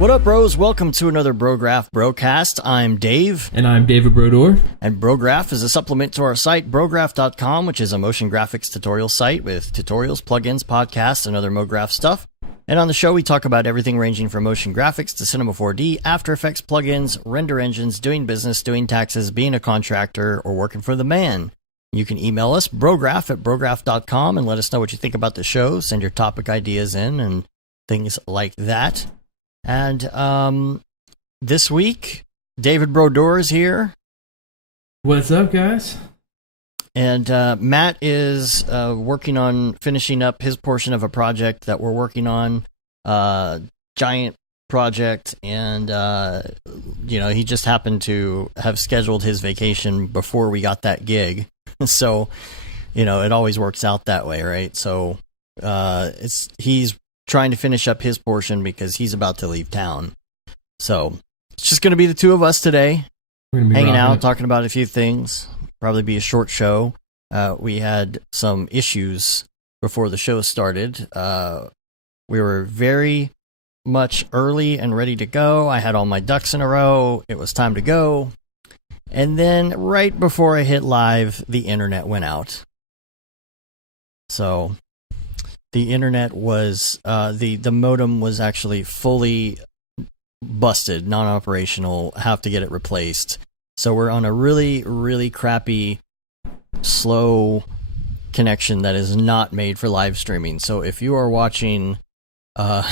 What up, bros? Welcome to another Brograph Brocast. I'm Dave. And I'm David Brodor. And Brograph is a supplement to our site, Brograph.com, which is a motion graphics tutorial site with tutorials, plugins, podcasts, and other MoGraph stuff. And on the show, we talk about everything ranging from motion graphics to Cinema 4D, After Effects plugins, render engines, doing business, doing taxes, being a contractor, or working for the man. You can email us, brograph@brograph.com, and let us know what you think about the show. Send your topic ideas in and things like that. And this week, David Brodor is here. What's up, guys? And Matt is working on finishing up his portion of a project that we're working on, giant project, and he just happened to have scheduled his vacation before we got that gig. So, it always works out that way, right? So he's trying to finish up his portion because he's about to leave town. So it's just going to be the two of us today, hanging out, talking about a few things. Probably be a short show. We had some issues before the show started. We were very much early and ready to go. I had all my ducks in a row. It was time to go. And then right before I hit live, the internet went out. So the internet was, the modem was actually fully busted, non-operational, have to get it replaced. So we're on a really, really crappy, slow connection that is not made for live streaming. So if you are watching the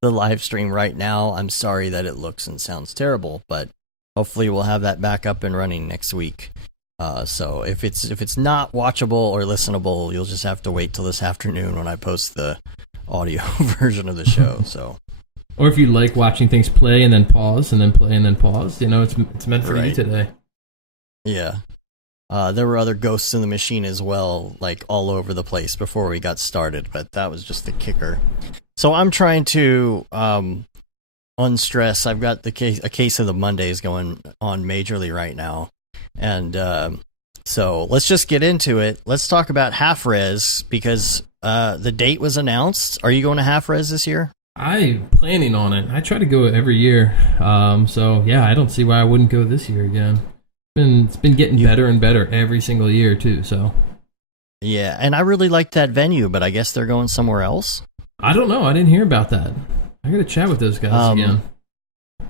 live stream right now, I'm sorry that it looks and sounds terrible, but hopefully we'll have that back up and running next week. So if it's not watchable or listenable, you'll just have to wait till this afternoon when I post the audio version of the show. So, or if you like watching things play and then pause and then play and then pause, it's meant for you today. Yeah. There were other ghosts in the machine as well, like all over the place before we got started, but that was just the kicker. So I'm trying to unstress. I've got a case of the Mondays going on majorly right now. And so let's just get into it. Let's talk about Half Res because the date was announced. Are you going to Half Res this year? I'm planning on it. I try to go every year. So yeah, I don't see why I wouldn't go this year again. It's been getting better and better every single year too. So yeah, and I really liked that venue, but I guess they're going somewhere else. I don't know. I didn't hear about that. I got to chat with those guys again.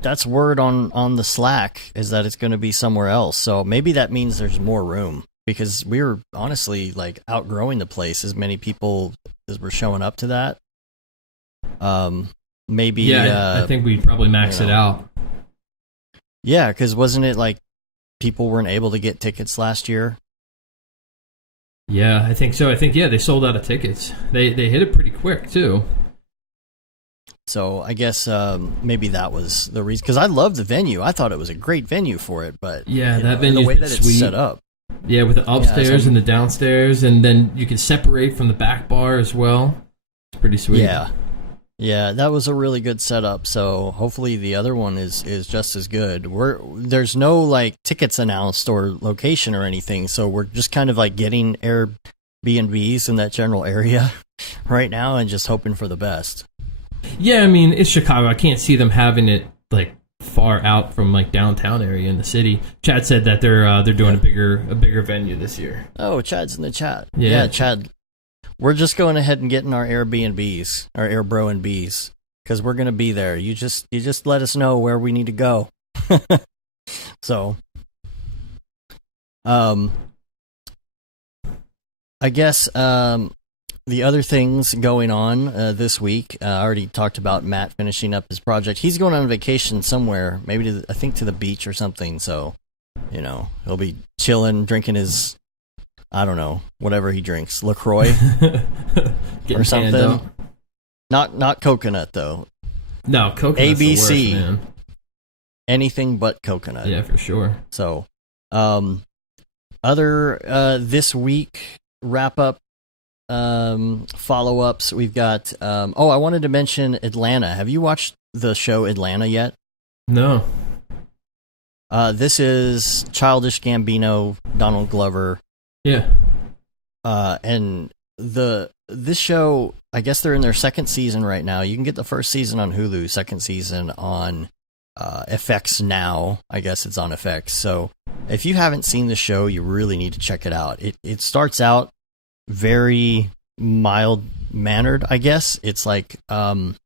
That's word on the Slack is that it's going to be somewhere else. So maybe that means there's more room because we were honestly like outgrowing the place as many people as were showing up to that. Maybe. Yeah, I think we probably max it out. Yeah, because wasn't it like people weren't able to get tickets last year? Yeah, I think so. I think, they sold out of tickets. They hit it pretty quick too. So I guess maybe that was the reason. Because I love the venue. I thought it was a great venue for it. But yeah, that venue, the way that it's set up. Yeah, with the upstairs and the downstairs, and then you can separate from the back bar as well. It's pretty sweet. Yeah, that was a really good setup. So hopefully the other one is just as good. There's no like tickets announced or location or anything. So we're just kind of like getting Airbnbs in that general area right now and just hoping for the best. Yeah, I mean, it's Chicago. I can't see them having it like far out from like downtown area in the city. Chad said that they're doing a bigger venue this year. Oh, Chad's in the chat. Yeah, Chad. We're just going ahead and getting our Airbnbs, our Airbro and Bs, because we're going to be there. You just let us know where we need to go. So, I guess the other things going on this week, I already talked about Matt finishing up his project. He's going on vacation somewhere, maybe I think to the beach or something. So, he'll be chilling, drinking his, I don't know, whatever he drinks, LaCroix or something. Not coconut though. No, coconut's ABC. The worst, man. Anything but coconut. Yeah, for sure. So, other this week wrap up. Follow-ups, we've got I wanted to mention Atlanta. Have you watched the show Atlanta yet? No. This is Childish Gambino, Donald Glover. Yeah. And this show, I guess they're in their second season right now. You can get the first season on Hulu, second season on FX now. I guess it's on FX. So if you haven't seen the show, you really need to check it out. It starts out very mild mannered, I guess. It's like and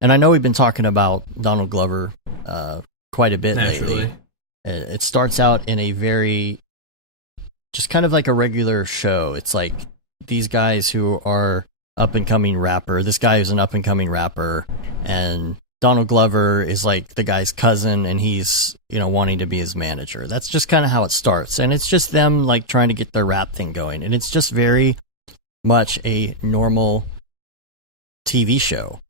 I know we've been talking about Donald Glover quite a bit lately. It starts out in a very just kind of like a regular show. It's like these guys who are up and coming rapper. This guy is an up and coming rapper, and Donald Glover is like the guy's cousin, and he's, you know, wanting to be his manager. That's just kind of how it starts, and it's just them like trying to get their rap thing going, and it's just very much a normal TV show,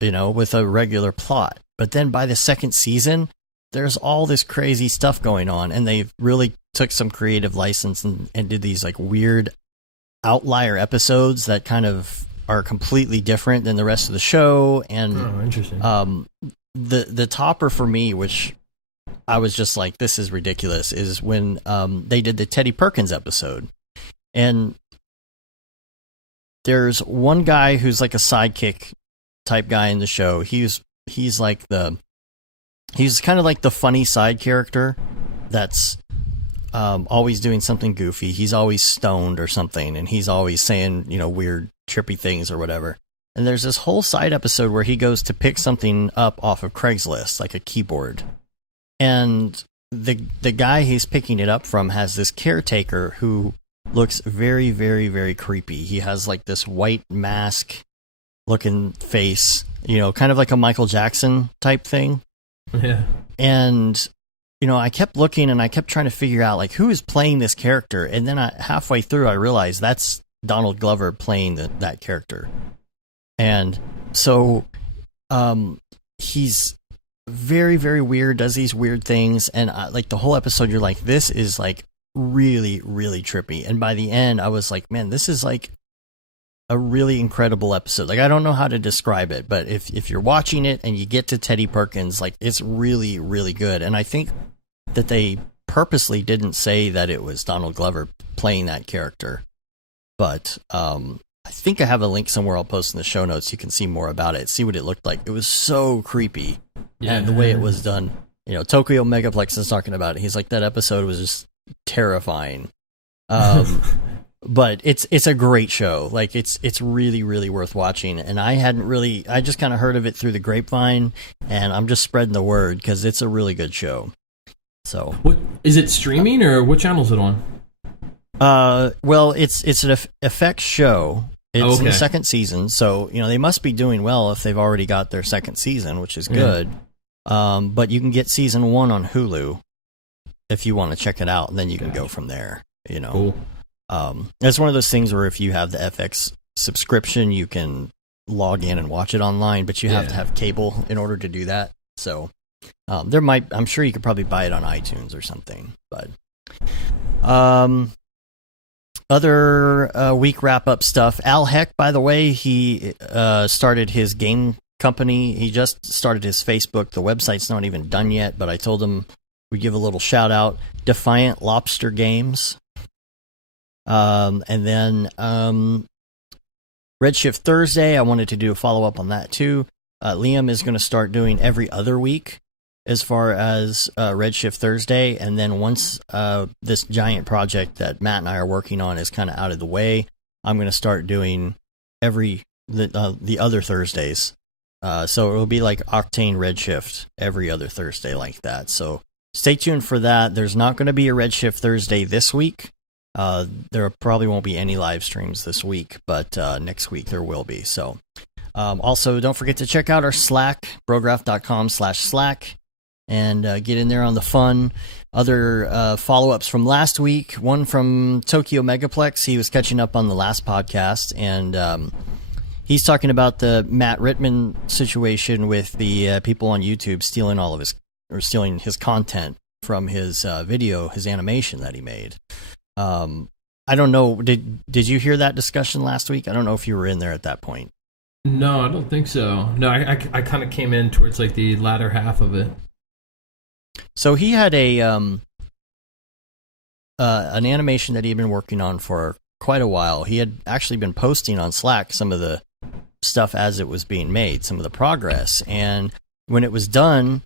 you know, with a regular plot. But then by the second season, there's all this crazy stuff going on, and they really took some creative license and did these like weird outlier episodes that kind of are completely different than the rest of the show. And interesting. The topper for me, which I was just like, this is ridiculous, is when they did the Teddy Perkins episode. And there's one guy who's like a sidekick type guy in the show. He's kind of like the funny side character that's always doing something goofy. He's always stoned or something, and he's always saying, you know, weird, trippy things or whatever. And there's this whole side episode where he goes to pick something up off of Craigslist, like a keyboard. And the guy he's picking it up from has this caretaker who looks very, very, very creepy. He has like this white mask looking face, you know, kind of like a Michael Jackson type thing. Yeah. And you know, I kept looking and I kept trying to figure out like who is playing this character, and then halfway through I realized that's Donald Glover playing that character. And so he's very, very weird, does these weird things, and like the whole episode you're like, this is like really, really trippy. And by the end I was like, man, this is like a really incredible episode. Like, I don't know how to describe it, but if you're watching it and you get to Teddy Perkins, like, it's really, really good. And I think that they purposely didn't say that it was Donald Glover playing that character. But I think I have a link somewhere I'll post in the show notes. You can see more about it, see what it looked like. It was so creepy. Yeah. And the way it was done. You know, Tokyo Megaplex is talking about it. He's like, that episode was just terrifying. But it's a great show. Like, it's really, really worth watching. And I just kind of heard of it through the grapevine, and I'm just spreading the word because it's a really good show. So, what is it, streaming, or what channel is it on? Well, it's an FX show. It's in the second season, so you know they must be doing well if they've already got their second season, which is good. But you can get season 1 on Hulu if you want to check it out, and then you can go from there. You know. Cool. It's one of those things where if you have the FX subscription, you can log in and watch it online, but you have to have cable in order to do that. So I'm sure you could probably buy it on iTunes or something. But other week wrap up stuff. Al Heck, by the way, he started his game company. He just started his Facebook. The website's not even done yet, but I told him we'd give a little shout out. Defiant Lobster Games. And then Redshift Thursday, I wanted to do a follow-up on that too. Liam is going to start doing every other week as far as Redshift Thursday, and then once this giant project that Matt and I are working on is kind of out of the way, I'm going to start doing the other Thursdays. So it'll be like Octane Redshift every other Thursday like that. So stay tuned for that. There's not going to be a Redshift Thursday this week. There probably won't be any live streams this week, but next week there will be. So also, don't forget to check out our Slack, brograph.com/Slack, and get in there on the fun. Other follow-ups from last week, one from Tokyo Megaplex. He was catching up on the last podcast, and he's talking about the Matt Rittman situation with the people on YouTube stealing his content from his video, his animation that he made. I don't know. Did you hear that discussion last week? I don't know if you were in there at that point. No, I don't think so. No, I kind of came in towards like the latter half of it. So he had an animation that he had been working on for quite a while. He had actually been posting on Slack some of the stuff as it was being made, some of the progress. And when it was done,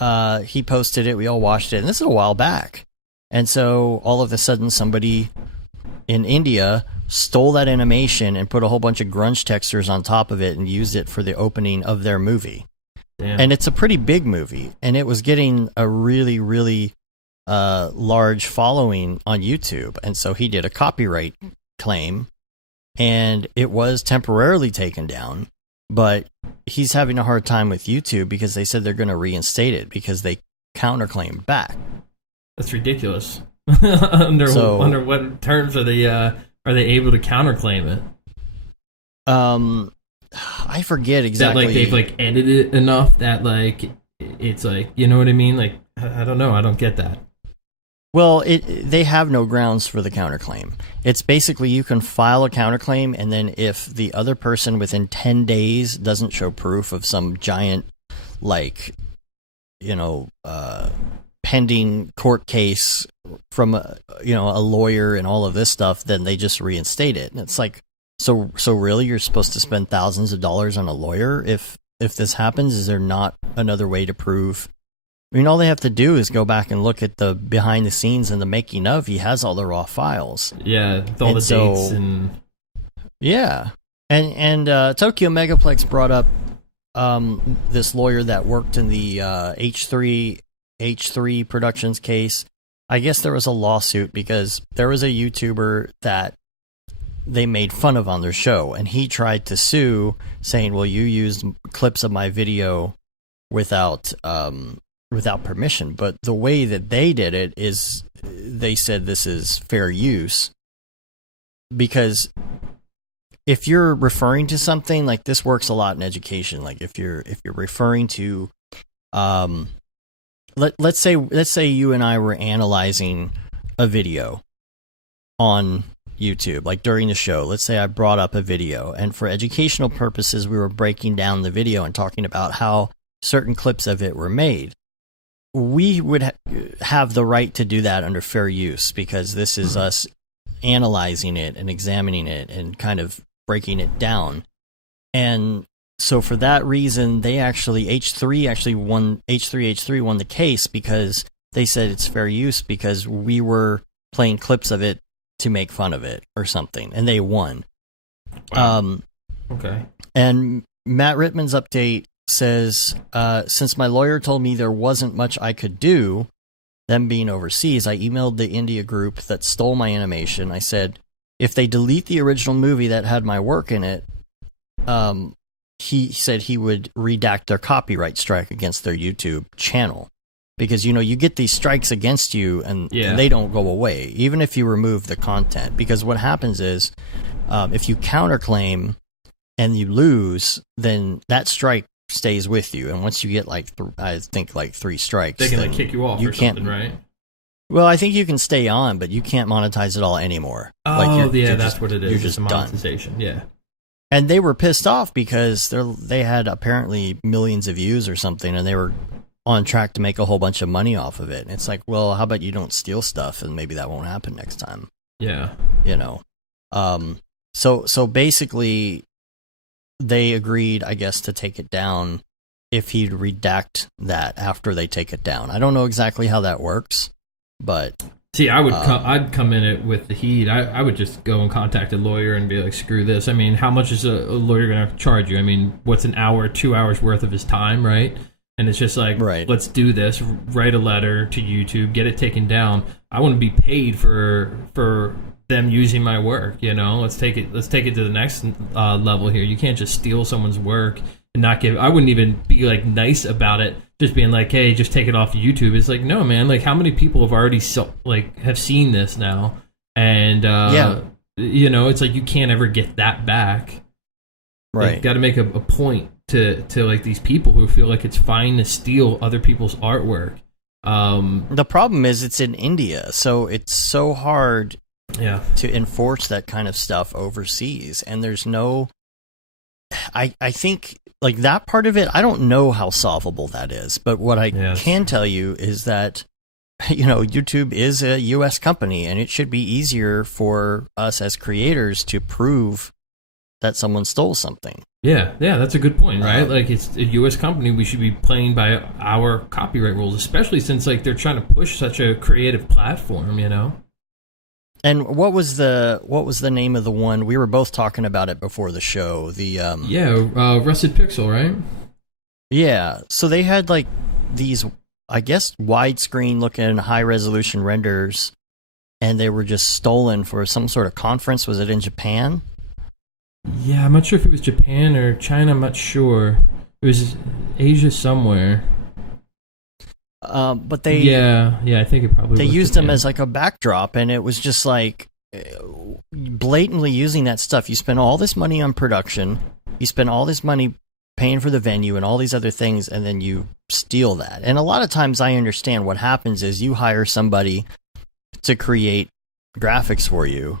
he posted it. We all watched it. And this is a while back. And so all of a sudden, somebody in India stole that animation and put a whole bunch of grunge textures on top of it and used it for the opening of their movie. Damn. And it's a pretty big movie. And it was getting a really, really large following on YouTube. And so he did a copyright claim, and it was temporarily taken down. But he's having a hard time with YouTube because they said they're going to reinstate it because they counterclaimed back. That's ridiculous. Under what terms are they able to counterclaim it? I forget exactly. That like they've like edited it enough that like it's like, you know what I mean? Like I don't know. I don't get that. Well, they have no grounds for the counterclaim. It's basically you can file a counterclaim, and then if the other person within 10 days doesn't show proof of some giant, like, pending court case from a lawyer and all of this stuff, then they just reinstate it. And it's like, so really you're supposed to spend thousands of dollars on a lawyer if this happens? Is there not another way to prove? I mean, all they have to do is go back and look at the behind the scenes and the making of. He has all the raw files. Yeah, with all the dates and yeah, and Tokyo Megaplex brought up this lawyer that worked in the H3 Productions case. I guess there was a lawsuit because there was a YouTuber that they made fun of on their show, and he tried to sue, saying, "Well, you used clips of my video without permission." But the way that they did it is they said this is fair use, because if you're referring to something like this, works a lot in education. Like if you're referring to let's say you and I were analyzing a video on YouTube, like during the show. Let's say I brought up a video, and for educational purposes we were breaking down the video and talking about how certain clips of it were made. We would have the right to do that under fair use, because this is us analyzing it and examining it and kind of breaking it down. And so for that reason, H3 won the case, because they said it's fair use because we were playing clips of it to make fun of it or something, and they won. Wow. Okay. And Matt Rittman's update says, since my lawyer told me there wasn't much I could do, them being overseas, I emailed the India group that stole my animation. I said, if they delete the original movie that had my work in it, he said he would redact their copyright strike against their YouTube channel. Because, you get these strikes against you, and they don't go away, even if you remove the content. Because what happens is, if you counterclaim and you lose, then that strike stays with you, and once you get I think 3 strikes, they can kick you off or something, right? Well, I think you can stay on, but you can't monetize it all anymore. Oh, that's what it is. You're just monetization, done. Yeah. And they were pissed off because they had apparently millions of views or something, and they were on track to make a whole bunch of money off of it. And it's like, well, how about you don't steal stuff, and maybe that won't happen next time. Yeah. So basically, they agreed, I guess, to take it down if he'd redact that after they take it down. I don't know exactly how that works, but see, I'd come in it with the heat. I would just go and contact a lawyer and be like, screw this. I mean, how much is a lawyer going to charge you? I mean, what's an hour, 2 hours worth of his time, right? And it's just like, Let's do this. Write a letter to YouTube, get it taken down. I want to be paid for them using my work. Let's take it to the next level here. You can't just steal someone's work and not give. I wouldn't even be nice about it, just being like, hey, just take it off YouTube. It's like, no, man. How many people have already have seen this now? And it's like you can't ever get that back. Right. You've got to make a point to these people who feel like it's fine to steal other people's artwork. The problem is it's in India, so it's so hard to enforce that kind of stuff overseas. And there's no, I think that part of it, I don't know how solvable that is, but what I can tell you is that YouTube is a US company, and it should be easier for us as creators to prove that someone stole something. Yeah, that's a good point, right? Like, it's a U.S. company, we should be playing by our copyright rules, especially since like they're trying to push such a creative platform, And what was the name of the one? We were both talking about it before the show. The Rusted Pixel, right? Yeah, so they had like these, I guess, widescreen looking high resolution renders, and they were just stolen for some sort of conference. Was it in Japan? Yeah, I'm not sure if it was Japan or China. I'm not sure. It was Asia somewhere. But they I think it probably they was used Japan. them as like a backdrop, and it was just like blatantly using that stuff. You spend all this money on production, you spend all this money paying for the venue and all these other things, and then you steal that. And a lot of times I understand what happens is you hire somebody to create graphics for you,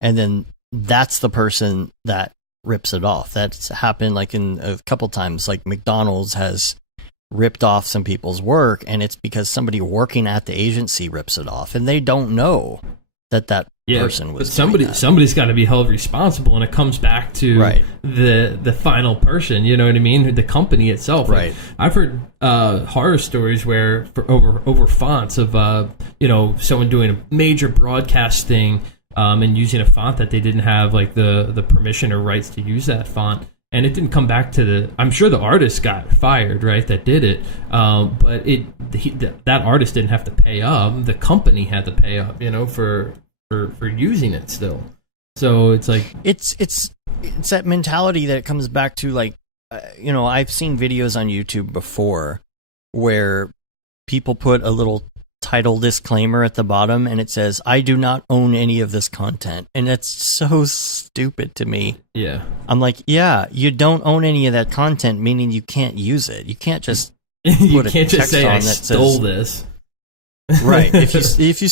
and then that's the person that rips it off. That's happened like in a couple times. Like McDonald's has ripped off some people's work, and it's because somebody working at the agency rips it off, and they don't know that person was. But somebody's got to be held responsible, and it comes back to the final person. You know what I mean? The company itself. Right. Like, I've heard horror stories where over fonts of someone doing a major broadcast thing. And using a font that they didn't have like the permission or rights to use that font, and it didn't come back to I'm sure the artist got fired, right? That did it, but that artist didn't have to pay up. The company had to pay up, for using it still. So it's like it's that mentality that comes back to like, I've seen videos on YouTube before where people put a little title disclaimer at the bottom, and it says, "I do not own any of this content," and it's so stupid to me. Yeah, I'm like, yeah, you don't own any of that content, meaning you can't use it. You can't just you put can't a just text say on I that stole says, this. Right? If you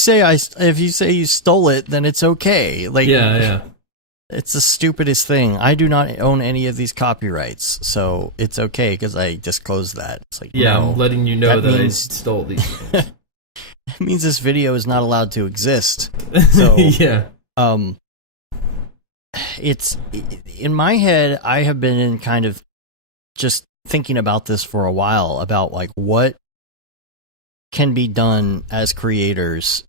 say you stole it, then it's okay. Like, yeah. It's the stupidest thing. I do not own any of these copyrights, so it's okay because I disclosed that. It's like, no, I'm letting you know that I means, stole these things. It means this video is not allowed to exist. So yeah. It's in my head. I have been in kind of just thinking about this for a while about like what can be done as creators.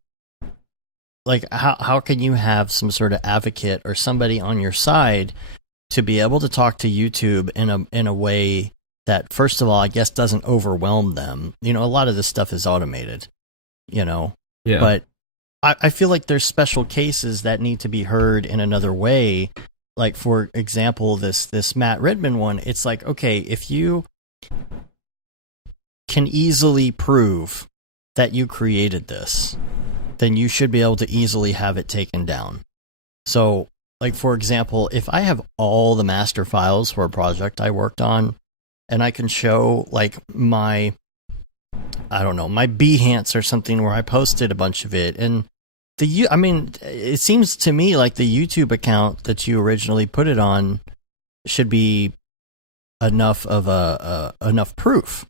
Like how can you have some sort of advocate or somebody on your side to be able to talk to YouTube in a way that, first of all, I guess doesn't overwhelm them. A lot of this stuff is automated. Yeah. But I feel like there's special cases that need to be heard in another way. Like, for example, this Matt Redman one, it's like, okay, if you can easily prove that you created this, then you should be able to easily have it taken down. So, like, for example, if I have all the master files for a project I worked on, and I can show, like, my Behance or something where I posted a bunch of it, and it seems to me like the YouTube account that you originally put it on should be enough of enough proof.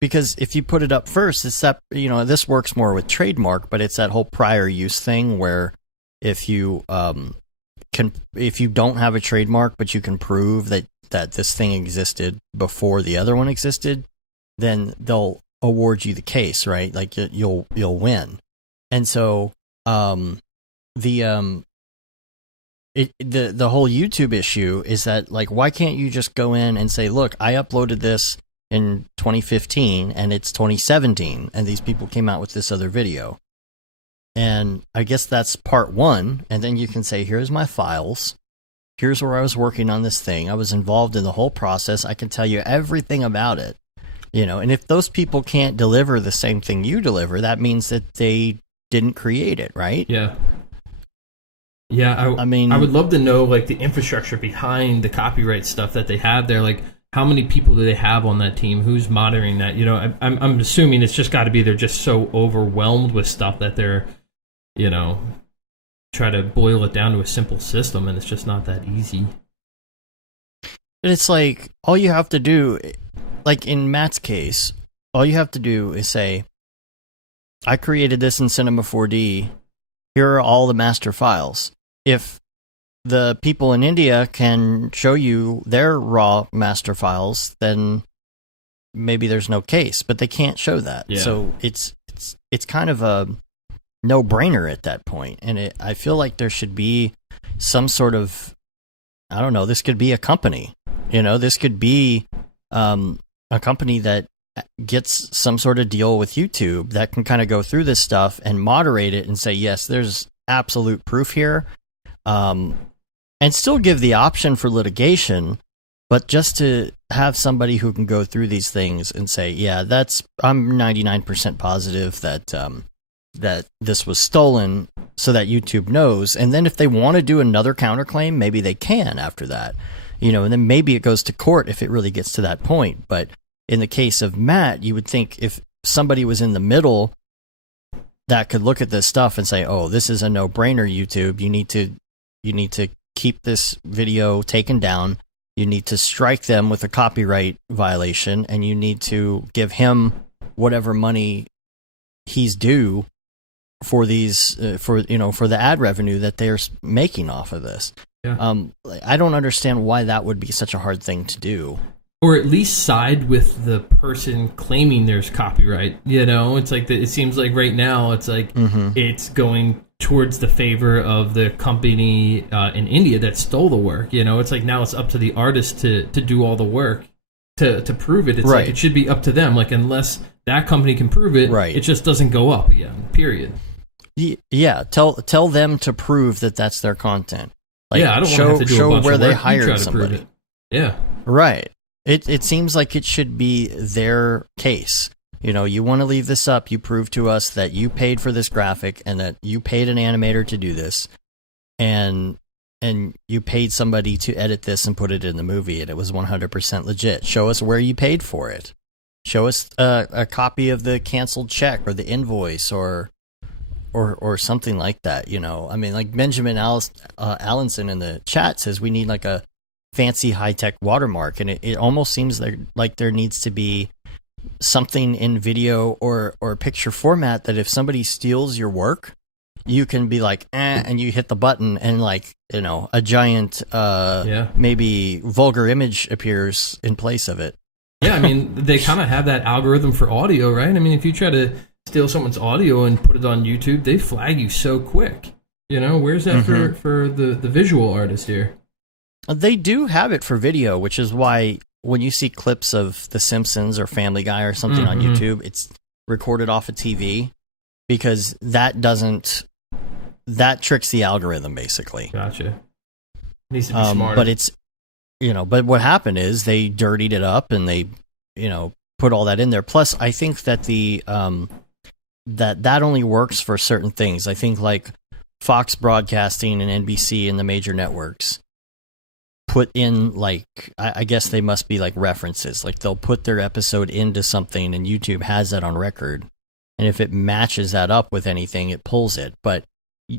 Because if you put it up first, it's that, this works more with trademark, but it's that whole prior use thing where if you don't have a trademark, but you can prove that this thing existed before the other one existed, then they'll award you the case, right? Like you'll win. And so the whole YouTube issue is that, like, why can't you just go in and say, look, I uploaded this in 2015 and it's 2017 and these people came out with this other video, and I guess that's part one, and then you can say, here's my files, here's where I was working on this thing, I was involved in the whole process, I can tell you everything about it, and if those people can't deliver the same thing you deliver, that means that they didn't create it, right? Yeah. I mean, I would love to know, like, the infrastructure behind the copyright stuff that they have there. Like, how many people do they have on that team? Who's monitoring that? I'm assuming it's just got to be they're just so overwhelmed with stuff that they're, try to boil it down to a simple system, and it's just not that easy. But it's like, all you have to do, like in Matt's case, all you have to do is say, I created this in Cinema 4D. Here are all the master files. If the people in India can show you their raw master files, then maybe there's no case, but they can't show that. Yeah. So it's kind of a no-brainer at that point. And I feel like there should be some sort of, I don't know, this could be a company. This could be a company that gets some sort of deal with YouTube that can kind of go through this stuff and moderate it and say, yes, there's absolute proof here. And still give the option for litigation, but just to have somebody who can go through these things and say, yeah, I'm 99% positive that this was stolen, so that YouTube knows. And then if they want to do another counterclaim, maybe they can after that, and then maybe it goes to court if it really gets to that point. But in the case of Matt, you would think if somebody was in the middle that could look at this stuff and say, oh, this is a no-brainer, YouTube, you need to keep this video taken down. You need to strike them with a copyright violation, and you need to give him whatever money he's due for these, for the ad revenue that they're making off of this. Yeah. I don't understand why that would be such a hard thing to do. Or at least side with the person claiming there's copyright. It's like it seems like right now it's like it's going towards the favor of the company in India that stole the work. It's like now it's up to the artist to do all the work to prove it. It's right. Like it should be up to them. Like unless that company can prove it, right. It just doesn't go up again. Period. Yeah, tell them to prove that that's their content. Like, yeah, I don't want to have to do a bunch where of they work. hired somebody. Yeah, right. It seems like it should be their case. You want to leave this up, you prove to us that you paid for this graphic and that you paid an animator to do this, and you paid somebody to edit this and put it in the movie, and it was 100% legit. Show us where you paid for it. Show us a copy of the canceled check or the invoice or something like that. I mean, like Benjamin Allenson in the chat says we need like a fancy high-tech watermark, and it almost seems like there needs to be something in video or picture format that if somebody steals your work, you can be like, and you hit the button and like, a giant, maybe vulgar image appears in place of it. Yeah, I mean, they kind of have that algorithm for audio, right? I mean, if you try to steal someone's audio and put it on YouTube, they flag you so quick. Where's that for the visual artist here? They do have it for video, which is why when you see clips of The Simpsons or Family Guy or something on YouTube, it's recorded off a TV, because that tricks the algorithm, basically. Gotcha. It needs to be smarter. But it's, but what happened is they dirtied it up and they, put all that in there. Plus, I think that that only works for certain things. I think like Fox Broadcasting and NBC and the major networks put in, like, I guess they must be like references. Like they'll put their episode into something and YouTube has that on record. And if it matches that up with anything, it pulls it. But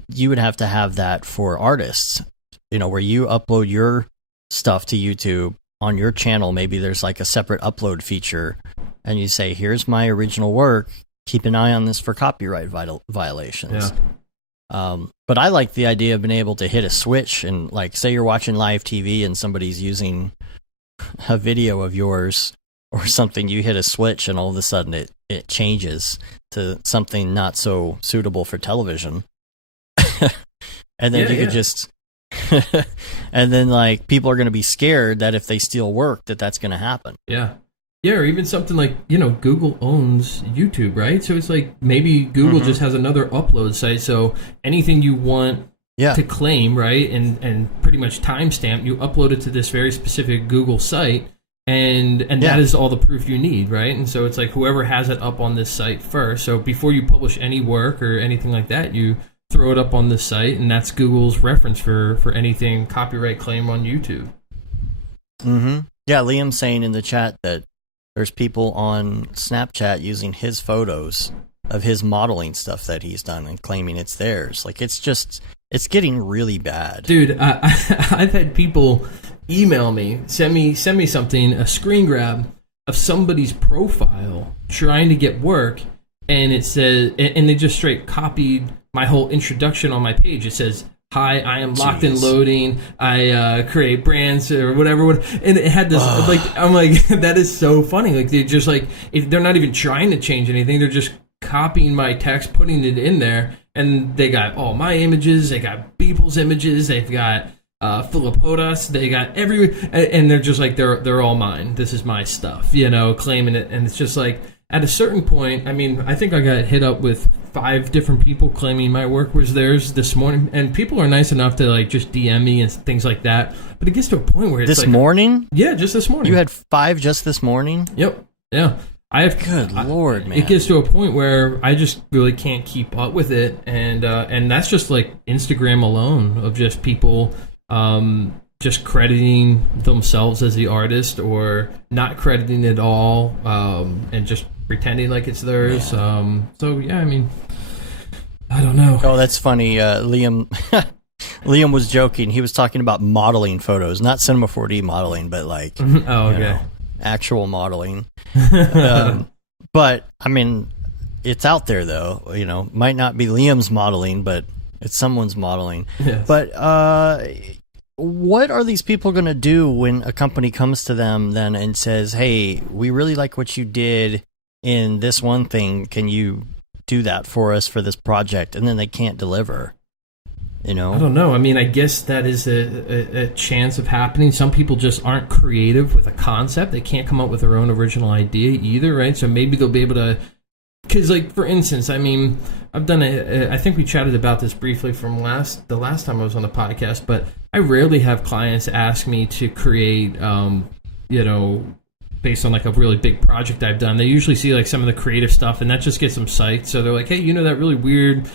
you would have to have that for artists, where you upload your stuff to YouTube on your channel. Maybe there's like a separate upload feature and you say, here's my original work. Keep an eye on this for copyright violations. Yeah. But I like the idea of being able to hit a switch and, like, say you're watching live TV and somebody's using a video of yours or something, you hit a switch and all of a sudden it changes to something not so suitable for television. And then you could just and then, like, people are going to be scared that if they steal work that's going to happen. Yeah. Yeah, or even something like, Google owns YouTube, right? So it's like maybe Google just has another upload site. So anything you want to claim, right, and pretty much timestamp, you upload it to this very specific Google site, and that is all the proof you need, right? And so it's like whoever has it up on this site first. So before you publish any work or anything like that, you throw it up on this site, and that's Google's reference for anything copyright claim on YouTube. Yeah, Liam's saying in the chat that there's people on Snapchat using his photos of his modeling stuff that he's done and claiming it's theirs. Like, it's getting really bad. Dude, I've had people email me, send me something, a screen grab of somebody's profile trying to get work, and it says, and they just straight copied my whole introduction on my page. It says, "Hi, I am locked and loading. I create brands or whatever." And it had this I'm like, that is so funny. Like they just like they're not even trying to change anything. They're just copying my text, putting it in there, and they got all my images. They got people's images. They've got Philippotas. They got and they're just like they're all mine. This is my stuff, claiming it. And it's just like at a certain point, I mean, I think I got hit up with 5 different people claiming my work was theirs this morning, and people are nice enough to like just DM me and things like that. But it gets to a point where it's this morning, yeah, just this morning. You had 5 just this morning. Yep, yeah. Good Lord, man. It gets to a point where I just really can't keep up with it, and that's just like Instagram alone of just people just crediting themselves as the artist or not crediting it all, and just pretending like it's theirs. So yeah, I mean, I don't know. Oh, that's funny. Liam was joking. He was talking about modeling photos, not Cinema 4D modeling, but like actual modeling. But I mean, it's out there though. Might not be Liam's modeling, but it's someone's modeling. Yes. But what are these people going to do when a company comes to them then and says, "Hey, we really like what you did in this one thing. Can you do that for us for this project?" And then they can't deliver. I don't know. I mean, I guess that is a chance of happening. Some people just aren't creative with a concept. They can't come up with their own original idea either, right? So maybe they'll be able to... Because, like, for instance, I mean, I've done I think we chatted about this briefly from the last time I was on the podcast, but I rarely have clients ask me to create, based on, like, a really big project I've done. They usually see, like, some of the creative stuff, and that just gets them psyched. So they're like, "Hey, that really weird,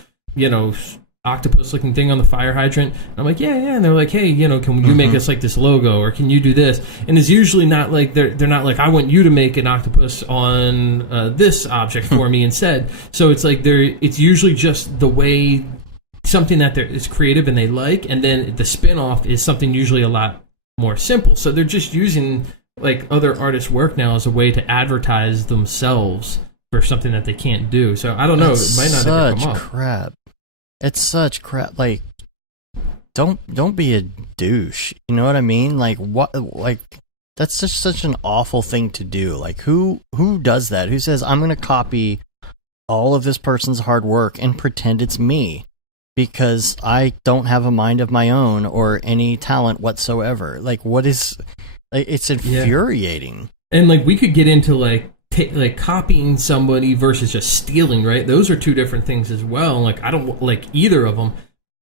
octopus-looking thing on the fire hydrant?" And I'm like, yeah. And they're like, "Hey, can you make us like this logo, or can you do this?" And it's usually not like they're not like, "I want you to make an octopus on this object for me instead." So it's like it's usually just the way something that is creative and they like, and then the spin-off is something usually a lot more simple. So they're just using like other artists' work now as a way to advertise themselves for something that they can't do. So I don't know. It might not ever come up. Crap. It's such crap. Like, don't be a douche. You know what I mean? Like, what? Like, that's just such an awful thing to do. Like, who does that? Who says, "I'm going to copy all of this person's hard work and pretend it's me because I don't have a mind of my own or any talent whatsoever"? Like, what is? Like, it's infuriating. Yeah. And like, we could get into like copying somebody versus just stealing, right? Those are 2 different things as well. Like, I don't like either of them,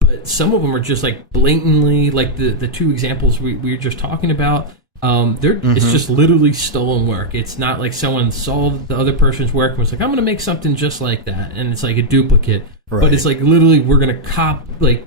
but some of them are just like blatantly, like the 2 examples we were just talking about. It's just literally stolen work. It's not like someone saw the other person's work and was like, "I'm going to make something just like that," and it's like a duplicate. Right. But it's like literally we're going to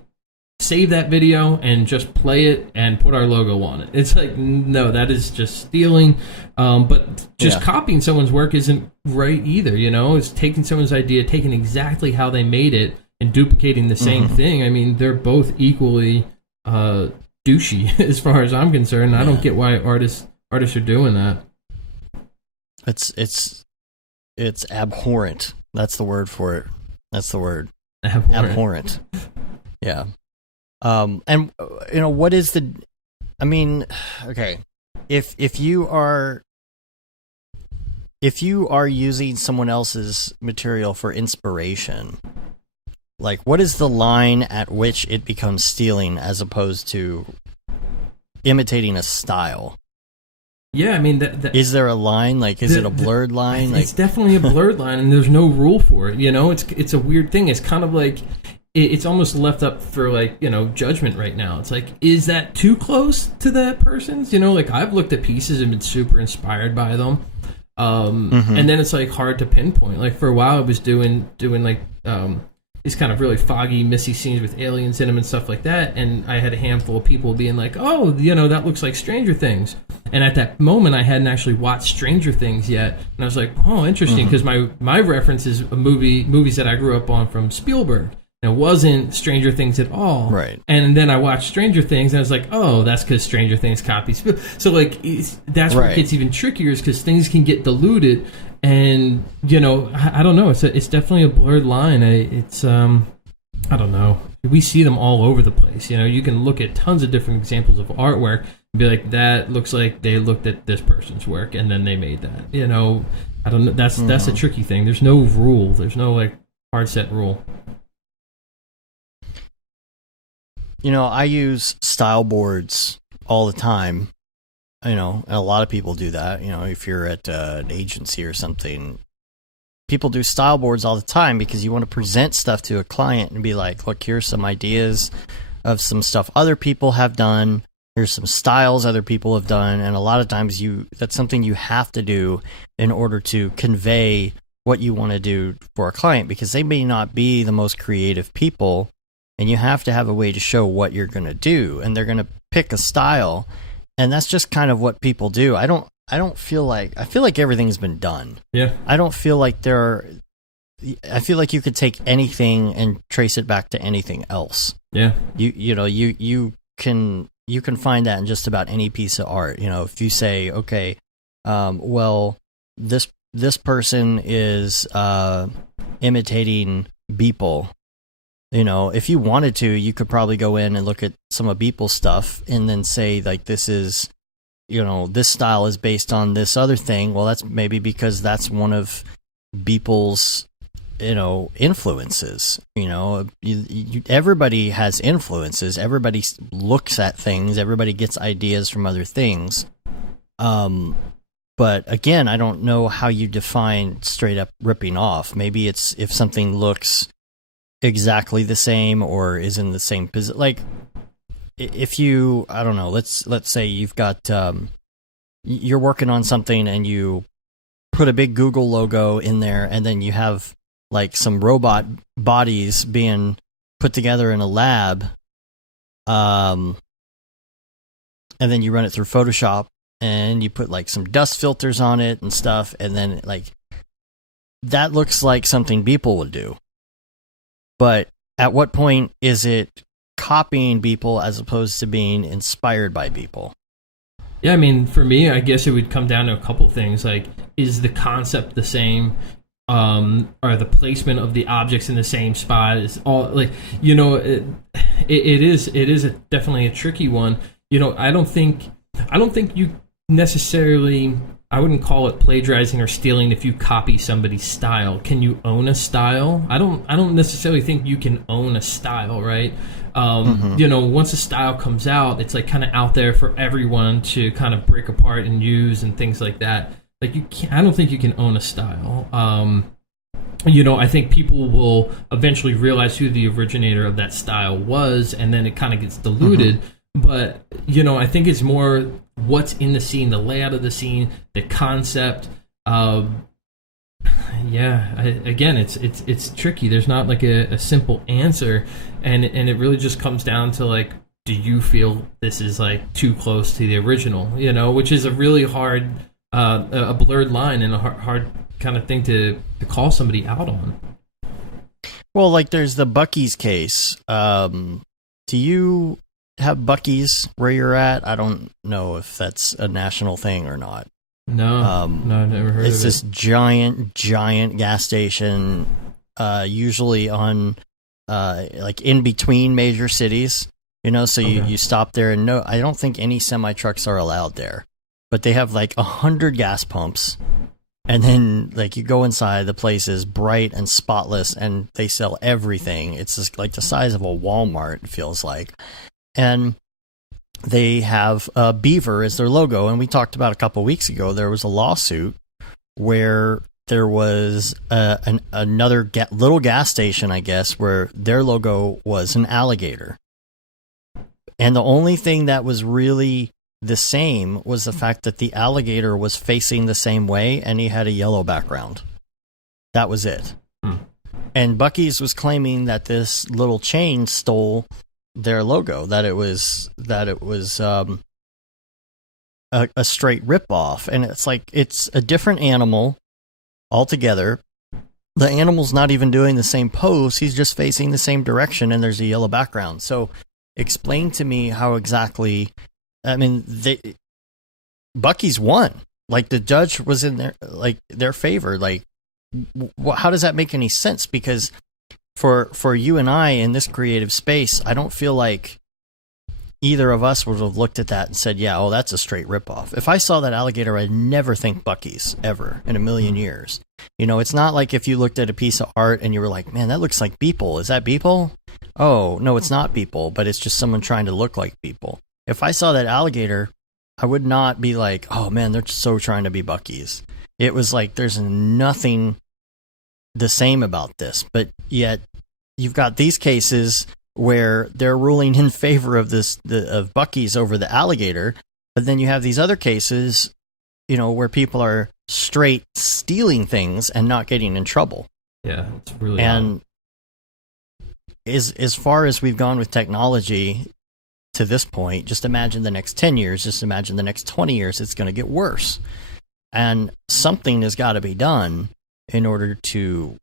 save that video and just play it and put our logo on it. It's like, no, that is just stealing. But just copying someone's work isn't right either, It's taking someone's idea, taking exactly how they made it, and duplicating the same thing. I mean, they're both equally douchey as far as I'm concerned. I don't get why artists are doing that. It's abhorrent. That's the word for it. That's the word. Abhorrent. Yeah. And what is the? I mean, okay. If you are using someone else's material for inspiration, like, what is the line at which it becomes stealing as opposed to imitating a style? Yeah, I mean, that is there a line? Like, is it a blurred line? It's definitely a blurred line, and there's no rule for it. It's a weird thing. It's kind of like it's almost left up for like judgment right now. It's like, is that too close to that person's? Like, I've looked at pieces and been super inspired by them, and then it's like hard to pinpoint. Like, for a while, I was doing like these kind of really foggy, misty scenes with aliens in them and stuff like that. And I had a handful of people being like, "Oh, that looks like Stranger Things." And at that moment, I hadn't actually watched Stranger Things yet. And I was like, "Oh, interesting," because my reference is movies that I grew up on from Spielberg. And it wasn't Stranger Things at all. Right. And then I watched Stranger Things, and I was like, "Oh, that's because Stranger Things copies." So, like, that's where it gets even trickier, is because things can get diluted. And I don't know. It's definitely a blurred line. I don't know. We see them all over the place. You can look at tons of different examples of artwork and be like, that looks like they looked at this person's work and then they made that. I don't know. That's a tricky thing. There's no rule. There's no like hard set rule. I use style boards all the time. And a lot of people do that. If you're at an agency or something, people do style boards all the time because you want to present stuff to a client and be like, look, here's some ideas of some stuff other people have done. Here's some styles other people have done. And a lot of times that's something you have to do in order to convey what you want to do for a client, because they may not be the most creative people, and you have to have a way to show what you're going to do, and they're going to pick a style. And that's just kind of what people do. I feel like everything's been done. Yeah. I don't feel like I feel like you could take anything and trace it back to anything else. Yeah. You can find that in just about any piece of art. If you say, okay, well, this person is imitating Beeple. If you wanted to, you could probably go in and look at some of Beeple's stuff and then say, like, this is, this style is based on this other thing. Well, that's maybe because that's one of Beeple's, influences. Everybody has influences. Everybody looks at things. Everybody gets ideas from other things. But again, I don't know how you define straight up ripping off. Maybe it's if something looks exactly the same or is in the same position. Like, if you, I don't know, let's say you've got you're working on something and you put a big Google logo in there, and then you have like some robot bodies being put together in a lab, and then you run it through Photoshop and you put like some dust filters on it and stuff, and then like that looks like something Beeple would do. But at what point is it copying Beeple as opposed to being inspired by Beeple? Yeah, I mean, for me, I guess it would come down to a couple things. Like, is the concept the same? Are the placement of the objects in the same spot? Is all like, it is definitely a tricky one. I don't think you necessarily. I wouldn't call it plagiarizing or stealing if you copy somebody's style. Can you own a style? I don't necessarily think you can own a style, right? Once a style comes out, it's like kind of out there for everyone to kind of break apart and use and things like that. Like, I don't think you can own a style. I think people will eventually realize who the originator of that style was, and then it kind of gets diluted. But, I think it's more what's in the scene, the layout of the scene, the concept. Again, it's tricky. There's not like a simple answer, and it really just comes down to like, do you feel this is like too close to the original? Which is a really hard, a blurred line and a hard kind of thing to call somebody out on. Well, like there's the Buc-ee's case. Do you have Buc-ee's where you're at? I don't know if that's a national thing or not. No, no, I've never heard of it. It's this giant gas station, usually on like in between major cities. So you stop there, and no, I don't think any semi trucks are allowed there, but they have like 100 gas pumps, and then like you go inside, the place is bright and spotless, and they sell everything. It's just like the size of a Walmart, it feels like. And they have a beaver as their logo. And we talked about a couple weeks ago, there was a lawsuit where there was another little gas station, I guess, where their logo was an alligator. And the only thing that was really the same was the fact that the alligator was facing the same way and he had a yellow background. That was it. And Buc-ee's was claiming that this little chain stole their logo, that it was a straight ripoff. And it's like, it's a different animal altogether. The animal's not even doing the same pose, he's just facing the same direction, and there's a yellow background. So explain to me how exactly, I mean, Buc-ee's won. like the judge was in their favor. Like, how does that make any sense? Because for you and I in this creative space, I don't feel like either of us would have looked at that and said, yeah, oh, that's a straight ripoff. If I saw that alligator, I'd never think Buc-ee's ever in a million years. You know, it's not like if you looked at a piece of art and you were like, man, that looks like Beeple. Is that Beeple? Oh, no, it's not Beeple, but it's just someone trying to look like Beeple. If I saw that alligator, I would not be like, oh, man, they're so trying to be Buc-ee's. It was like, there's nothing the same about this. But yet, you've got these cases where they're ruling in favor of of Buc-ee's over the alligator, but then you have these other cases, you know, where people are straight stealing things and not getting in trouble. Yeah, it's really and as far as we've gone with technology to this point, just imagine the next 10 years, just imagine the next 20 years, it's going to get worse. And something has got to be done in order to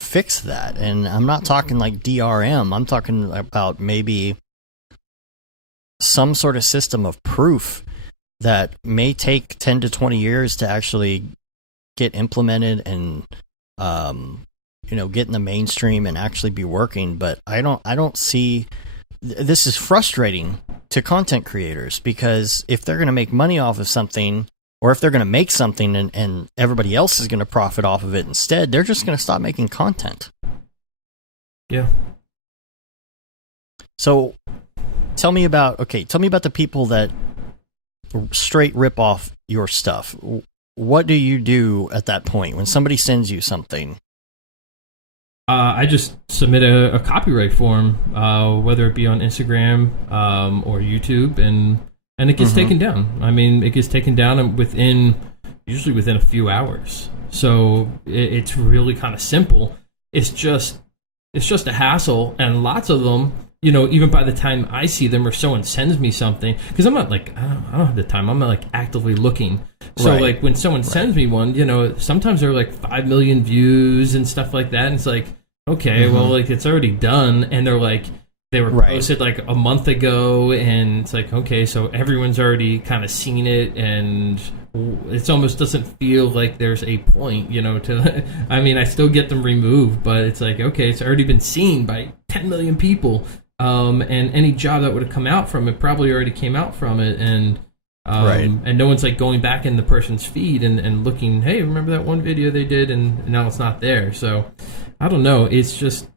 fix that. And I'm not talking like DRM. I'm talking about maybe some sort of system of proof that may take 10 to 20 years to actually get implemented and get in the mainstream and actually be working. But I don't see, this is frustrating to content creators, because if they're going to make money off of something, or if they're going to make something and everybody else is going to profit off of it instead, they're just going to stop making content. Yeah. So tell me about the people that straight rip off your stuff. What do you do at that point when somebody sends you something? I just submit a copyright form, whether it be on Instagram or YouTube, and it gets taken down. I mean, it gets taken down usually within a few hours. So it's really kind of simple. It's just a hassle, and lots of them, you know, even by the time I see them or someone sends me something, because I'm not like, I don't have the time. I'm not like actively looking. So right. Like when someone sends me one, you know, sometimes they're like 5 million views and stuff like that. And it's like, okay, well, like it's already done. And they're like, they were posted like a month ago. And it's like, okay, so everyone's already kind of seen it. And it almost doesn't feel like there's a point, you know, to, I mean, I still get them removed, but it's like, okay, it's already been seen by 10 million people. And any job that would have come out from it probably already came out from it, and and no one's like going back in the person's feed and looking, hey, remember that one video they did, and now it's not there. So I don't know. It's just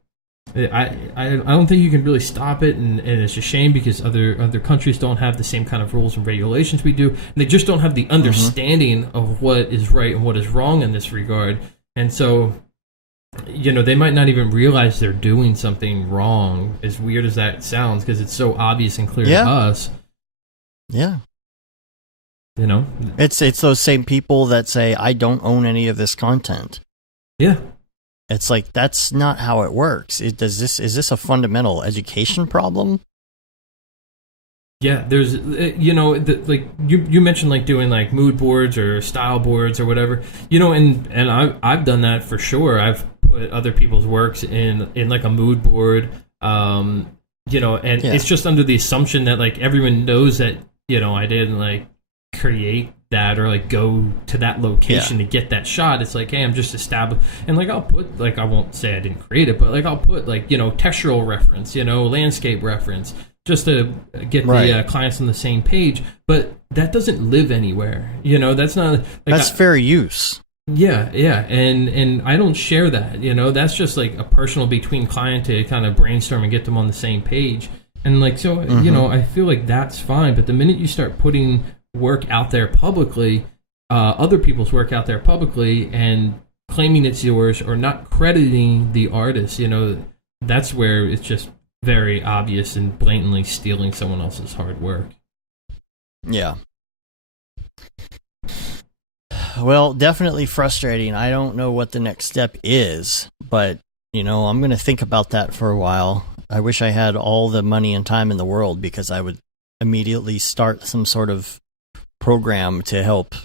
I don't think you can really stop it, and it's a shame because other countries don't have the same kind of rules and regulations we do, and they just don't have the understanding of what is right and what is wrong in this regard, and so. You know, they might not even realize they're doing something wrong, as weird as that sounds, because it's so obvious and clear to us. Yeah. You know? It's those same people that say, I don't own any of this content. Yeah. It's like, that's not how it works. Is this a fundamental education problem? Yeah, there's, you know, like you mentioned, like doing like mood boards or style boards or whatever, you know, and I've done that for sure. I've put other people's works in like a mood board, you know, and it's just under the assumption that like everyone knows that, you know, I didn't like create that or like go to that location to get that shot. It's like, hey, I'm just established, and like I'll put like, I won't say I didn't create it, but like I'll put like, you know, textural reference, you know, landscape reference, just to get the clients on the same page. But that doesn't live anywhere. You know, that's not... Like, that's fair use. Yeah, and I don't share that. You know, that's just like a personal between client to kind of brainstorm and get them on the same page. And like, so, you know, I feel like that's fine. But the minute you start putting work out there publicly, other people's work out there publicly, and claiming it's yours or not crediting the artist, you know, that's where it's just very obvious and blatantly stealing someone else's hard work. Yeah. Well, definitely frustrating. I don't know what the next step is, but, you know, I'm going to think about that for a while. I wish I had all the money and time in the world, because I would immediately start some sort of program to help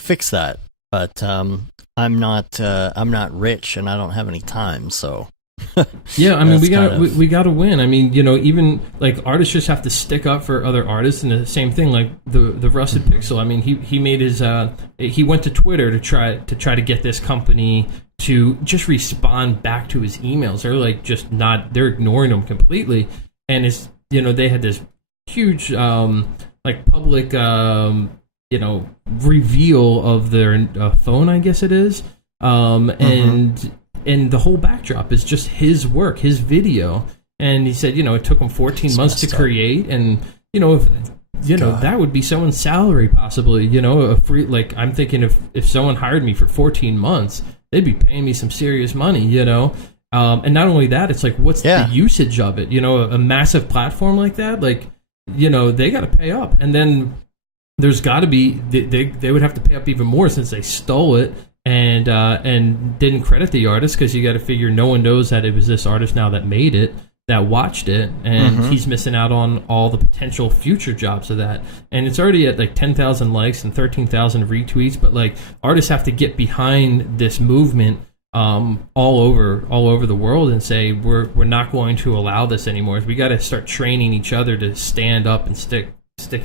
fix that. But I'm not rich, and I don't have any time, so Yeah, I mean, That's we got to win. I mean, even like artists just have to stick up for other artists, and the same thing like the Rusted Pixel. I mean, he made his he went to Twitter to try to get this company to just respond back to his emails. They're like just not, they're ignoring him completely, and it's they had this huge like public reveal of their phone, I guess it is, and the whole backdrop is just his work, his video. And he said, it took him 14 months to create. And, if, that would be someone's salary possibly, a free, like, I'm thinking if someone hired me for 14 months, they'd be paying me some serious money, and not only that, it's like, what's the usage of it? A massive platform like that, like, they got to pay up. And then there's got to be, they would have to pay up even more since they stole it. And didn't credit the artist, because you got to figure no one knows that it was this artist now that made it, that watched it, and he's missing out on all the potential future jobs of that. And it's already at like 10,000 likes and 13,000 retweets, but like artists have to get behind this movement all over the world and say we're not going to allow this anymore. We got to start training each other to stand up and stick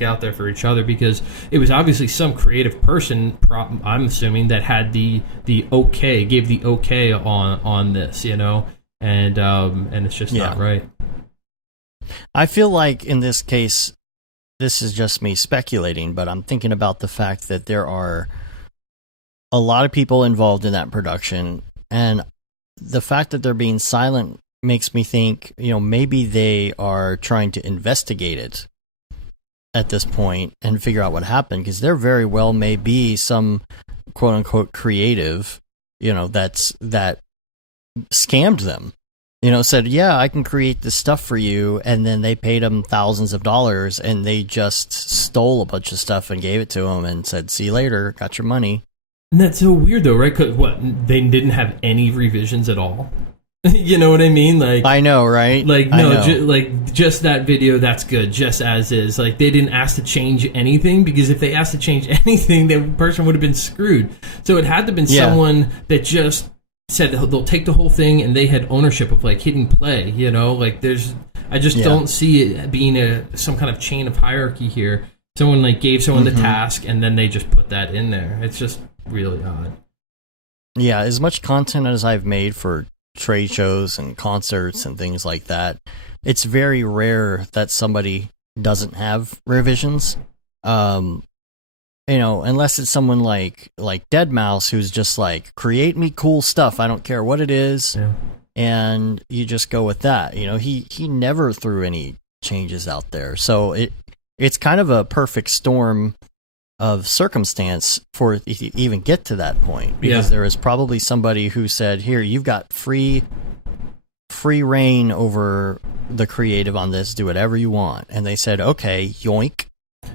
out there for each other, because it was obviously some creative person, I'm assuming, that had the okay, gave the okay on this, and it's just not right. I feel like in this case, this is just me speculating, but I'm thinking about the fact that there are a lot of people involved in that production, and the fact that they're being silent makes me think, maybe they are trying to investigate it at this point and figure out what happened, because there very well may be some quote unquote creative, that scammed them, said, yeah, I can create this stuff for you, and then they paid them thousands of dollars, and they just stole a bunch of stuff and gave it to them and said, see you later, got your money. And that's so weird though, right? Because they didn't have any revisions at all. You know what I mean? Like, I know, right? Like, no, just that video, that's good, just as is. Like, they didn't ask to change anything, because if they asked to change anything, the person would have been screwed. So it had to have been someone that just said they'll take the whole thing, and they had ownership of like hidden play. Like I just don't see it being some kind of chain of hierarchy here. Someone like gave someone the task, and then they just put that in there. It's just really odd. Yeah, as much content as I've made for trade shows and concerts and things like that, it's very rare that somebody doesn't have revisions. Unless it's someone like Deadmau5, who's just like, create me cool stuff, I don't care what it is, and you just go with that. He never threw any changes out there, so it's kind of a perfect storm of circumstance for it to even get to that point, because there is probably somebody who said, here, you've got free reign over the creative on this, do whatever you want. And they said, okay, yoink.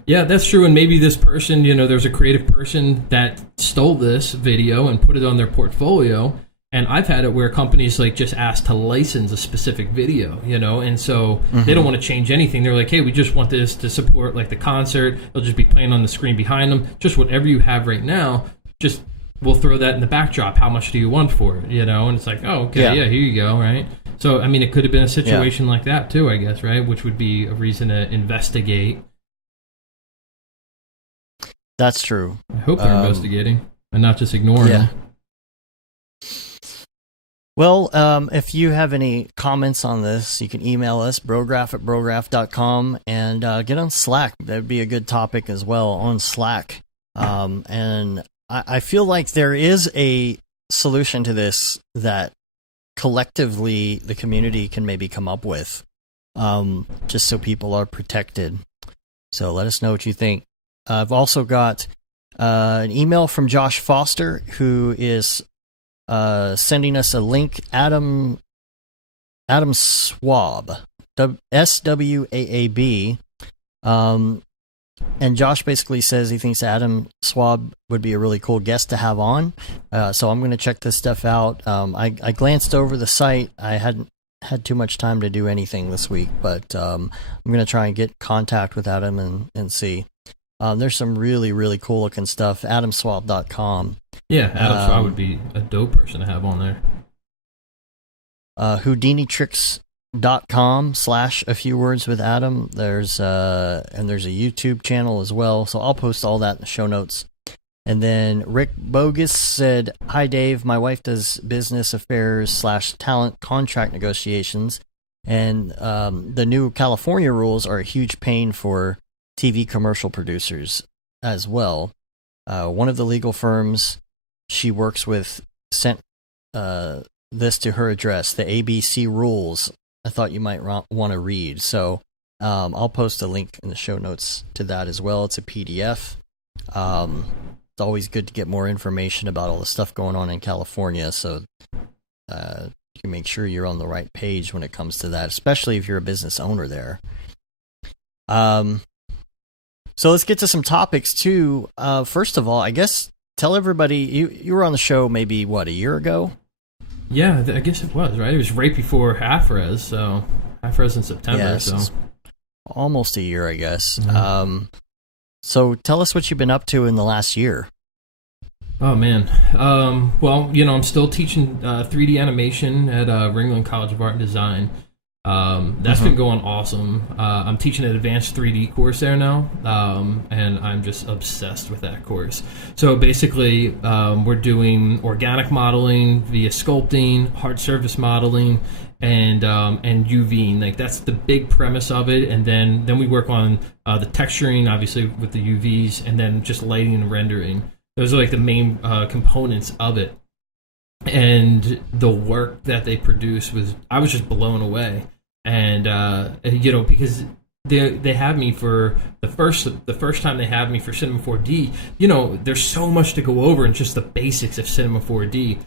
Yeah, that's true. And maybe this person, there's a creative person that stole this video and put it on their portfolio. And I've had it where companies like just ask to license a specific video, and so they don't want to change anything. They're like, hey, we just want this to support like the concert. It'll just be playing on the screen behind them. Just whatever you have right now, just we'll throw that in the backdrop. How much do you want for it? And it's like, oh, okay, yeah, here you go, right? So, I mean, it could have been a situation like that too, I guess, right? Which would be a reason to investigate. That's true. I hope they're investigating and not just ignoring them. Well, if you have any comments on this, you can email us, brograph@brograph.com, and get on Slack. That would be a good topic as well on Slack. And I feel like there is a solution to this that collectively the community can maybe come up with, just so people are protected. So let us know what you think. I've also got an email from Josh Foster, who is sending us a link. Adam Swab, SWAAB, and Josh basically says he thinks Adam Swab would be a really cool guest to have on. So I'm going to check this stuff out. I glanced over the site. I hadn't had too much time to do anything this week, but I'm going to try and get contact with Adam and see. There's some really, really cool looking stuff. AdamSwab.com. Yeah, Adam Swab would be a dope person to have on there. HoudiniTricks.com/a few words with Adam. There's a YouTube channel as well. So I'll post all that in the show notes. And then Rick Bogus said, "Hi Dave, my wife does business affairs / talent contract negotiations, and the new California rules are a huge pain for TV commercial producers as well. One of the legal firms she works with sent this to her address, the ABC rules. I thought you might want to read. So I'll post a link in the show notes to that as well. It's a PDF. It's always good to get more information about all the stuff going on in California, so you can make sure you're on the right page when it comes to that, especially if you're a business owner there. So let's get to some topics too. First of all, I guess tell everybody you were on the show maybe a year ago? Yeah, I guess it was, right? It was right before Half-Res, so Half-Res in September. Yeah, so almost a year, I guess. Mm-hmm. So tell us what you've been up to in the last year. Oh, man. Well, I'm still teaching 3D animation at Ringling College of Art and Design. That's been going awesome. I'm teaching an advanced 3D course there now, and I'm just obsessed with that course. So basically, we're doing organic modeling via sculpting, hard surface modeling, and UVing. Like, that's the big premise of it. And then we work on the texturing, obviously with the UVs, and then just lighting and rendering. Those are like the main components of it. And the work that they produce I was just blown away. And because they have me for the first time they have me for Cinema 4D, there's so much to go over in just the basics of Cinema 4D.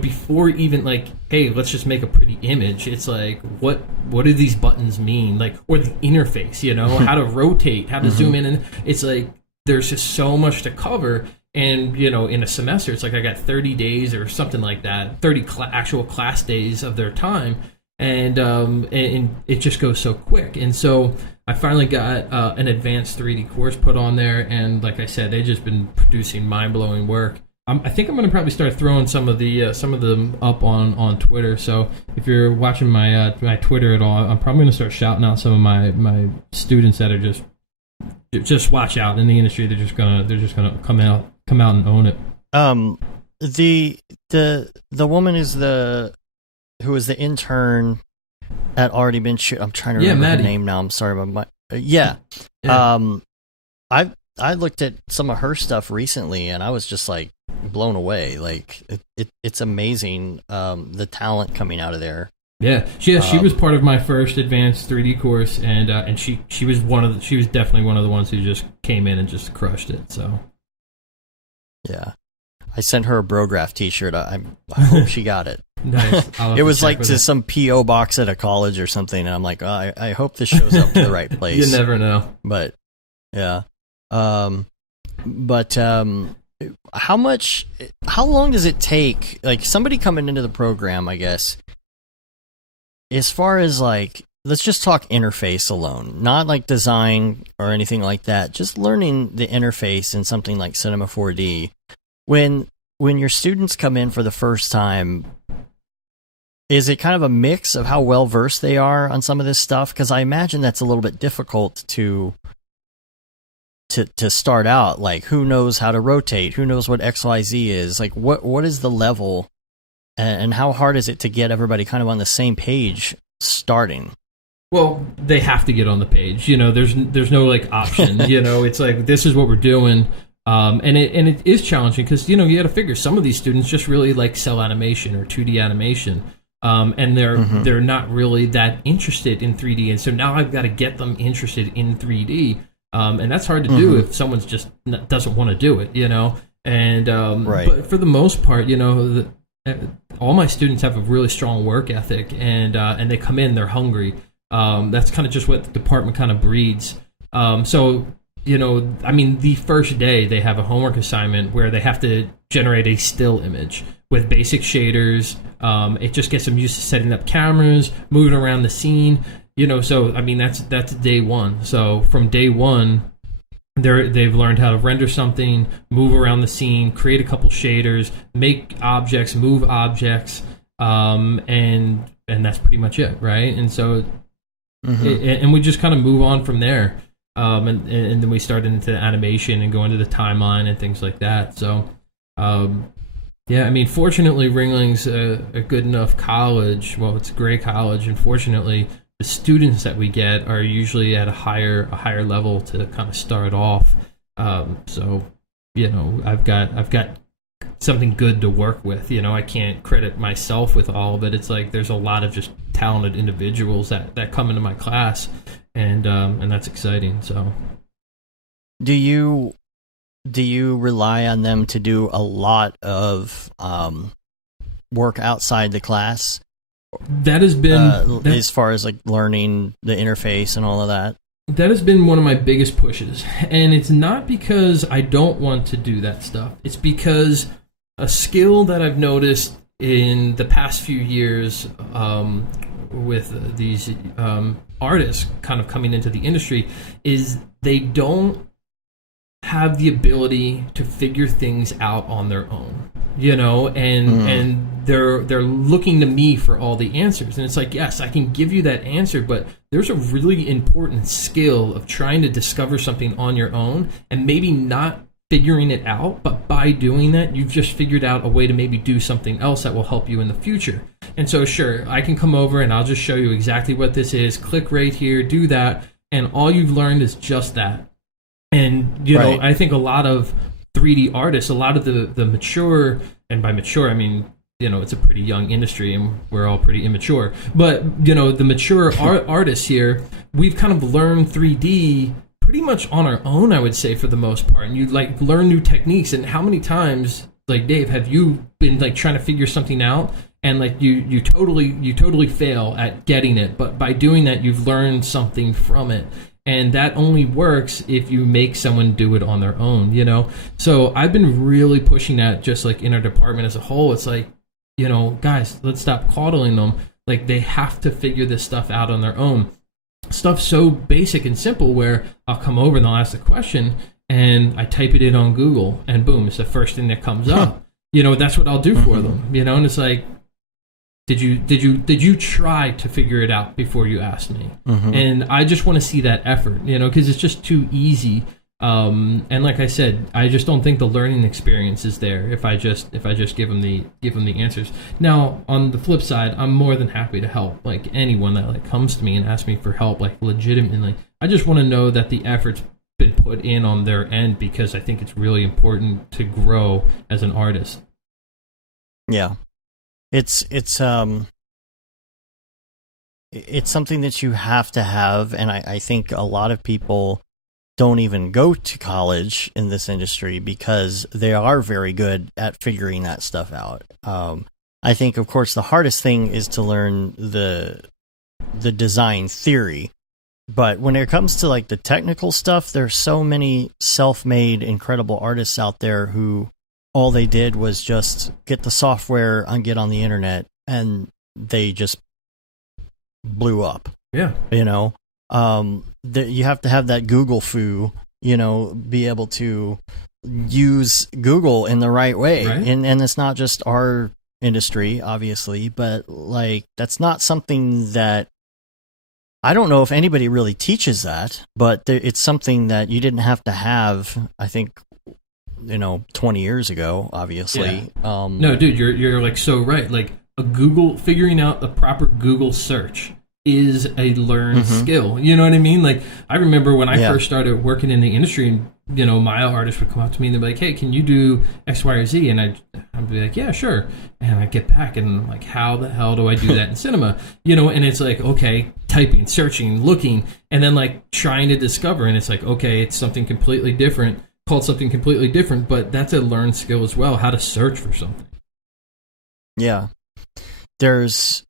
Before even like, hey, let's just make a pretty image. It's like, what do these buttons mean? Like, or the interface, how to rotate, how to zoom in, and it's like there's just so much to cover. And in a semester, it's like I got 30 days or something like that, 30 actual class days of their time. And it just goes so quick. And so I finally got an advanced 3D course put on there, and like I said, they've just been producing mind-blowing work. I think I'm going to probably start throwing some of them up on Twitter. So if you're watching my Twitter at all, I'm probably going to start shouting out some of my students that are just watch out in the industry. They're just gonna come out and own it. The woman who was the intern had already been I'm trying to remember her name now. I'm sorry about yeah. I looked at some of her stuff recently, and I was just like blown away. Like it's amazing, the talent coming out of there. Yeah, she was part of my first advanced 3D course, and she was definitely one of the ones who just came in and just crushed it. So yeah, I sent her a Brograph T-shirt. I hope she got it. Nice. It was like to some PO box at a college or something, and I'm like, oh, I hope this shows up to the right place. You never know. But yeah, how long does it take? Like somebody coming into the program, I guess. As far as like, let's just talk interface alone, not like design or anything like that. Just learning the interface in something like Cinema 4D. When your students come in for the first time, is it kind of a mix of how well versed they are on some of this stuff? Because I imagine that's a little bit difficult to start out. Like, who knows how to rotate? Who knows what XYZ is? Like, what is the level? And how hard is it to get everybody kind of on the same page starting? Well, they have to get on the page. There's no like option. It's like, this is what we're doing. And it is challenging because you got to figure some of these students just really like cell animation or 2D animation, and they're not really that interested in 3D. And so now I've got to get them interested in 3D, and that's hard to do if someone's just doesn't want to do it. And right. But for the most part, all my students have a really strong work ethic, and they come in, they're hungry. That's kind of just what the department kind of breeds. So, the first day they have a homework assignment where they have to generate a still image with basic shaders. It just gets them used to setting up cameras, moving around the scene. So that's day one. So from day one, they've learned how to render something, move around the scene, create a couple shaders, make objects, move objects, and and that's pretty much it, right? And so, Mm-hmm. and we just kind of move on from there, and then we start into animation and go into the timeline and things like that. So, yeah, I mean, fortunately, Ringling's a good enough college. Well, it's a great college, and fortunately, the students that we get are usually at a higher level to kind of start off. So, I've got something good to work with. I can't credit myself with all of it. It's like there's a lot of just talented individuals that come into my class, and that's exciting. So, Do you rely on them to do a lot of work outside the class? That has been as far as like learning the interface and all of that. That has been one of my biggest pushes, and it's not because I don't want to do that stuff. It's because a skill that I've noticed in the past few years with these artists kind of coming into the industry is they don't have the ability to figure things out on their own, and they're looking to me for all the answers. And it's like, yes, I can give you that answer, but there's a really important skill of trying to discover something on your own and maybe not figuring it out, but by doing that, you've just figured out a way to maybe do something else that will help you in the future. And so, sure, I can come over and I'll just show you exactly what this is. Click right here, do that, and all you've learned is just that. And, Right. I think a lot of 3D artists, a lot of the mature, and by mature, I mean, it's a pretty young industry and we're all pretty immature. But, the mature artists here, we've kind of learned 3D pretty much on our own, I would say, for the most part. And you learn new techniques. And how many times, like Dave, have you been trying to figure something out and you totally fail at getting it, but by doing that you've learned something from it. And that only works if you make someone do it on their own, So I've been really pushing that just in our department as a whole. It's like, guys, let's stop coddling them. They have to figure this stuff out on their own. Stuff so basic and simple where I'll come over and they'll ask the question and I type it in on Google and boom, it's the first thing that comes up. That's what I'll do for them. And it's like, did you try to figure it out before you asked me? And I just want to see that effort, because it's just too easy. And like I said, I just don't think the learning experience is there if I just give them the answers. Now, on the flip side, I'm more than happy to help anyone that comes to me and asks me for help, legitimately. I just want to know that the effort's been put in on their end because I think it's really important to grow as an artist. Yeah. It's something that you have to have, and I think a lot of people don't even go to college in this industry because they are very good at figuring that stuff out. I think, of course, the hardest thing is to learn the design theory, but when it comes to the technical stuff, there's so many self-made incredible artists out there who all they did was just get the software and get on the internet, and they just blew up. Yeah. You have to have that Google foo, be able to use Google in the right way. Right. And it's not just our industry, obviously, but that's not something that I don't know if anybody really teaches that, but it's something that you didn't have to have, I think, 20 years ago, obviously. Yeah. No, dude, you're so right. A Google, figuring out the proper Google search is a learned skill. You know what I mean? I remember when I first started working in the industry, and my artists would come up to me and they'd be like, "Hey, can you do X, Y, or Z?" And I'd be like, "Yeah, sure." And I get back and I'm like, "How the hell do I do that in cinema?" And it's like, okay, typing, searching, looking, and then trying to discover, and it's like, okay, it's something completely different. Called something completely different, but that's a learned skill as well, how to search for something. Yeah. There's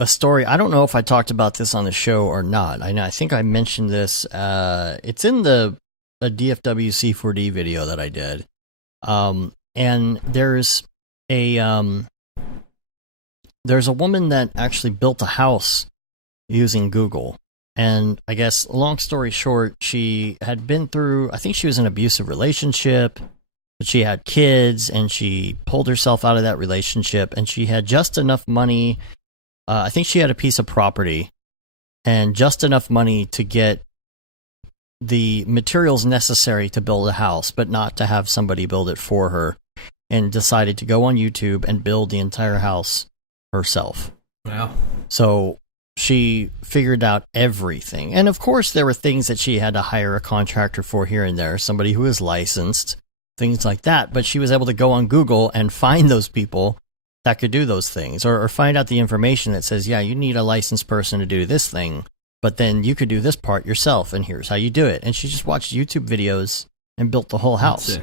a story, I don't know if I talked about this on the show or not. I think I mentioned this. It's in a DFW C4D video that I did. And there's a woman that actually built a house using Google. And I guess, long story short, she had been through, I think she was in an abusive relationship, but she had kids, and she pulled herself out of that relationship, and she had just enough money I think she had a piece of property and just enough money to get the materials necessary to build a house, but not to have somebody build it for her, and decided to go on YouTube and build the entire house herself. Wow. So she figured out everything. And of course, there were things that she had to hire a contractor for here and there, somebody who is licensed, things like that. But she was able to go on Google and find those people that could do those things, or find out the information that says, yeah, you need a licensed person to do this thing, but then you could do this part yourself, and here's how you do it. And she just watched YouTube videos and built the whole house. Sick.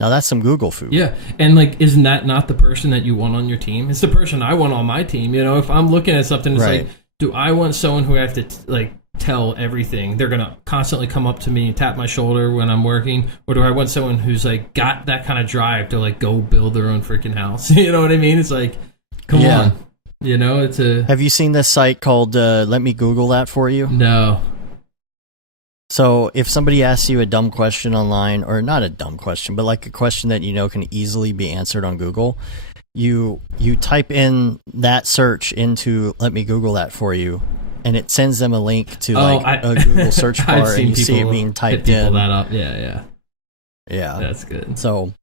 Now that's some Google food. Yeah, and like, isn't that not the person that you want on your team? It's the person I want on my team. You know, if I'm looking at something, it's Right. like, do I want someone who I have to like tell everything? They're gonna constantly come up to me and tap my shoulder when I'm working, or do I want someone who's like got that kind of drive to like go build their own freaking house? You know what I mean? It's like, come on, you know, it's a. Have you seen this site called Let Me Google That For You? No. So if somebody asks you a dumb question online, or not a dumb question, but like a question that you know can easily be answered on Google, you type in that search into Let Me Google That For You, and it sends them a link to a Google search bar, and you see it being typed in. That up. Yeah. That's good. So,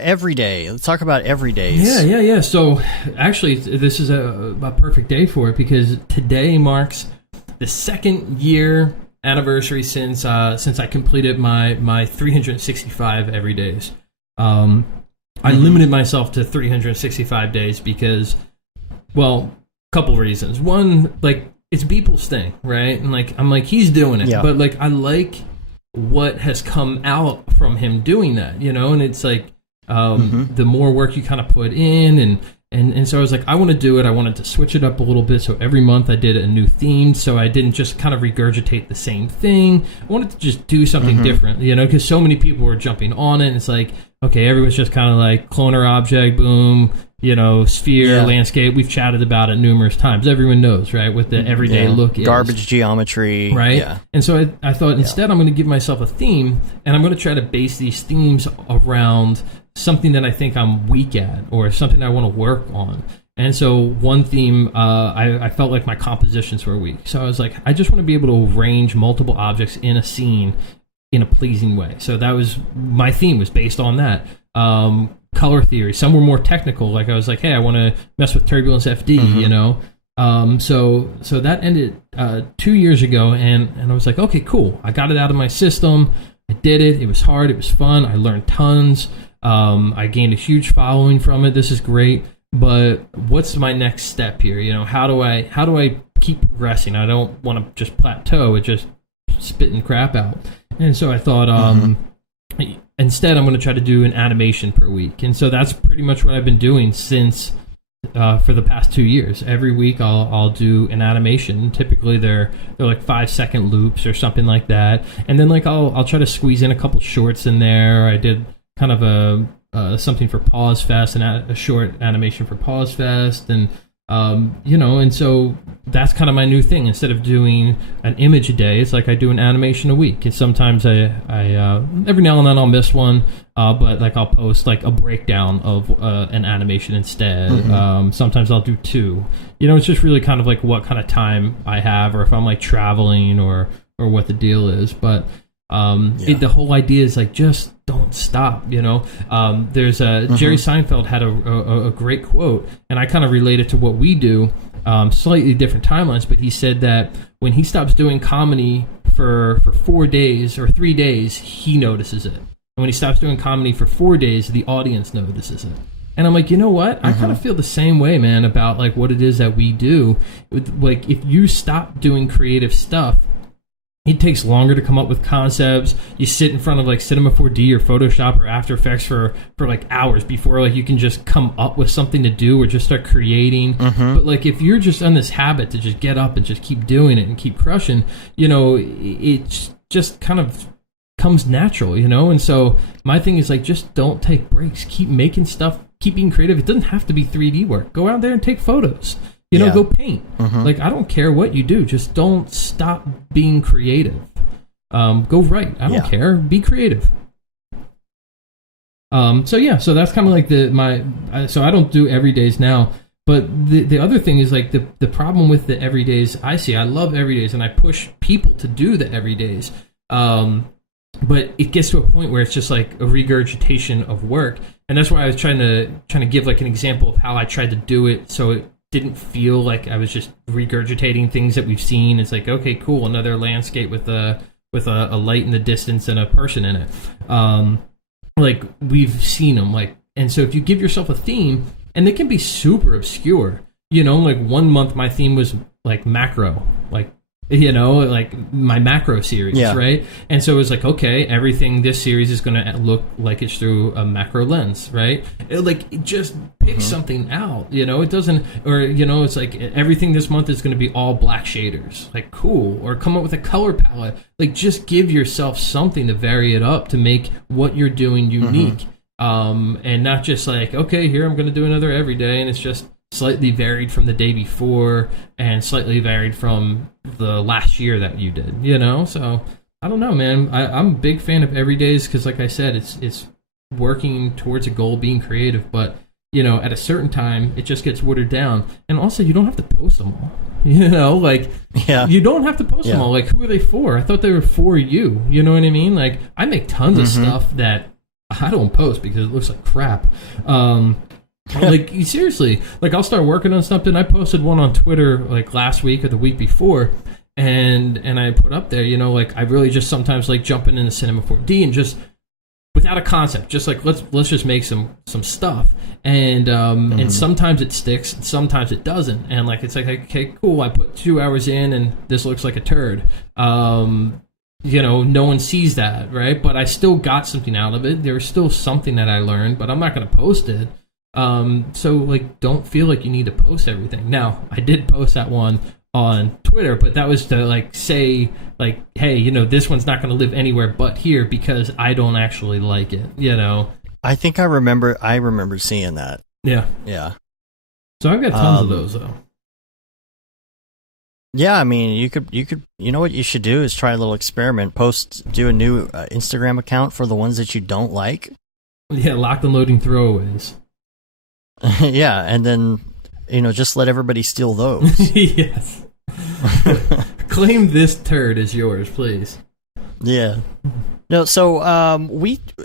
every day. Let's talk about everydays. Yeah. So, actually, this is a perfect day for it, because today marks the 2nd year anniversary since I completed my 365 everydays. I limited myself to 365 days because, well, couple reasons. One, like, it's people's thing, right? And like, I'm like, he's doing it, but like, I like what has come out from him doing that, you know. And it's like, the more work you kind of put in, and so I was like, I want to do it. I wanted to switch it up a little bit, so every month I did a new theme, so I didn't just kind of regurgitate the same thing. I wanted to just do something different, you know, because so many people were jumping on it, and it's like, okay, everyone's just kind of like cloner object, boom, you know, sphere, landscape. We've chatted about it numerous times. Everyone knows, right, what the everyday look is. Garbage geometry. Right? Yeah. And so I thought, instead I'm going to give myself a theme, and I'm going to try to base these themes around something that I think I'm weak at, or something I want to work on. And so one theme, I felt like my compositions were weak. So I was like, I just want to be able to arrange multiple objects in a scene in a pleasing way. So that was my theme, was based on that. Color theory. Some were more technical. Like I was like, hey, I want to mess with Turbulence FD, you know. So that ended 2 years ago, and I was like, okay, cool. I got it out of my system. I did it. It was hard. It was fun. I learned tons. I gained a huge following from it. This is great. But what's my next step here? You know, how do I keep progressing? I don't want to just plateau at just spitting crap out. And so I thought, instead, I'm going to try to do an animation per week. And so that's pretty much what I've been doing since for the past 2 years. Every week I'll do an animation. Typically they're like 5-second loops or something like that. And then like I'll try to squeeze in a couple shorts in there. I did kind of a something for Pause Fest, and a short animation for Pause Fest, and you know, and so that's kind of my new thing. Instead of doing an image a day, it's like I do an animation a week. And sometimes I every now and then I'll miss one, but like I'll post like a breakdown of an animation instead. Sometimes I'll do 2. You know, it's just really kind of like what kind of time I have, or if I'm like traveling, or what the deal is. But the whole idea is like, just don't stop, you know. There's Jerry Seinfeld had a great quote, and I kind of relate it to what we do, slightly different timelines, but he said that when he stops doing comedy for 4 days or 3 days, he notices it. And when he stops doing comedy for 4 days, the audience notices it. And I'm like, you know what? I kind of feel the same way, man, about like what it is that we do. Like, if you stop doing creative stuff, it takes longer to come up with concepts. You sit in front of like Cinema 4D or Photoshop or After Effects for like hours before like you can just come up with something to do or just start creating. But like, if you're just on this habit to just get up and just keep doing it and keep crushing, you know, it just kind of comes natural, you know. And so my thing is like, just don't take breaks. Keep making stuff. Keep being creative. It doesn't have to be 3D work. Go out there and take photos. You know, go paint. Like, I don't care what you do. Just don't stop being creative. Go write. I don't care. Be creative. So that's kind of like so I don't do everydays now. But the other thing is like the problem with the everydays I love everydays and I push people to do the everydays. But it gets to a point where it's just like a regurgitation of work. And that's why I was trying to give like an example of how I tried to do it so it didn't feel like I was just regurgitating things that we've seen. It's like, okay, cool, another landscape with a light in the distance and a person in it. Like we've seen them, like, and so if you give yourself a theme, and they can be super obscure, like 1 month my theme was like macro, like, like my macro series, right? And so it was like, okay, everything this series is going to look like it's through a macro lens, right? It just pick something out, it doesn't, or, it's like everything this month is going to be all black shaders, like cool, or come up with a color palette, like just give yourself something to vary it up to make what you're doing unique. And not just like, okay, here I'm going to do another everyday, and it's just slightly varied from the day before and slightly varied from the last year that you did, So I don't know, man. I'm a big fan of everydays because, like I said, it's working towards a goal, being creative, but at a certain time it just gets watered down, and also you don't have to post them all. You don't have to post them all. Like, who are they for? I thought they were for you. You know what I mean? Like, I make tons of stuff that I don't post because it looks like crap. Like, seriously, like I'll start working on something. I posted one on Twitter like last week or the week before, and I put up there, like I really just sometimes like jumping into Cinema 4D and just without a concept, just like let's just make some stuff, and and sometimes it sticks, and sometimes it doesn't, and like it's like, okay, cool, I put 2 hours in and this looks like a turd. No one sees that, right? But I still got something out of it. There was still something that I learned, but I'm not going to post it. So like, don't feel like you need to post everything. Now, I did post that one on Twitter, but that was to like say like, hey, this one's not going to live anywhere but here because I don't actually like it. I think I remember seeing that. Yeah. So I've got tons of those though. Yeah, I mean, you could, what you should do is try a little experiment. Do a new Instagram account for the ones that you don't like. Yeah, locked and loading throwaways. Yeah, and then, just let everybody steal those. Yes. Claim this turd as yours, please. Yeah. No, so I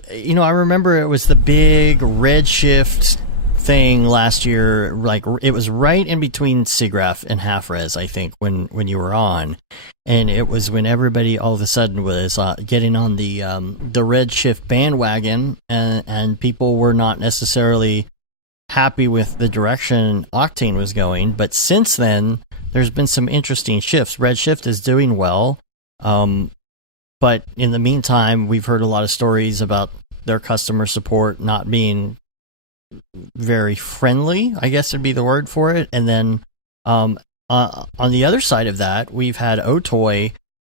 remember it was the big Redshift thing last year. Like, it was right in between SIGGRAPH and Half-Res, I think, when you were on, and it was when everybody all of a sudden was getting on the Redshift bandwagon, and people were not necessarily happy with the direction Octane was going. But since then, there's been some interesting shifts. Redshift is doing well, but in the meantime, we've heard a lot of stories about their customer support not being very friendly, I guess would be the word for it. And then on the other side of that, we've had Otoy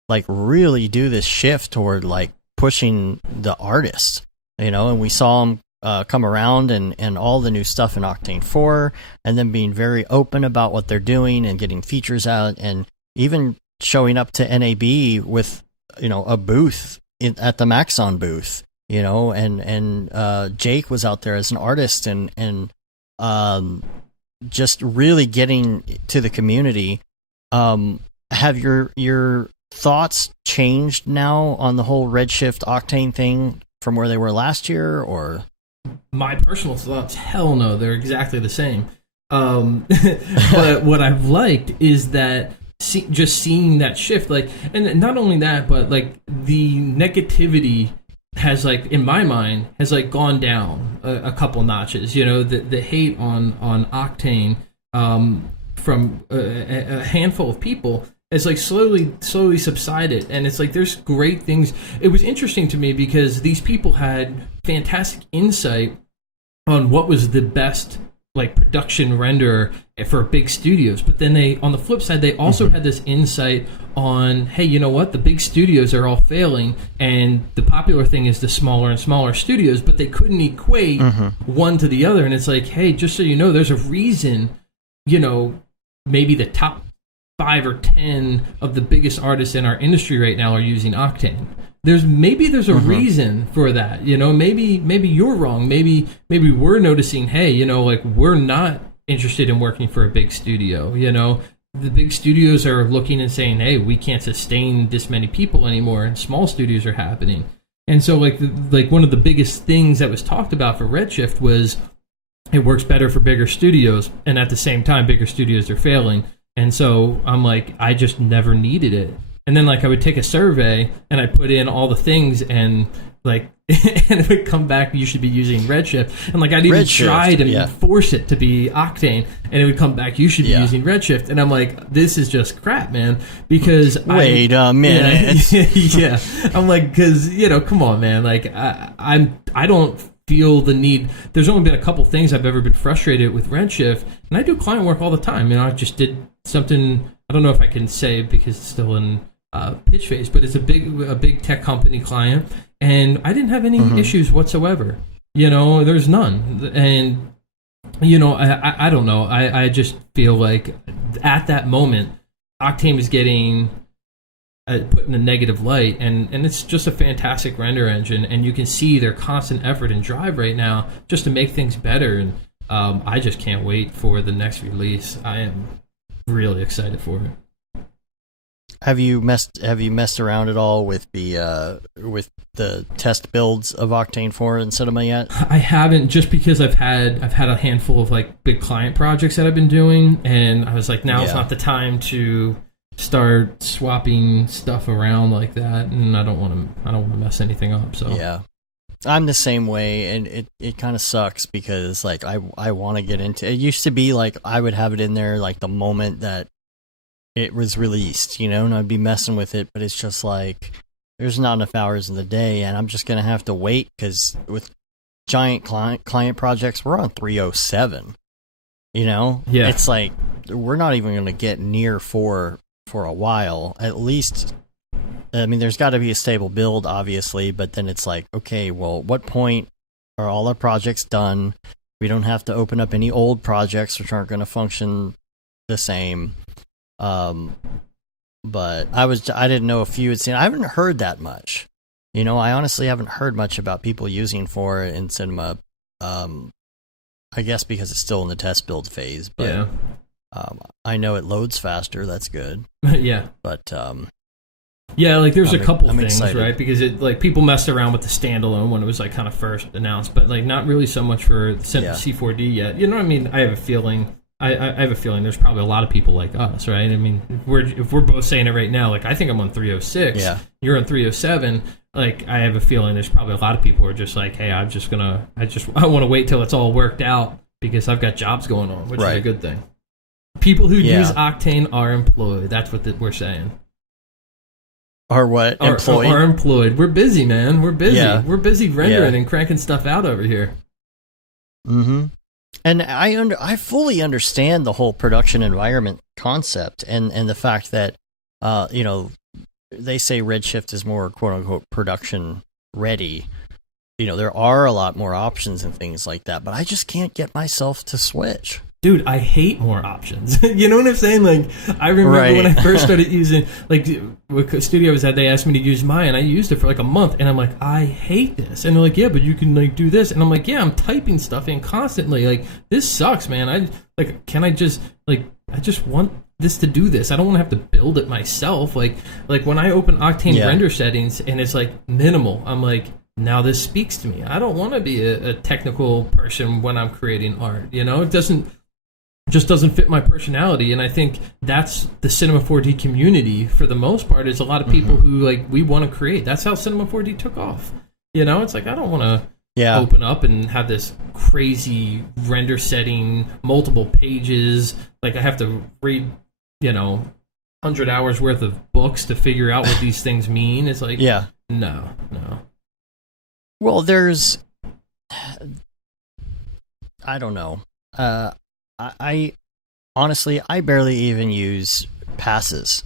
like really do this shift toward like pushing the artist, and we saw him come around and all the new stuff in Octane 4, and then being very open about what they're doing and getting features out, and even showing up to NAB with a booth at the Maxon booth, and Jake was out there as an artist and just really getting to the community. Have your thoughts changed now on the whole Redshift Octane thing from where they were last year, or? My personal thoughts, hell no, they're exactly the same. But what I've liked is that just seeing that shift, like, and not only that, but like the negativity has, like, in my mind, has like gone down a couple notches. The hate on Octane from a handful of people has like slowly subsided, and it's like there's great things. It was interesting to me because these people had fantastic insight on what was the best like production renderer for big studios, but then they, on the flip side, they also had this insight on, hey, you know what, the big studios are all failing, and the popular thing is the smaller and smaller studios, but they couldn't equate one to the other. And it's like, hey, just so you know, there's a reason, maybe the top 5 or 10 of the biggest artists in our industry right now are using Octane. there's a reason for that. Maybe you're wrong. Maybe we're noticing, hey, like we're not interested in working for a big studio. The big studios are looking and saying, hey, we can't sustain this many people anymore, and small studios are happening. And so like one of the biggest things that was talked about for Redshift was it works better for bigger studios, and at the same time bigger studios are failing. And so I'm like, I just never needed it. And then like I would take a survey and I put in all the things, and like and it would come back, you should be using Redshift. And like I'd even try to force it to be Octane, and it would come back, you should be using Redshift. And I'm like, this is just crap, man. Because wait a minute. Yeah. I'm like, because come on, man. Like I don't feel the need. There's only been a couple things I've ever been frustrated with Redshift, and I do client work all the time. I just did something, I don't know if I can say because it's still in pitch phase, but it's a big tech company client, and I didn't have any issues whatsoever. There's none. And I don't know. I just feel like at that moment Octane is getting put in a negative light, and it's just a fantastic render engine, and you can see their constant effort and drive right now just to make things better. And I just can't wait for the next release. I am really excited for it. Have you messed around at all with the test builds of Octane 4 in Cinema yet? I haven't, just because I've had a handful of like big client projects that I've been doing, and I was like, now's not the time to start swapping stuff around like that, and I don't want to mess anything up. So yeah, I'm the same way, and it kind of sucks because like I want to get into it. Used to be like I would have it in there like the moment that it was released, and I'd be messing with it, but it's just like there's not enough hours in the day, and I'm just gonna have to wait because with giant client projects we're on 307. It's like we're not even gonna get near 4 for a while at least. I mean, there's got to be a stable build, obviously, but then it's like, okay, well, what point are all our projects done? We don't have to open up any old projects which aren't going to function the same. But I didn't know if you had seen. I haven't heard that much. I honestly haven't heard much about people using 4 in Cinema. I guess because it's still in the test build phase, but yeah. I know it loads faster. That's good. Yeah, but yeah, like there's a couple I'm things, excited. right? Because it like people messed around with the standalone when it was like kind of first announced, but like not really so much for C4D yet. You know what I mean? I have a feeling. I have a feeling there's probably a lot of people like us, right? I mean, if we're both saying it right now, like I think I'm on 306. Yeah. You're on 307. Like I have a feeling there's probably a lot of people who are just like, hey, I want to wait till it's all worked out because I've got jobs going on, which is a good thing. People who use Octane are employed. That's what we're saying. Are what? Employed? Are employed. We're busy, man. We're busy. Yeah. We're busy rendering and cranking stuff out over here. Mm-hmm. And I fully understand the whole production environment concept and the fact that, they say Redshift is more quote-unquote production ready. There are a lot more options and things like that, but I just can't get myself to switch. Dude, I hate more options. You know what I'm saying? Like, I remember when I first started using, like, with studios that they asked me to use Maya, I used it for like a month, and I'm like, I hate this. And they're like, yeah, but you can like do this. And I'm like, yeah, I'm typing stuff in constantly. Like, this sucks, man. I just want this to do this. I don't want to have to build it myself. Like when I open Octane render settings and it's like minimal, I'm like, now this speaks to me. I don't want to be a technical person when I'm creating art. It just doesn't fit my personality. And I think that's the Cinema 4D community for the most part, is a lot of people who like, we want to create. That's how Cinema 4D took off. It's like, I don't want to open up and have this crazy render setting, multiple pages. Like I have to read, 100 hours worth of books to figure out what these things mean. It's like, no. Well, there's, I don't know. I honestly, I barely even use passes,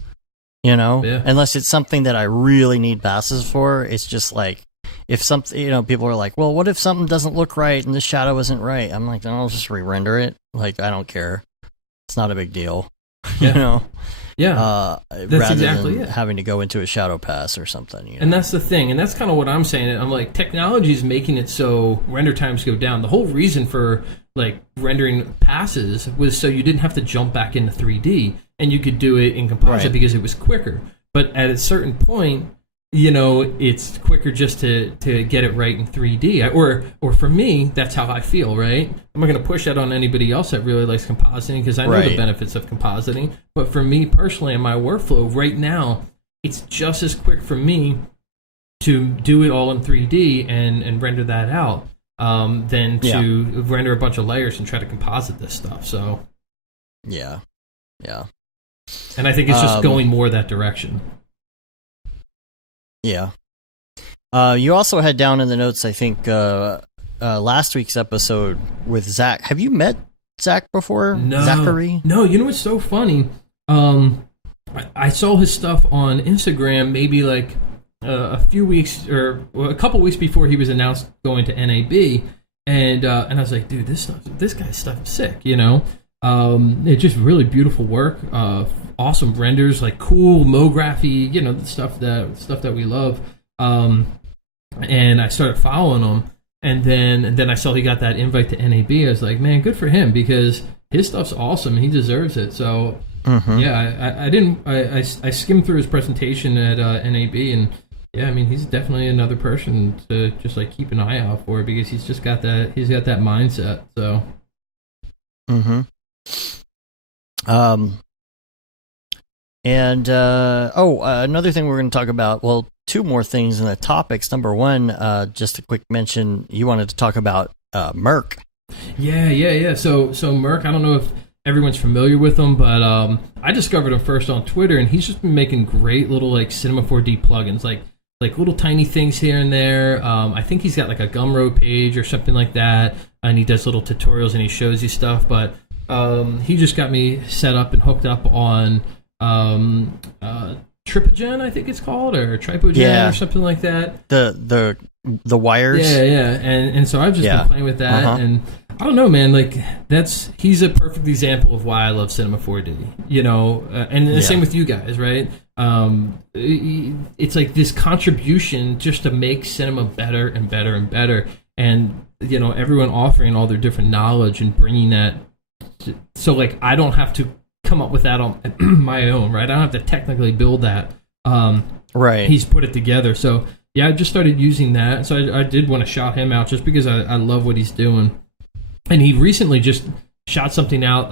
unless it's something that I really need passes for. It's just like, if something, people are like, well, what if something doesn't look right and the shadow isn't right? I'm like, then I'll just re-render it. Like, I don't care. It's not a big deal, That's rather exactly than it. having to go into a shadow pass or something. And that's the thing, and that's kind of what I'm saying. I'm like, technology is making it so render times go down. The whole reason for like rendering passes was so you didn't have to jump back into 3D, and you could do it in composite because it was quicker. But at a certain point, it's quicker just to get it right in 3D. Or for me, that's how I feel, right? I'm not going to push that on anybody else that really likes compositing because I know the benefits of compositing. But for me personally, in my workflow right now, it's just as quick for me to do it all in 3D and render that out than to render a bunch of layers and try to composite this stuff. So, yeah. And I think it's just going more that direction. Yeah. You also had down in the notes, I think, last week's episode with Zach. Have you met Zach before? No. Zachary? No, you know what's so funny? I saw his stuff on Instagram maybe like a few weeks or a couple weeks before he was announced going to NAB, and I was like, dude, this guy's stuff is sick, It's just really beautiful work, awesome renders, like cool Brography, the stuff that we love. And I started following him, and then I saw he got that invite to NAB. I was like, man, good for him because his stuff's awesome and he deserves it. So I skimmed through his presentation at NAB, and yeah, I mean, he's definitely another person to just like keep an eye out for because he's got that mindset. So. Another thing we're going to talk about, well, two more things in the topics. Number one, just a quick mention, you wanted to talk about Merc. Yeah. So Merc, I don't know if everyone's familiar with him, but I discovered him first on Twitter, and he's just been making great little like Cinema 4D plugins, like little tiny things here and there. I think he's got like a Gumroad page or something like that, and he does little tutorials and he shows you stuff, but he just got me set up and hooked up on Tripogen, I think it's called, or Tripogen or something like that. The wires. Yeah. And so I've just been playing with that, and I don't know, man. Like he's a perfect example of why I love Cinema 4D. And the same with you guys, right? It's like this contribution just to make cinema better and better and better, and everyone offering all their different knowledge and bringing that. So like I don't have to come up with that on my own, right? I don't have to technically build that. Right. He's put it together. So yeah, I just started using that. So I did want to shout him out just because I love what he's doing. And he recently just shot something out.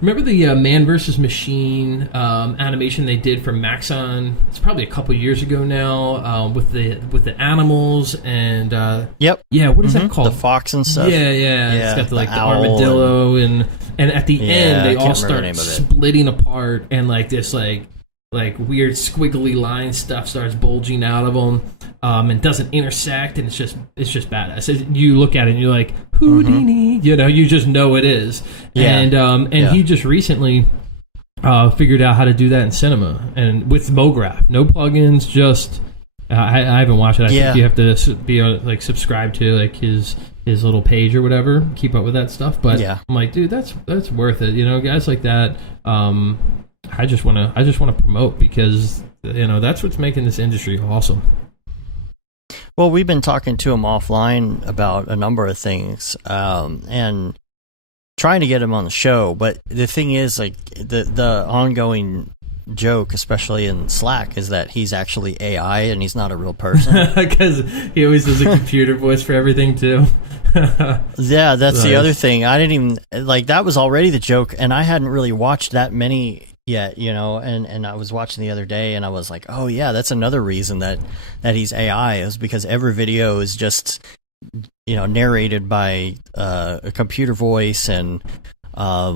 Remember the Man vs. Machine animation they did for Maxon? It's probably a couple years ago now, with the animals and yep. Yeah, what is that called? The fox and stuff. Yeah. It's got the armadillo and at the end they all start splitting apart, and like this like weird squiggly line stuff starts bulging out of them, and doesn't intersect, and it's just badass. You look at it and you're like, Houdini, you just know it is. Yeah. And he just recently figured out how to do that in cinema, and with Brograph, no plugins, just I haven't watched it. I think you have to be like subscribed to like his little page or whatever, keep up with that stuff. But I'm like, dude, that's worth it. Guys like that. I just want to promote because that's what's making this industry awesome. Well, we've been talking to him offline about a number of things, and trying to get him on the show. But the thing is, like the ongoing joke, especially in Slack, is that he's actually AI and he's not a real person. Because he always does a computer voice for everything too. Yeah, that's the other thing. I didn't even that was already the joke, and I hadn't really watched that many yet, and I was watching the other day, and I was like, oh yeah, that's another reason that he's AI, is because every video is just narrated by a computer voice, and I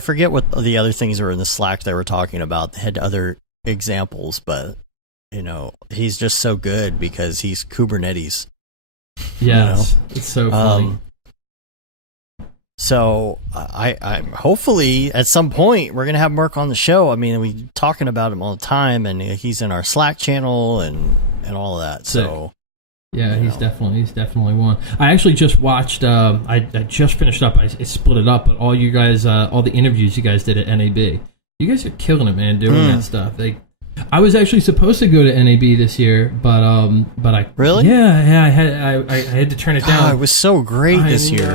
forget what the other things were in the Slack they were talking about. They had other examples, but he's just so good because he's Kubernetes. Yes, it's so funny. So I hopefully at some point we're gonna have Merc on the show. I mean, we talking about him all the time, and he's in our Slack channel and all of that. So yeah, he's definitely one. I actually just watched. I just finished up. I split it up, but all you guys, all the interviews you guys did at NAB. You guys are killing it, man, doing that stuff. Like, I was actually supposed to go to NAB this year, but I really, yeah, I had to turn it down. Oh, it was so great this year.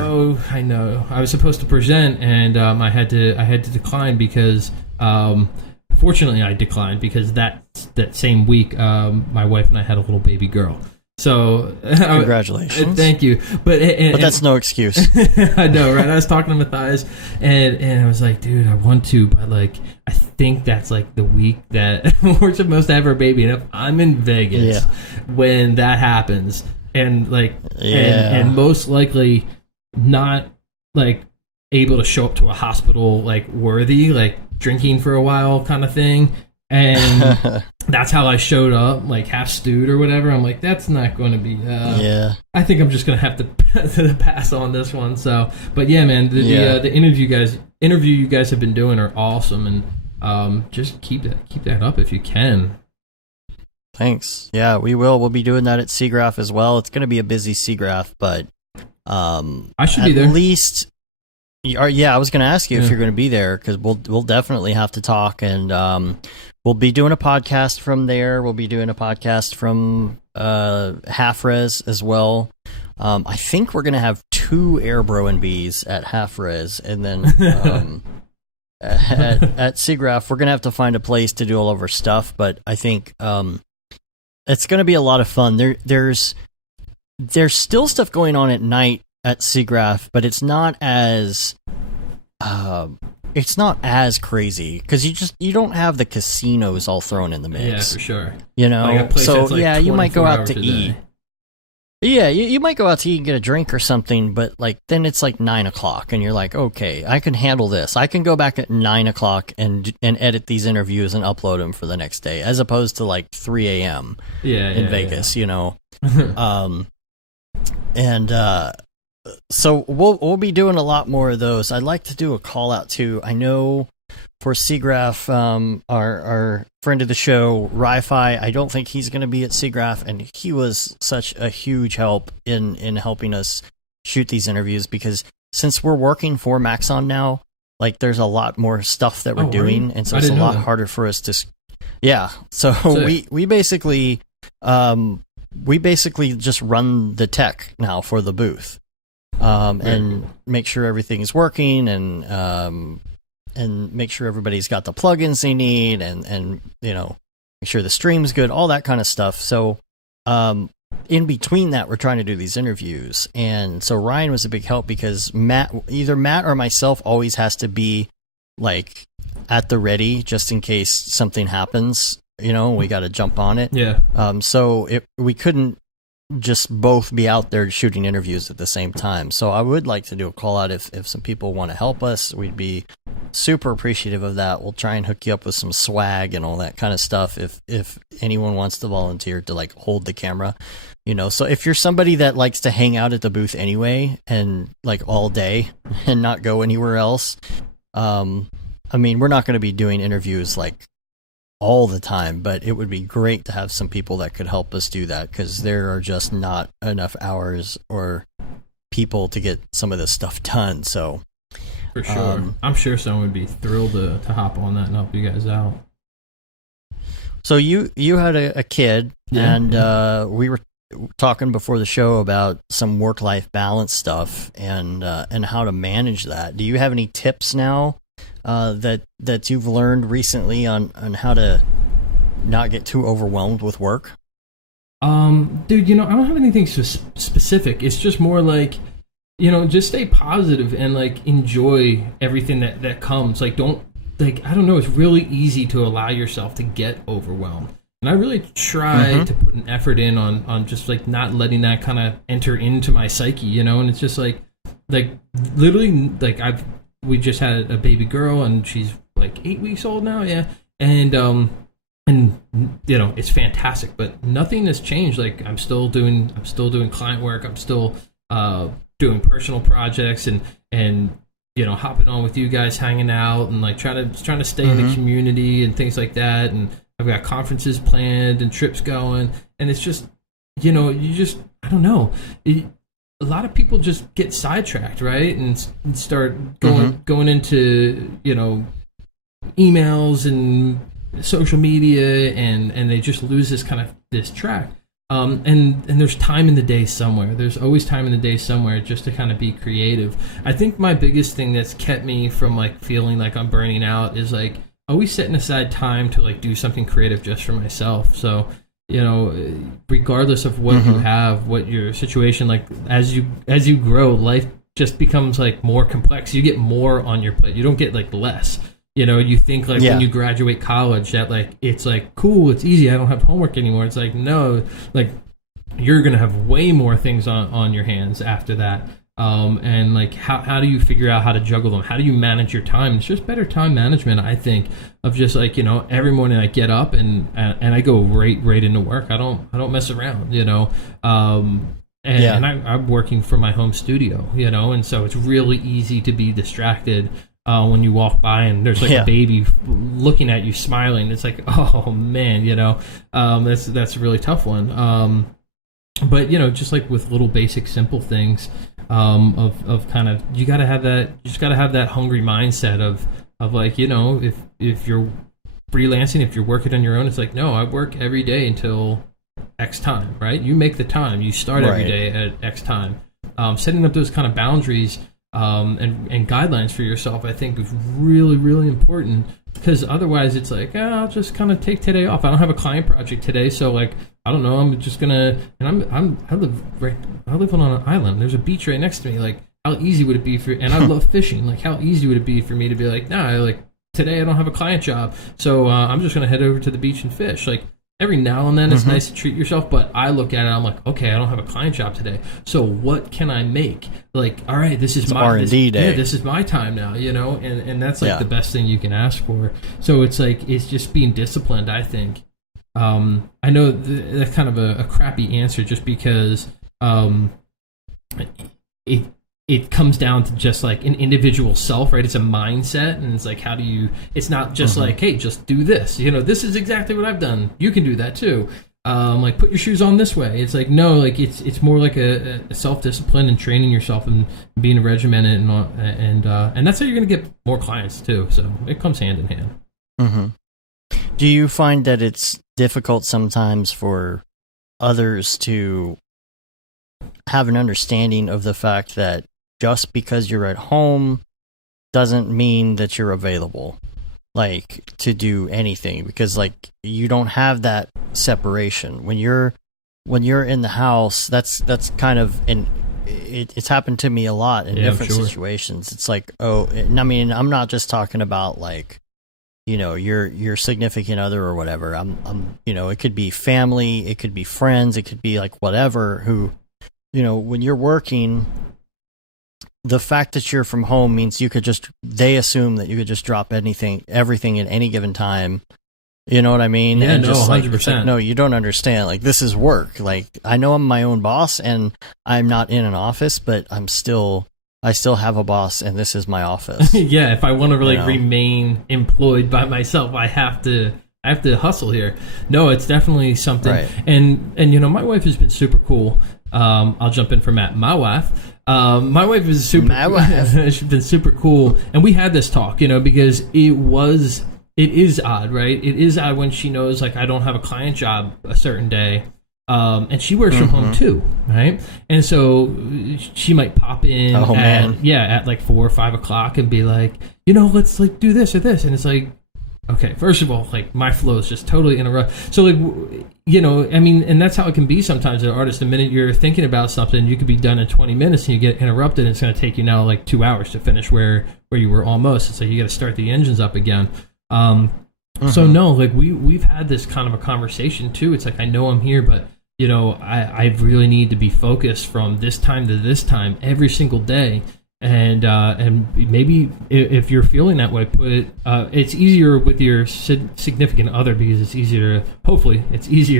I know. I was supposed to present, and I had to decline because, fortunately, I declined because that same week, my wife and I had a little baby girl. So congratulations. Thank you. But that's no excuse. I know, right? I was talking to Matthias, and I was like, dude, I want to, but like, I think that's like the week that we're supposed to have our baby, and if I'm in Vegas when that happens, and like, and most likely not like able to show up to a hospital like worthy, like drinking for a while kind of thing. And that's how I showed up, like half stewed or whatever. I'm like, that's not going to be. I think I'm just going to have to pass on this one. So, but yeah, man, the interview you guys have been doing are awesome, and just keep that up if you can. Thanks. Yeah, we will. We'll be doing that at SIGGRAPH as well. It's going to be a busy SIGGRAPH, but I should be there. At least. Yeah, I was going to ask you if you're going to be there, because we'll definitely have to talk, and we'll be doing a podcast from there. We'll be doing a podcast from Half Res as well. I think we're going to have 2 Airbro and Bs at Half Res, and then at SIGGRAPH we're going to have to find a place to do all of our stuff. But I think it's going to be a lot of fun. There's still stuff going on at night at SIGGRAPH, but it's not as crazy, because you don't have the casinos all thrown in the mix. Yeah, for sure. You know, so like you might go out to eat. Yeah, you might go out to eat and get a drink or something, but like then it's like 9 o'clock, and you're like, okay, I can handle this. I can go back at 9 o'clock and edit these interviews and upload them for the next day, as opposed to like 3 a.m. in Vegas. You know, so we'll be doing a lot more of those. I'd like to do a call out too. I know for SIGGRAPH, our friend of the show, Ri-Fi, I don't think he's going to be at SIGGRAPH, and he was such a huge help in helping us shoot these interviews, because since we're working for Maxon now, like there's a lot more stuff that we're doing, and so it's a lot harder for us to. Yeah, so we basically just run the tech now for the booth. And make sure everything's working, and make sure everybody's got the plugins they need, and you know, make sure the stream's good, all that kind of stuff. So in between that, we're trying to do these interviews, and so Ryan was a big help, because either Matt or myself always has to be like at the ready, just in case something happens. You know, we got to jump on it. Yeah. So we couldn't just both be out there shooting interviews at the same time. So I would like to do a call out if some people want to help us. We'd be super appreciative of that. We'll try and hook you up with some swag and all that kind of stuff if anyone wants to volunteer to like hold the camera, you know. So if you're somebody that likes to hang out at the booth anyway and like all day and not go anywhere else, I mean, we're not going to be doing interviews like all the time, but it would be great to have some people that could help us do that, because there are just not enough hours or people to get some of this stuff done. So for sure, I'm sure someone would be thrilled to hop on that and help you guys out. So you had a kid, and we were talking before the show about some work-life balance stuff and how to manage that. Do you have any tips now that you've learned recently on how to not get too overwhelmed with work? Dude, you know, I don't have anything specific. It's just more like, you know, just stay positive and like enjoy everything that comes. Like, don't, like, I don't know, it's really easy to allow yourself to get overwhelmed. And I really try to put an effort in on just like not letting that kind of enter into my psyche, you know. And it's just like literally, like we just had a baby girl, and she's like 8 weeks old now, and you know, it's fantastic, but nothing has changed. Like I'm still doing client work, I'm still doing personal projects, and you know, hopping on with you guys, hanging out, and like trying to stay in the community and things like that. And I've got conferences planned and trips going, and it's just, you know, I don't know. A lot of people just get sidetracked, right? And start going into, you know, emails and social media, and they just lose this track. And there's time in the day somewhere. There's always time in the day somewhere just to kind of be creative. I think my biggest thing that's kept me from like feeling like I'm burning out is like always setting aside time to like do something creative just for myself. So, you know, regardless of what you have, what your situation, like as you grow, life just becomes like more complex. You get more on your plate. You don't get like less. You know, you think like when you graduate college that like it's like cool, it's easy, I don't have homework anymore. It's like no, like you're gonna have way more things on your hands after that. And like how do you figure out how to juggle them? How do you manage your time? It's just better time management, I think, of just like, you know, every morning I get up and I go right into work. I don't mess around, you know. And I'm working from my home studio, you know, and so it's really easy to be distracted when you walk by and there's like a baby looking at you smiling. It's like, oh man, you know, that's a really tough one. But you know, just like with little basic simple things, of kind of, you just gotta have that hungry mindset of like, you know, if you're freelancing, if you're working on your own, it's like, no, I work every day until X time, right? You make the time, you start every day at X time. Setting up those kind of boundaries and guidelines for yourself, I think, is really, really important, because otherwise it's like, I'll just kind of take today off. I don't have a client project today, so like, I don't know, I'm just gonna, and I live on an island. There's a beach right next to me. Like, how easy would it be and I love fishing. Like, how easy would it be for me to be like, nah, like today I don't have a client job, so I'm just gonna head over to the beach and fish. Like, every now and then it's nice to treat yourself, but I look at it, I'm like, okay, I don't have a client job today, so what can I make? Like, all right, this is my R&D day. Yeah, this is my time now, you know, and that's like the best thing you can ask for. So it's like, it's just being disciplined, I think. I know that's kind of a crappy answer, just because it comes down to just like an individual self, right? It's a mindset, and it's like, how do you, it's not just like, hey, just do this, you know, this is exactly what I've done, you can do that too. Like, put your shoes on this way. It's like, no, like it's more like a self-discipline and training yourself and being regimented, and that's how you're going to get more clients too. So it comes hand in hand. Do you find that it's difficult sometimes for others to have an understanding of the fact that just because you're at home doesn't mean that you're available, like, to do anything? Because like, you don't have that separation when you're in the house. That's kind of it's happened to me a lot in different situations. It's like, and I mean, I'm not just talking about like, you know, your significant other or whatever. I'm you know, it could be family, it could be friends, it could be like whatever, who, you know, when you're working, the fact that you're from home means they assume that you could just drop everything at any given time. You know what I mean? Yeah, and no, just 100%. like, no, you don't understand. Like, this is work. Like, I know I'm my own boss and I'm not in an office, but I still have a boss, and this is my office. Yeah, if I want to really remain employed by myself, I have to hustle here. No, it's definitely something. Right. And you know, my wife has been super cool. I'll jump in for Matt. My wife is super. She's been super cool, and we had this talk, you know, because it is odd, right? It is odd when she knows, like, I don't have a client job a certain day. And she works from home too, right? And so she might pop in at like 4 or 5 o'clock and be like, you know, let's like do this or this. And it's like, okay, first of all, like, my flow is just totally interrupted. So like, you know, I mean, and that's how it can be sometimes as an artist. The minute you're thinking about something, you could be done in 20 minutes and you get interrupted, and it's going to take you now like 2 hours to finish where you were almost. It's like, you got to start the engines up again. So no, like we've had this kind of a conversation too. It's like, I know I'm here, but you know, I really need to be focused from this time to this time every single day. And maybe if you're feeling that way, it's easier with your significant other, because it's easier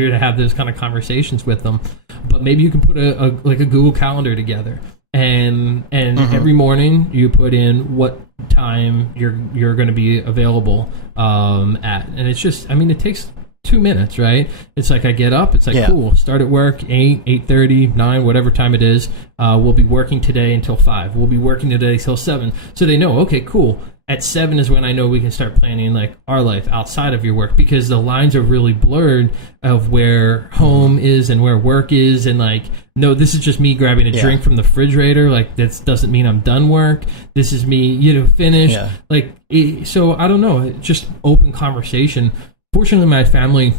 to have those kind of conversations with them. But maybe you can put a Google Calendar together, and every morning you put in what time you're going to be available at, and it's just, I mean, it takes 2 minutes, right? It's like, I get up, it's like, cool, start at work 8:30, 9, whatever time it is. We'll be working today until 5. We'll be working today till 7. So they know, okay, cool. at 7 is when I know we can start planning like our life outside of your work, because the lines are really blurred of where home is and where work is. And like, no, this is just me grabbing a drink from the refrigerator. Like, that doesn't mean I'm done work. This is me, finished. Yeah. Like, so I don't know, just open conversation. Fortunately, my family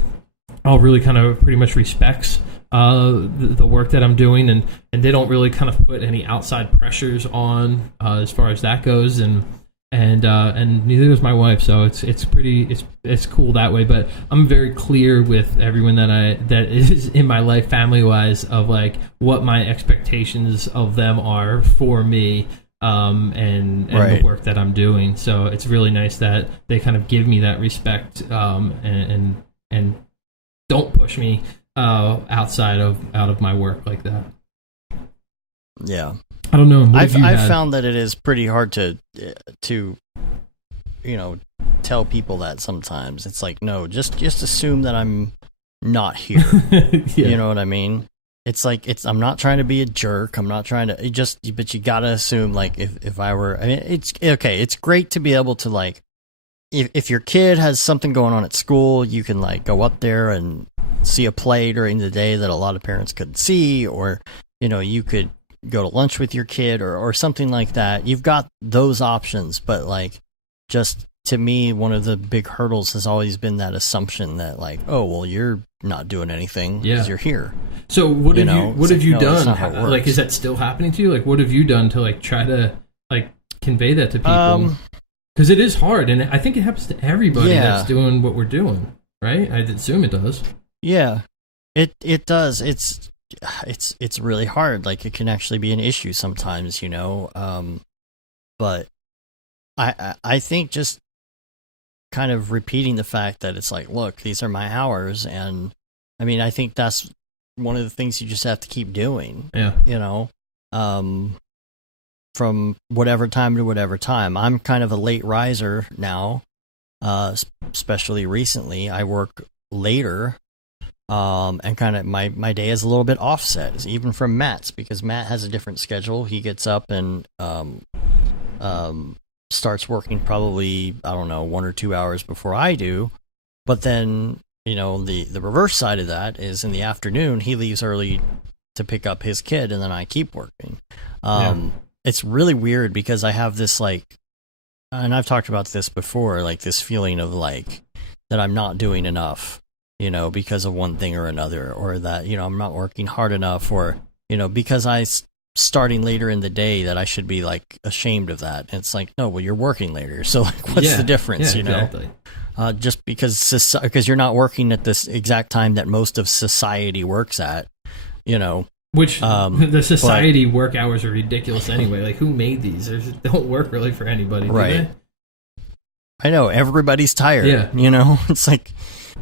all really kind of pretty much respects the work that I'm doing, and they don't really kind of put any outside pressures on as far as that goes, and neither does my wife. So it's cool that way. But I'm very clear with everyone that is in my life, family wise, of like what my expectations of them are for me, and the work that I'm doing. So it's really nice that they kind of give me that respect, and don't push me out of my work like that. Yeah, I don't know. I've found that it is pretty hard to tell people that sometimes. It's like, no, just assume that I'm not here. Yeah. You know what I mean? It's like, I'm not trying to be a jerk. I'm not trying to but you gotta assume, like, if I were, I mean, it's okay. It's great to be able to, like, if your kid has something going on at school, you can like go up there and see a play during the day that a lot of parents couldn't see, or, you could go to lunch with your kid or something like that. You've got those options, but like, just to me, one of the big hurdles has always been that assumption that like, oh, well, you're not doing anything because you're here. So what have you done? Like, is that still happening to you? Like, what have you done to like try to like convey that to people? Because it is hard, and I think it happens to everybody that's doing what we're doing, right? I assume it does. Yeah, it does. It's really hard. Like, it can actually be an issue sometimes, but I think just kind of repeating the fact that it's like, look, these are my hours, and I mean, I think that's one of the things you just have to keep doing. Yeah. From whatever time to whatever time. I'm kind of a late riser now, especially recently. I work later, and kind of my day is a little bit offset, even from Matt's, because Matt has a different schedule. He gets up and starts working probably, I don't know, 1 or 2 hours before I do. But then, the reverse side of that is in the afternoon, he leaves early to pick up his kid, and then I keep working. It's really weird because I have this, like, and I've talked about this before, like this feeling of like that I'm not doing enough, because of one thing or another, or that, I'm not working hard enough, or, because starting later in the day, that I should be like ashamed of that. And it's like, no, well, you're working later. So like, what's the difference, exactly. Just because you're not working at this exact time that most of society works at, Which the society work hours are ridiculous anyway. Like, who made these? They don't work really for anybody, do they? I know, everybody's tired. Yeah. It's like,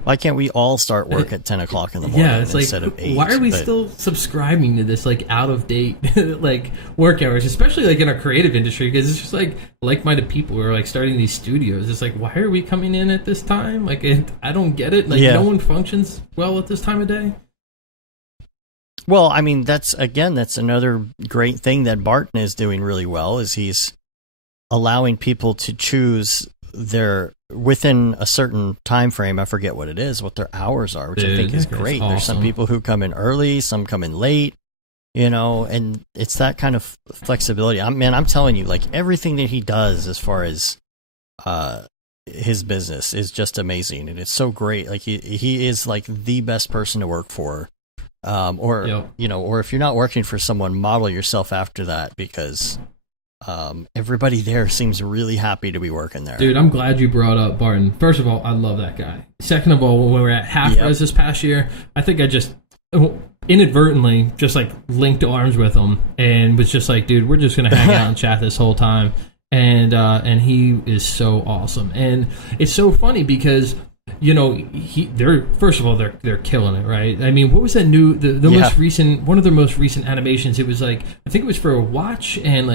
why can't we all start work at 10 o'clock in the morning instead of 8? Why are we still subscribing to this like out of date like work hours, especially like in our creative industry? Because it's just like-minded people who are like starting these studios. It's like, why are we coming in at this time? Like, I don't get it. Like, no one functions well at this time of day. Well, I mean, that's another great thing that Barton is doing really well, is he's allowing people to choose within a certain time frame. I forget what it is, what their hours are, which I think is great. Awesome. There's some people who come in early, some come in late, and it's that kind of flexibility. I'm telling you, like, everything that he does as far as his business is just amazing, and it's so great. Like, he is like the best person to work for. Or if you're not working for someone, model yourself after that, because everybody there seems really happy to be working there. Dude, I'm glad you brought up Barton. First of all, I love that guy. Second of all, when we were at Half Res this past year, I think I just inadvertently just like linked arms with him and was just like, dude, we're just gonna hang out and chat this whole time. And he is so awesome. And it's so funny because they're first of all they're killing it, right? I mean, what was that new most recent, one of their most recent animations? It was like, I think it was for a watch, and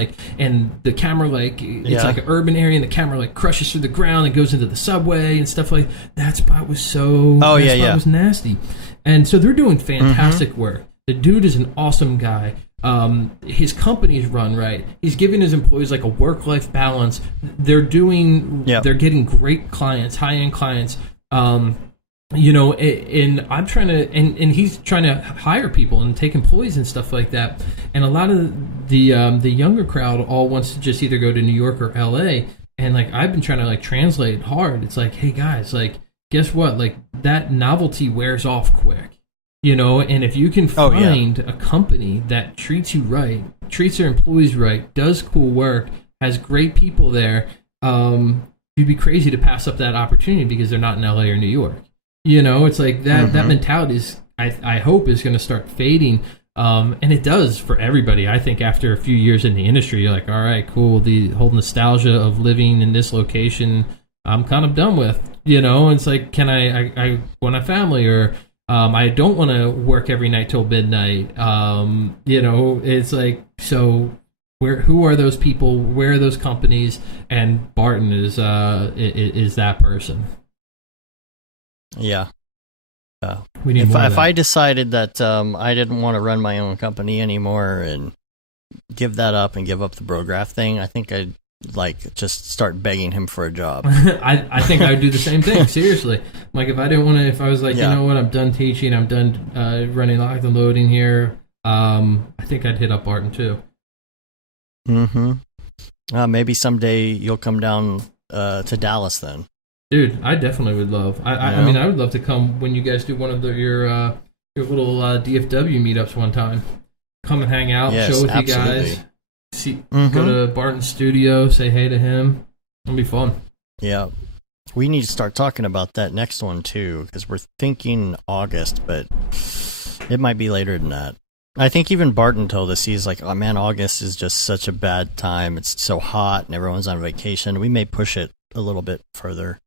the camera, like, it's like an urban area, and the camera like crushes through the ground and goes into the subway and stuff like that. Spot was was nasty. And so they're doing fantastic work. The dude is an awesome guy. His company's run right. He's giving his employees like a work-life balance. They're getting great clients, high-end clients. And I'm trying to, and he's trying to hire people and take employees and stuff like that. And a lot of the younger crowd all wants to just either go to New York or LA. And like I've been trying to like translate hard. It's like, hey guys, like guess what? Like that novelty wears off quick, And if you can find a company that treats you right, treats their employees right, does cool work, has great people there, you'd be crazy to pass up that opportunity because they're not in LA or New York. It's like that mentality is, I hope, is going to start fading. And it does for everybody. I think after a few years in the industry, you're like, all right, cool. The whole nostalgia of living in this location, I'm kind of done with, It's like, can I want a family, or I don't want to work every night till midnight. It's like, so who are those people? Where are those companies? And Barton is that person. Yeah. We need if I decided that I didn't want to run my own company anymore and give that up and give up the Brograph thing, I think I'd like just start begging him for a job. I think I would do the same thing. Seriously, like if I didn't want to, if I was like, you know what, I'm done teaching, I'm done running locked and loading here. I think I'd hit up Barton too. Maybe someday you'll come down to Dallas then. Dude, I definitely would love. I mean, I would love to come when you guys do one of your little DFW meetups one time. Come and hang out, chill with you guys. Go to Barton's studio, say hey to him. It'll be fun. Yeah, we need to start talking about that next one too, because we're thinking August, but it might be later than that. I think even Barton told us, he's like, oh man, August is just such a bad time. It's so hot and everyone's on vacation. We may push it a little bit further.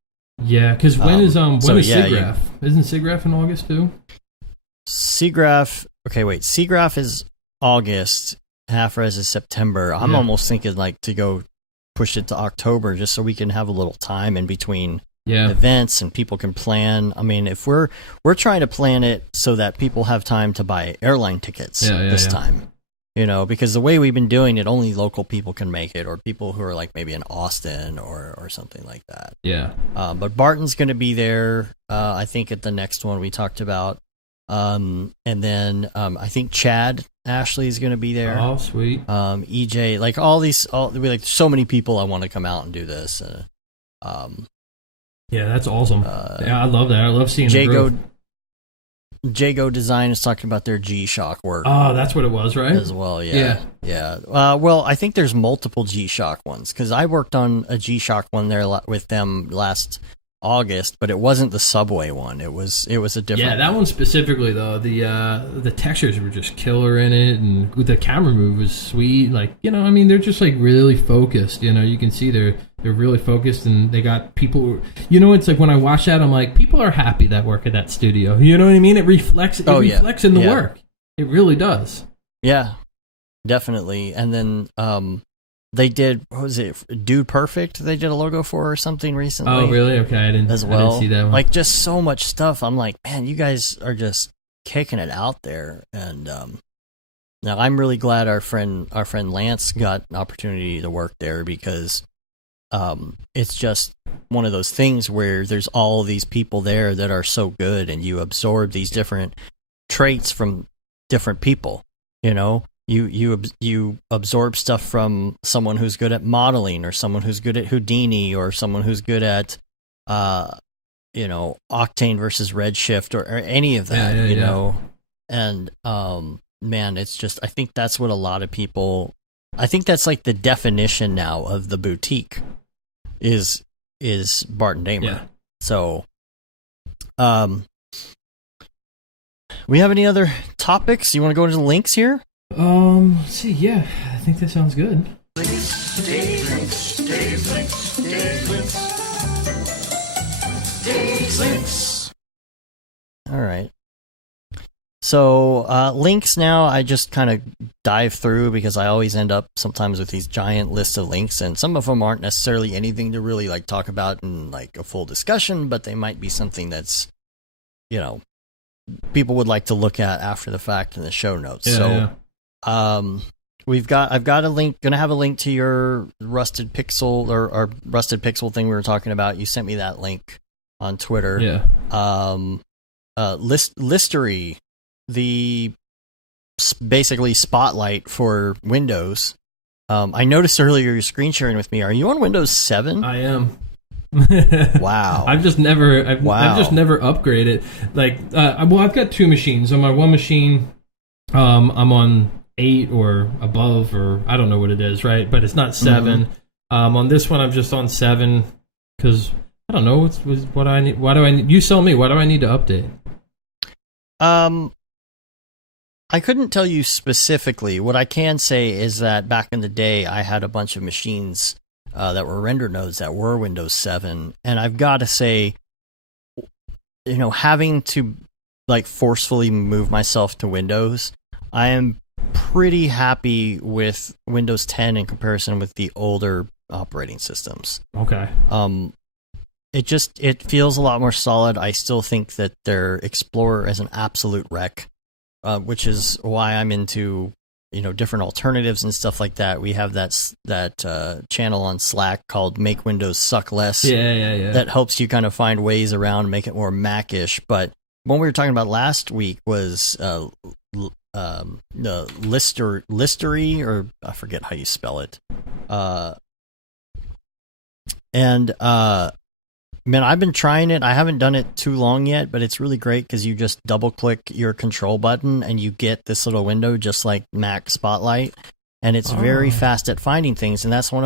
Yeah, because when is SIGGRAPH? Isn't SIGGRAPH in August too? SIGGRAPH. Okay, wait. SIGGRAPH is August. Half Res is September. I'm almost thinking like to go push it to October, just so we can have a little time in between events and people can plan. I mean, if we're trying to plan it so that people have time to buy airline tickets this time. Because the way we've been doing it, only local people can make it, or people who are like maybe in Austin or something like that. Yeah. But Barton's going to be there, I think, at the next one we talked about. And then I think Chad Ashley is going to be there. Oh, sweet. EJ, like so many people I want to come out and do this. Yeah, that's awesome. I love that. I love seeing the growth. Jago Design is talking about their G-Shock work. Oh, that's what it was, right? As well, yeah. Well, I think there's multiple G-Shock ones, because I worked on a G-Shock one there with them last August, but it wasn't the Subway one. It was a different. Yeah, that one specifically though. The textures were just killer in it, and the camera move was sweet. Like I mean, they're just like really focused. You can see they're really focused, and they got people. It's like when I watch that, I'm like, people are happy that work at that studio. You know what I mean? It reflects. It reflects in the work. It really does. Yeah, definitely. And then they did, what was it, Dude Perfect, they did a logo for or something recently. Oh, really? Okay, I didn't see that one. Like, just so much stuff. I'm like, man, you guys are just kicking it out there. And now I'm really glad our friend Lance got an opportunity to work there, because it's just one of those things where there's all these people there that are so good, and you absorb these different traits from different people, You absorb stuff from someone who's good at modeling, or someone who's good at Houdini, or someone who's good at, Octane versus Redshift, or any of that, you know. And man, it's just, I think that's what a lot of people, I think that's like the definition now of the boutique is Barton Damer. Yeah. So, we have any other topics? You want to go into the links here? Let's see, yeah, I think that sounds good. All right. So, links now, I just kind of dive through, because I always end up sometimes with these giant lists of links, and some of them aren't necessarily anything to really like talk about in like a full discussion, but they might be something that's, people would like to look at after the fact in the show notes. I've got a link, gonna have a link to your rusted pixel or rusted pixel thing we were talking about. You sent me that link on Twitter. Yeah. Listery, the basically Spotlight for Windows. I noticed earlier you're screen sharing with me. Are you on Windows 7? I am. Wow. I've just never upgraded. Like, well, I've got two machines. On my one machine, I'm on 8 or above, or I don't know what it is, right? But it's not 7. On this one, I'm just on 7 because I don't know what I need. Why do I need? You tell me. Why do I need to update? I couldn't tell you specifically. What I can say is that back in the day, I had a bunch of machines that were render nodes that were Windows 7, and I've got to say, having to like forcefully move myself to Windows, I am pretty happy with Windows 10 in comparison with the older operating systems. Okay. It feels a lot more solid. I still think that their Explorer is an absolute wreck, which is why I'm into different alternatives and stuff like that. We have that channel on Slack called Make Windows Suck Less. Yeah. That helps you kind of find ways around, make it more Mac-ish. But what we were talking about last week was the Listery, or I forget how you spell it. Man, I've been trying it. I haven't done it too long yet, but it's really great because you just double-click your control button and you get this little window just like Mac Spotlight, and it's very fast at finding things. And that's one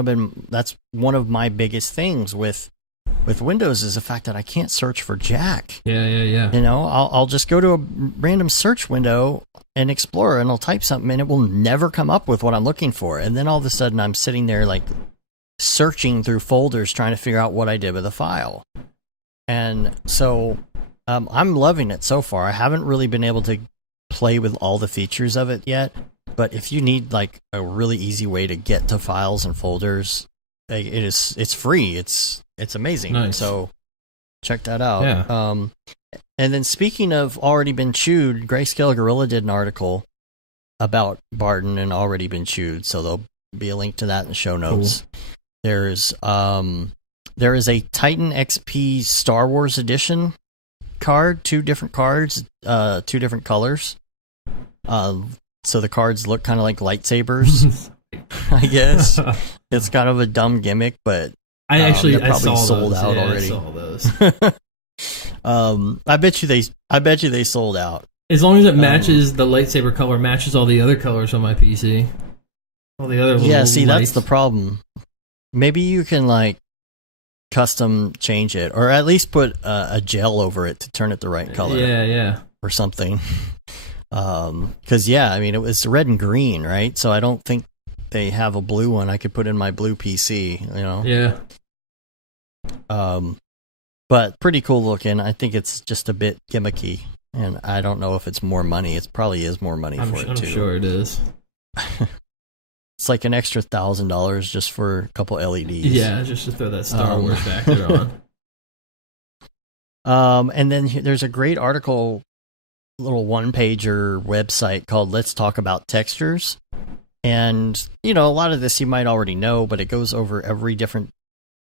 of my biggest things with Windows is the fact that I can't search for Jack. Yeah. I'll just go to a random search window in Explorer and I'll type something and it will never come up with what I'm looking for. And then all of a sudden I'm sitting there like searching through folders trying to figure out what I did with a file. And so I'm loving it so far. I haven't really been able to play with all the features of it yet, but if you need like a really easy way to get to files and folders, it's free. It's amazing. Nice. So check that out. Yeah. And then speaking of already been chewed, Grayscale Gorilla did an article about Barton and already been chewed, so there'll be a link to that in the show notes. Cool. There is a Titan XP Star Wars Edition card, 2 different cards, 2 different colors. So the cards look kind of like lightsabers, I guess. It's kind of a dumb gimmick, but I probably saw sold those. out already. I saw those. I bet you they sold out. As long as it matches the lightsaber color, matches all the other colors on my PC. All the other little lights. That's the problem. Maybe you can like custom change it, or at least put a gel over it to turn it the right color. Yeah. Or something. Because it was red and green, right? So I don't think they have a blue one I could put in my blue PC. Yeah. But pretty cool looking. I think it's just a bit gimmicky, and I don't know if it's more money. It probably is more money for it too. I'm sure it is. It's like an extra $1,000 just for a couple LEDs. Yeah, just to throw that Star Wars factor on. And then there's a great article, little one-pager website called Let's Talk About Textures. And, a lot of this you might already know, but it goes over every different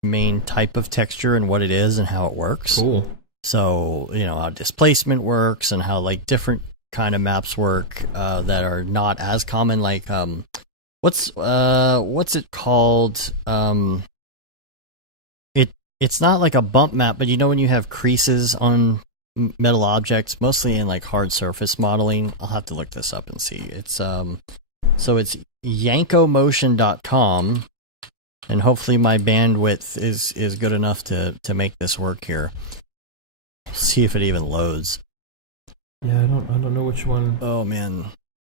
main type of texture and what it is and how it works. Cool. So, how displacement works and how, like, different kind of maps work that are not as common, like... What's it called? It's not like a bump map, but when you have creases on metal objects, mostly in like hard surface modeling. I'll have to look this up and see. It's so it's yankomotion.com, and hopefully my bandwidth is good enough to make this work here. See if it even loads. Yeah, I don't know which one. Oh man.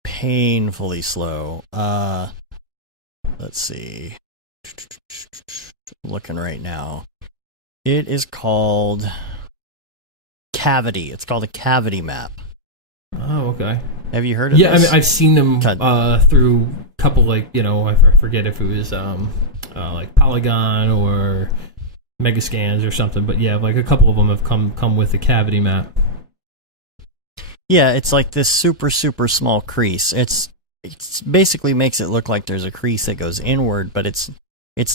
Painfully slow. Let's see. Looking right now. It is called Cavity. It's called a cavity map. Oh, okay. Have you heard of this? Yeah, I've seen them through a couple, like, I forget if it was like Polygon or Megascans or something, but yeah, like a couple of them have come with the cavity map. Yeah, it's like this super, super small crease. It's it basically makes it look like there's a crease that goes inward, but it's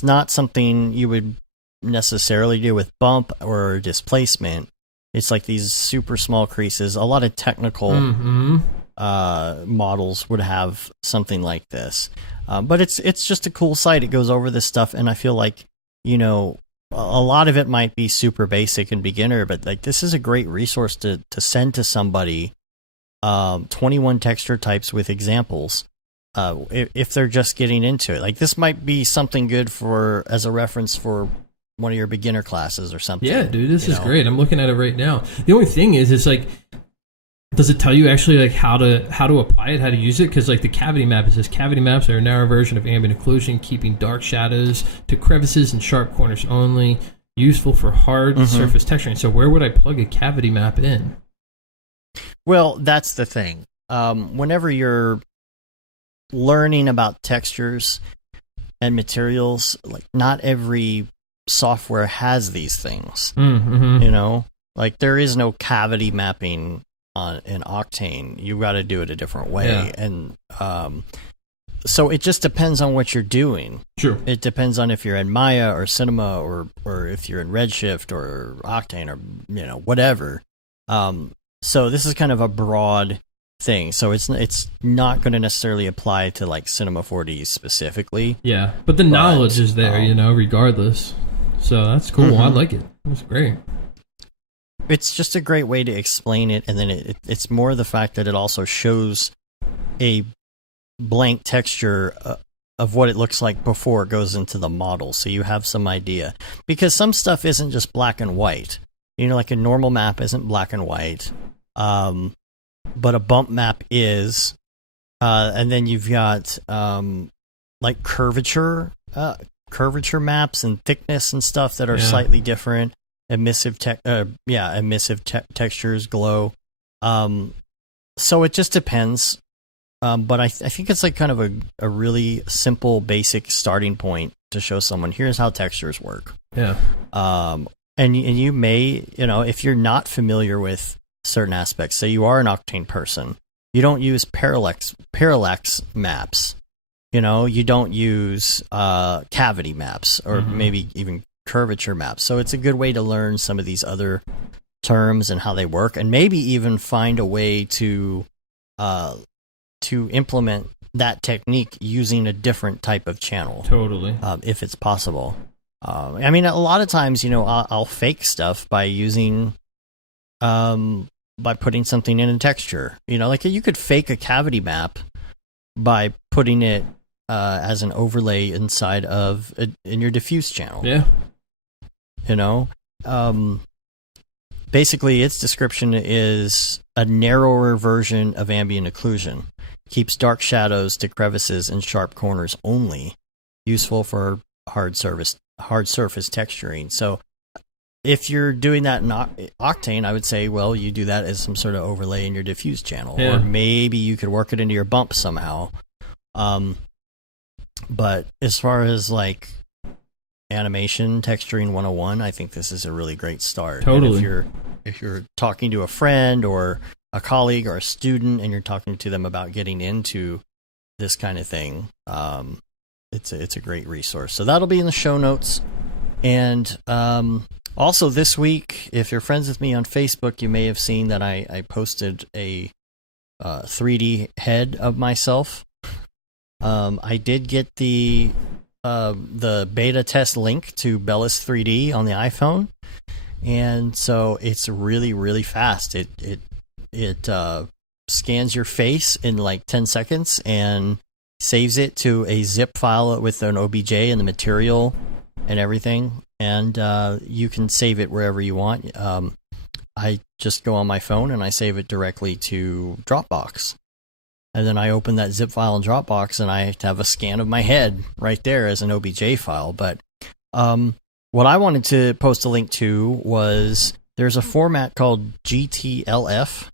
not something you would necessarily do with bump or displacement. It's like these super small creases. A lot of technical models would have something like this, but it's just a cool site. It goes over this stuff, and I feel like, you know, a lot of it might be super basic and beginner, but like this is a great resource to send to somebody. 21 texture types with examples. If they're just getting into it, like this might be something good for as a reference for one of your beginner classes or something. Yeah, dude, this is great. I'm looking at it right now. The only thing is, it's like, does it tell you actually like how to apply it, how to use it? Because like the cavity map, it says cavity maps are a narrow version of ambient occlusion, keeping dark shadows to crevices and sharp corners only, useful for hard surface texturing. So where would I plug a cavity map in? Well, that's the thing. Whenever you're learning about textures and materials, like not every software has these things. You know, like there is no cavity mapping in Octane. You got to do it a different way, and so it just depends on what you're doing. Sure, it depends on if you're in Maya or Cinema or if you're in Redshift or Octane or whatever. So this is kind of a broad thing. So it's not going to necessarily apply to like Cinema 4D specifically. Yeah, but the knowledge is there, regardless. So that's cool. I like it. That's great. It's just a great way to explain it, and then it's more the fact that it also shows a blank texture of what it looks like before it goes into the model, so you have some idea. Because some stuff isn't just black and white. Like a normal map isn't black and white, but a bump map is. And then you've got like curvature maps and thickness and stuff that are slightly different. Emissive textures, glow. So it just depends. But I think it's like kind of a really simple, basic starting point to show someone, here's how textures work. Yeah. And you may, if you're not familiar with certain aspects, say you are an Octane person, you don't use parallax maps. You don't use cavity maps or maybe even curvature maps. So it's a good way to learn some of these other terms and how they work, and maybe even find a way to implement that technique using a different type of channel. Totally. If it's possible. I mean, a lot of times, I'll fake stuff by using, by putting something in a texture. Like you could fake a cavity map by putting it as an overlay inside of in your diffuse channel. Yeah. Basically, its description is a narrower version of ambient occlusion. Keeps dark shadows to crevices and sharp corners only. Useful for hard surface texturing. So if you're doing that in Octane, I would say, well, you do that as some sort of overlay in your diffuse channel. Or maybe you could work it into your bump somehow. But as far as like animation texturing 101, I think this is a really great start. Totally. And if you're talking to a friend or a colleague or a student and you're talking to them about getting into this kind of thing, it's a great resource. So that'll be in the show notes. And also this week, if you're friends with me on Facebook, you may have seen that I posted a 3D head of myself. I did get the beta test link to Bellis 3D on the iPhone, and so it's really, really fast. It scans your face in like 10 seconds and saves it to a zip file with an OBJ and the material and everything, and you can save it wherever you want. I just go on my phone and I save it directly to Dropbox. And then I open that zip file in Dropbox, and I have a scan of my head right there as an OBJ file. But what I wanted to post a link to was there's a format called GTLF,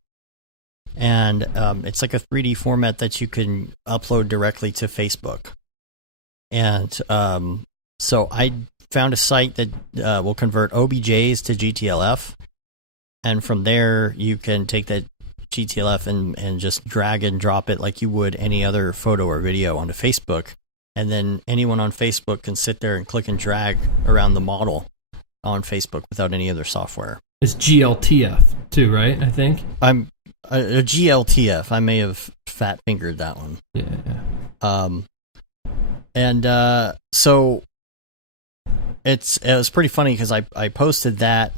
and it's like a 3D format that you can upload directly to Facebook. And so I found a site that will convert OBJs to GTLF, and from there you can take that GTLF and just drag and drop it like you would any other photo or video onto Facebook. And then anyone on Facebook can sit there and click and drag around the model on Facebook without any other software. It's GLTF too, right? I think I'm a GLTF. I may have fat fingered that one. Yeah. So it was pretty funny because I posted that,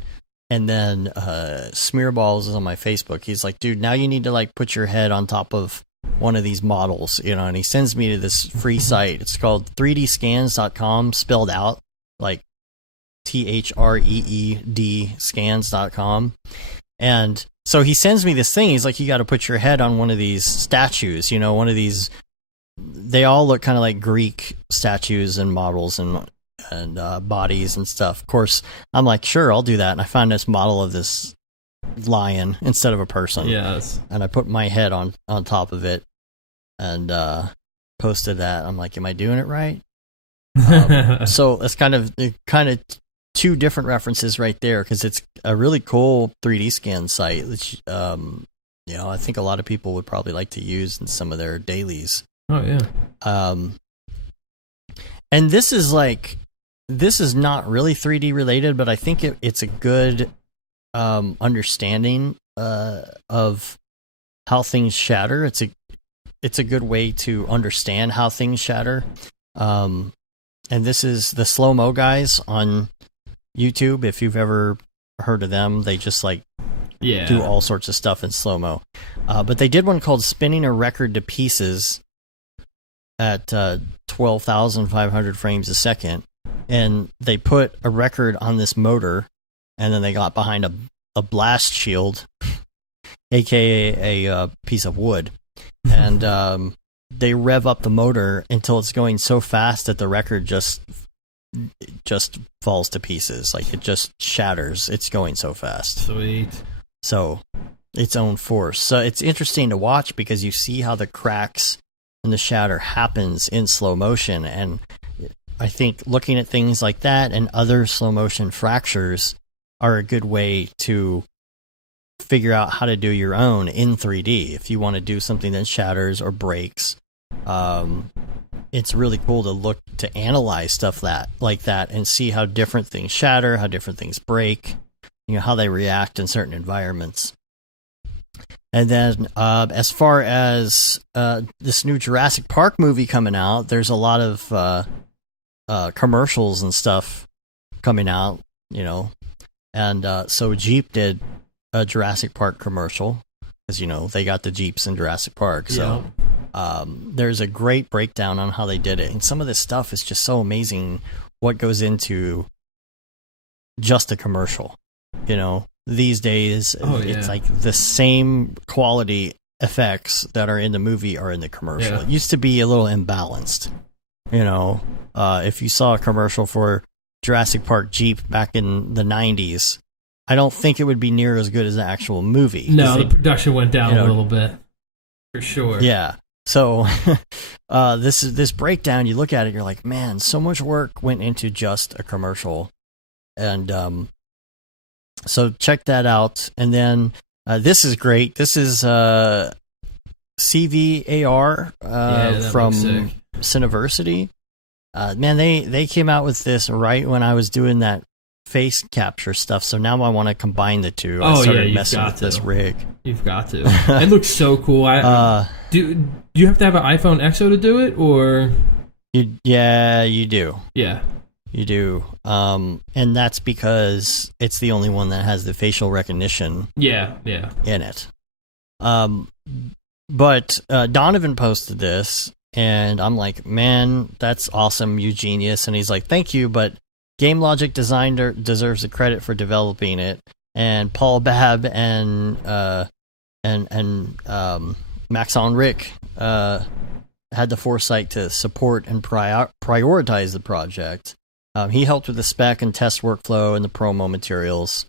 and then Smearballs is on my Facebook. He's like, dude, now you need to like put your head on top of one of these models, you know, and he sends me to this free site. It's called 3dscans.com, spelled out like THREED scans.com. And so he sends me this thing. He's like, you got to put your head on one of these statues, you know, one of these. They all look kind of like Greek statues and models and bodies and stuff. Of course, I'm like, sure, I'll do that. And I found this model of this lion instead of a person. Yes. And I put my head on top of it and posted that. I'm like, am I doing it right? So it's kind of two different references right there, because it's a really cool 3D scan site, which you know, I think a lot of people would probably like to use in some of their dailies. Oh yeah. And this is not really 3D related, but I think it's a good understanding of how things shatter. It's a good way to understand how things shatter. And this is the slow-mo guys on YouTube. If you've ever heard of them, they just do all sorts of stuff in slow-mo. But they did one called Spinning a Record to Pieces at 12,500 frames a second. And they put a record on this motor, and then they got behind a blast shield, aka a piece of wood. And they rev up the motor until it's going so fast that the record just falls to pieces. Like, it just shatters. It's going so fast. Sweet. So, its own force. So it's interesting to watch because you see how the cracks and the shatter happens in slow motion. And I think looking at things like that and other slow motion fractures are a good way to figure out how to do your own in 3D. If you want to do something that shatters or breaks, it's really cool to look to analyze stuff like that and see how different things shatter, how different things break, you know, how they react in certain environments. And then as far as this new Jurassic Park movie coming out, there's a lot of commercials and stuff coming out, you know. And so Jeep did a Jurassic Park commercial, because, you know, they got the Jeeps in Jurassic Park. So there's a great breakdown on how they did it. And some of this stuff is just so amazing what goes into just a commercial. You know, these days, it's like the same quality effects that are in the movie are in the commercial. Yeah. It used to be a little imbalanced. You know, if you saw a commercial for Jurassic Park Jeep back in the 90s, I don't think it would be near as good as the actual movie. No, the production went down a little bit, for sure. Yeah. So this breakdown, you look at it, you're like, man, so much work went into just a commercial. And so check that out. And then this is great. This is CVAR from Cineversity. Man, they came out with this right when I was doing that face capture stuff, so now I want to combine the two. I started messing with this rig. You've got to. It looks so cool. Do you have to have an iPhone XO to do it, or? You do. Yeah. You do. And that's because it's the only one that has the facial recognition in it. But Donovan posted this, and I'm like, man, that's awesome, you genius. And he's like, thank you, but Game Logic Designer deserves the credit for developing it. And Paul Babb and Maxon Rick had the foresight to support and prioritize the project. He helped with the spec and test workflow and the promo materials.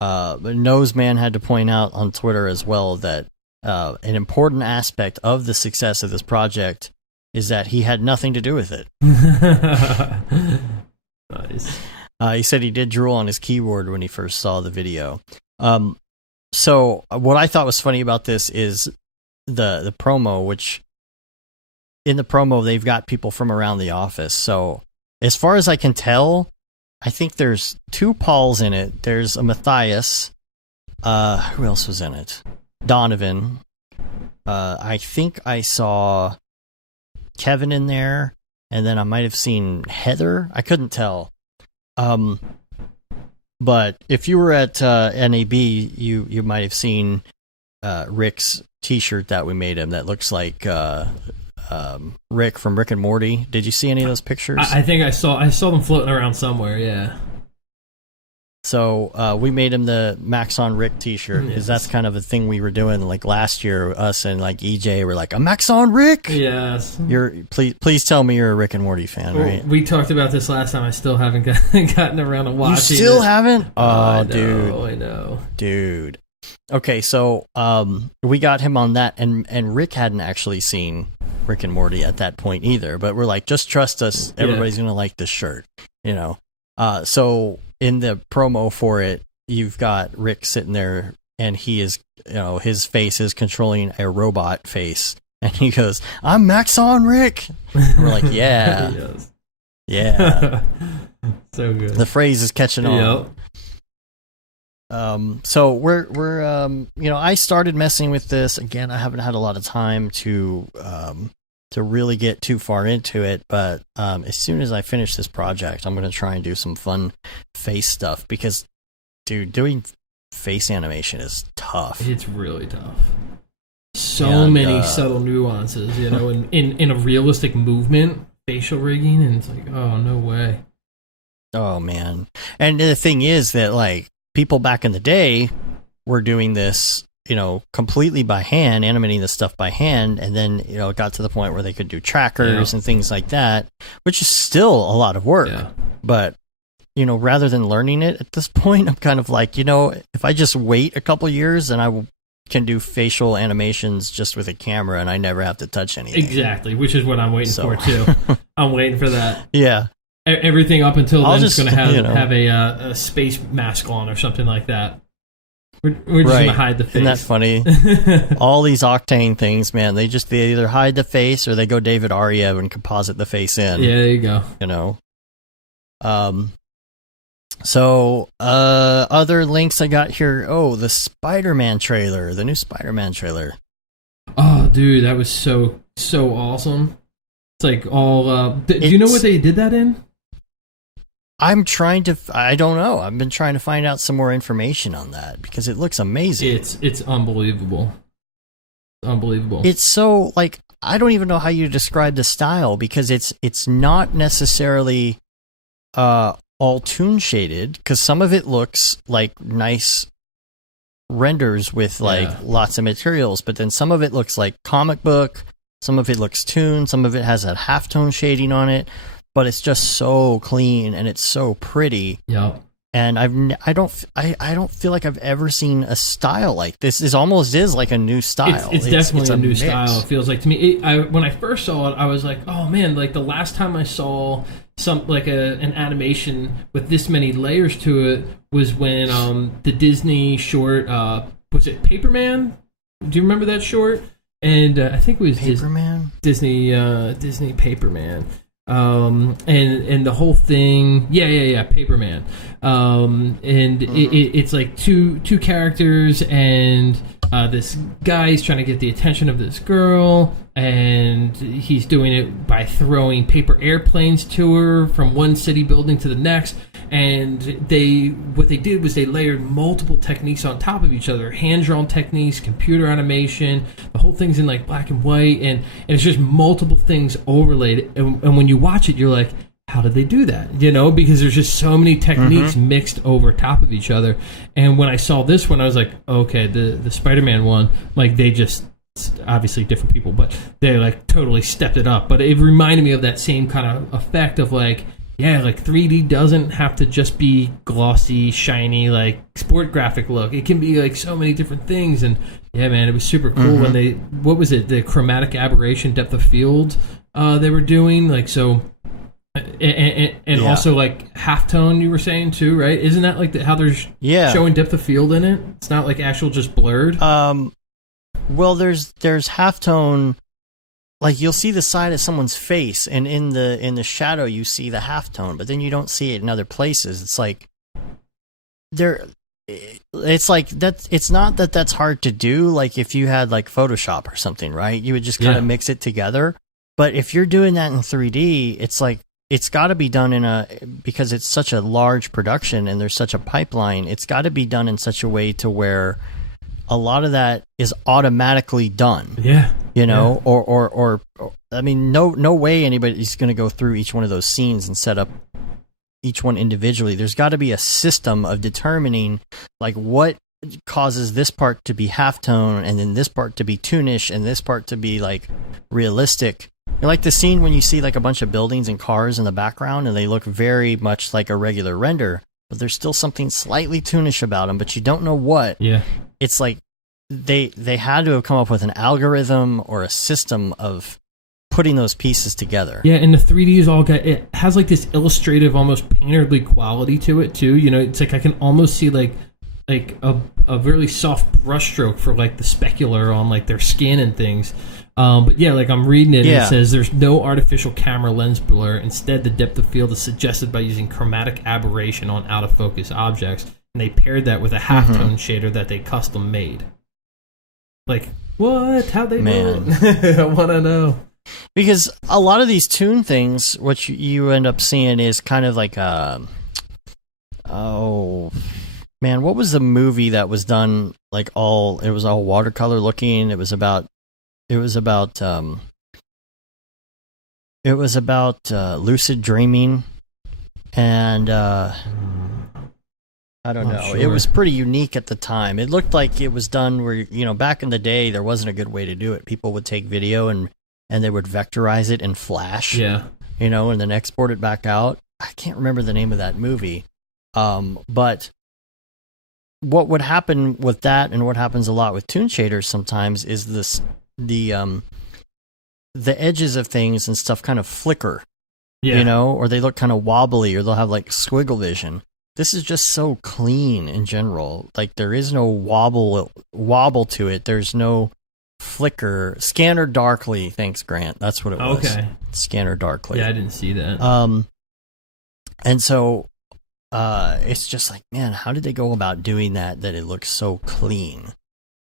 But Noseman had to point out on Twitter as well that an important aspect of the success of this project is that he had nothing to do with it. Nice. He said he did drool on his keyboard when he first saw the video. So what I thought was funny about this is the promo, which in the promo they've got people from around the office. So as far as I can tell, I think there's 2 Pauls in it. There's a Matthias. Who else was in it? Donovan. I think I saw Kevin in there, and then I might have seen Heather. I couldn't tell. But if you were at NAB, you might have seen Rick's T-shirt that we made him that looks like Rick from Rick and Morty. Did you see any of those pictures? I think I saw them floating around somewhere. Yeah. So we made him the Max on Rick T-shirt because that's kind of a thing we were doing. Like last year, us and like EJ were like, a Max on Rick. Yes. Please tell me you're a Rick and Morty fan, right? We talked about this last time. I still haven't gotten around to watching. You still haven't? Oh, dude. I know. Dude. Okay, so we got him on that, and Rick hadn't actually seen Rick and Morty at that point either. But we're like, just trust us. Everybody's gonna like this shirt, you know. So in the promo for it, you've got Rick sitting there, and he is, you know, his face is controlling a robot face, and he goes, "I'm Max on Rick." And we're like, yeah, yes. Yeah, so good. The phrase is catching on. Yep. So we're you know, I started messing with this again. I haven't had a lot of time to really get too far into it, but as soon as I finish this project, I'm going to try and do some fun face stuff because, dude, doing face animation is tough. It's really tough. So many subtle nuances, you know, in a realistic movement, facial rigging, and it's like, oh, no way. Oh, man. And the thing is that, like, people back in the day were doing this, you know, completely by hand, animating this stuff by hand, and then, you know, it got to the point where they could do trackers and things like that, which is still a lot of work. Yeah. But, you know, rather than learning it at this point, I'm kind of like, you know, if I just wait a couple years, then I can do facial animations just with a camera, and I never have to touch anything. Exactly, which is what I'm waiting for, too. I'm waiting for that. Yeah. Everything up until then is going to have a space mask on or something like that. We're just going to hide the face. Isn't that funny? All these Octane things, man, they either hide the face or they go David Ariev and composite the face in. Yeah, there you go. You know. So, other links I got here. Oh, the Spider-Man trailer. The new Spider-Man trailer. Oh, dude, that was so awesome. It's like all... do you know what they did that in? I don't know. I've been trying to find out some more information on that because it looks amazing. It's unbelievable. Unbelievable. It's so, like, I don't even know how you describe the style because it's not necessarily all toon shaded because some of it looks like nice renders with like lots of materials, but then some of it looks like comic book, some of it looks toon, some of it has a halftone shading on it. But it's just so clean and it's so pretty. Yep. And I don't feel like I've ever seen a style like this. This almost is like a new style. It's definitely a new style. It feels like to me. When I first saw it, I was like, oh man! Like the last time I saw an animation with this many layers to it was when the Disney short was it Paperman? Do you remember that short? And I think it was Paperman. Disney Paperman. And the whole thing, Paperman. It's like two characters, and this guy's trying to get the attention of this girl, and he's doing it by throwing paper airplanes to her from one city building to the next. And what they did was they layered multiple techniques on top of each other, hand-drawn techniques, computer animation. The whole thing's in like black and white, and it's just multiple things overlaid. And when you watch it, you're like, how did they do that? You know, because there's just so many techniques mixed over top of each other. And when I saw this one, I was like, okay, the Spider-Man one, like they just, obviously different people, but they like totally stepped it up. But it reminded me of that same kind of effect of like, yeah, like 3D doesn't have to just be glossy, shiny, like sport graphic look. It can be like so many different things. And yeah, man, it was super cool when what was it? The chromatic aberration depth of field they were doing. Like, so And also like halftone, you were saying too, right? Isn't that like how they're showing depth of field in it? It's not like actual just blurred. Well, there's halftone. Like you'll see the side of someone's face, and in the shadow you see the halftone, but then you don't see it in other places. It's like it's like that. It's not that that's hard to do. Like if you had like Photoshop or something, right? You would just kind of mix it together. But if you're doing that in 3D, it's like it's got to be done because it's such a large production and there's such a pipeline. It's got to be done in such a way to where a lot of that is automatically done. Yeah. You know, or I mean, no way anybody's going to go through each one of those scenes and set up each one individually. There's got to be a system of determining like what causes this part to be halftone and then this part to be toonish and this part to be like realistic. You like the scene when you see like a bunch of buildings and cars in the background and they look very much like a regular render, but there's still something slightly toonish about them, but you don't know what. Yeah. It's like they had to have come up with an algorithm or a system of putting those pieces together. Yeah, and the 3D is it has like this illustrative, almost painterly quality to it too. You know, it's like I can almost see like a really soft brushstroke for like the specular on like their skin and things. But yeah, like I'm reading it, and it says there's no artificial camera lens blur. Instead, the depth of field is suggested by using chromatic aberration on out of focus objects, and they paired that with a halftone shader that they custom made. Like, what? How'd they do it? I want to know. Because a lot of these toon things, what you end up seeing is kind of like oh man, what was the movie that was done like it was all watercolor looking? It was about lucid dreaming, and I don't know. Sure. It was pretty unique at the time. It looked like it was done where, you know, back in the day, there wasn't a good way to do it. People would take video and they would vectorize it in Flash, you know, and then export it back out. I can't remember the name of that movie. But what would happen with that, and what happens a lot with toon shaders sometimes, is the edges of things and stuff kind of flicker, you know, or they look kind of wobbly, or they'll have like squiggle vision. This is just so clean in general. Like there is no wobble to it. There's no flicker. Scanner darkly. Thanks, Grant. That's what it was. Okay. Scanner darkly. Yeah, I didn't see that. And so it's just like, man, how did they go about doing that it looks so clean?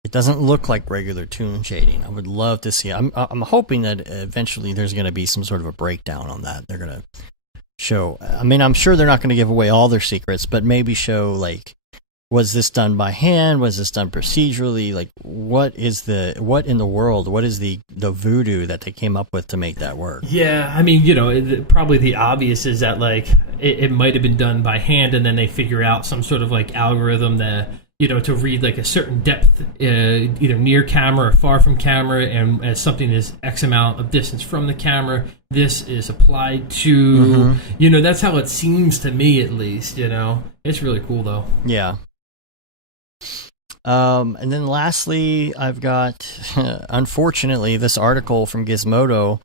It doesn't look like regular toon shading. I would love to see. I'm hoping that eventually there's going to be some sort of a breakdown on that. They're going to show. I mean, I'm sure they're not going to give away all their secrets, but maybe show like, was this done by hand? Was this done procedurally? Like, what in the world? What is the voodoo that they came up with to make that work? Yeah, I mean, you know, probably the obvious is that like it might have been done by hand, and then they figure out some sort of like algorithm that, you know, to read like a certain depth, either near camera or far from camera, and as something is X amount of distance from the camera, this is applied to, you know, that's how it seems to me, at least, you know. It's really cool, though. Yeah. And then lastly, I've got, unfortunately, this article from Gizmodo.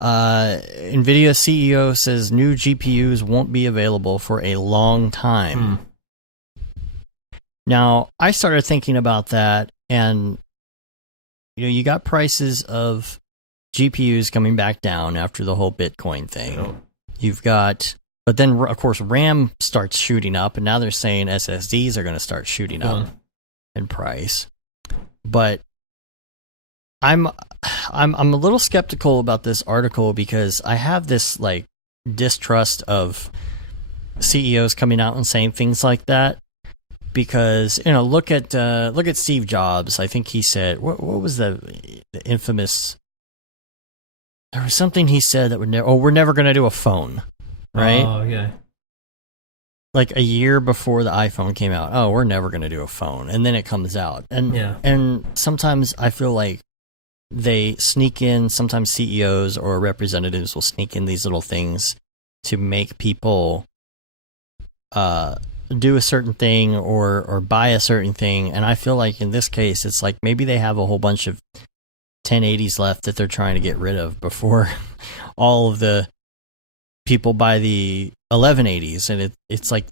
NVIDIA CEO says new GPUs won't be available for a long time. Now, I started thinking about that, and you know, you got prices of GPUs coming back down after the whole Bitcoin thing. You've got, but then of course RAM starts shooting up, and now they're saying SSDs are going to start shooting up in price. But I'm a little skeptical about this article, because I have this like distrust of CEOs coming out and saying things like that. Because, you know, look at Steve Jobs. I think he said, what was the infamous? There was something he said that we're never going to do a phone, right? Oh, yeah. Like a year before the iPhone came out. Oh, we're never going to do a phone, and then it comes out, and sometimes I feel like they sneak in. Sometimes CEOs or representatives will sneak in these little things to make people do a certain thing or buy a certain thing. And I feel like in this case, it's like maybe they have a whole bunch of 1080s left that they're trying to get rid of before all of the people buy the 1180s, and it's like,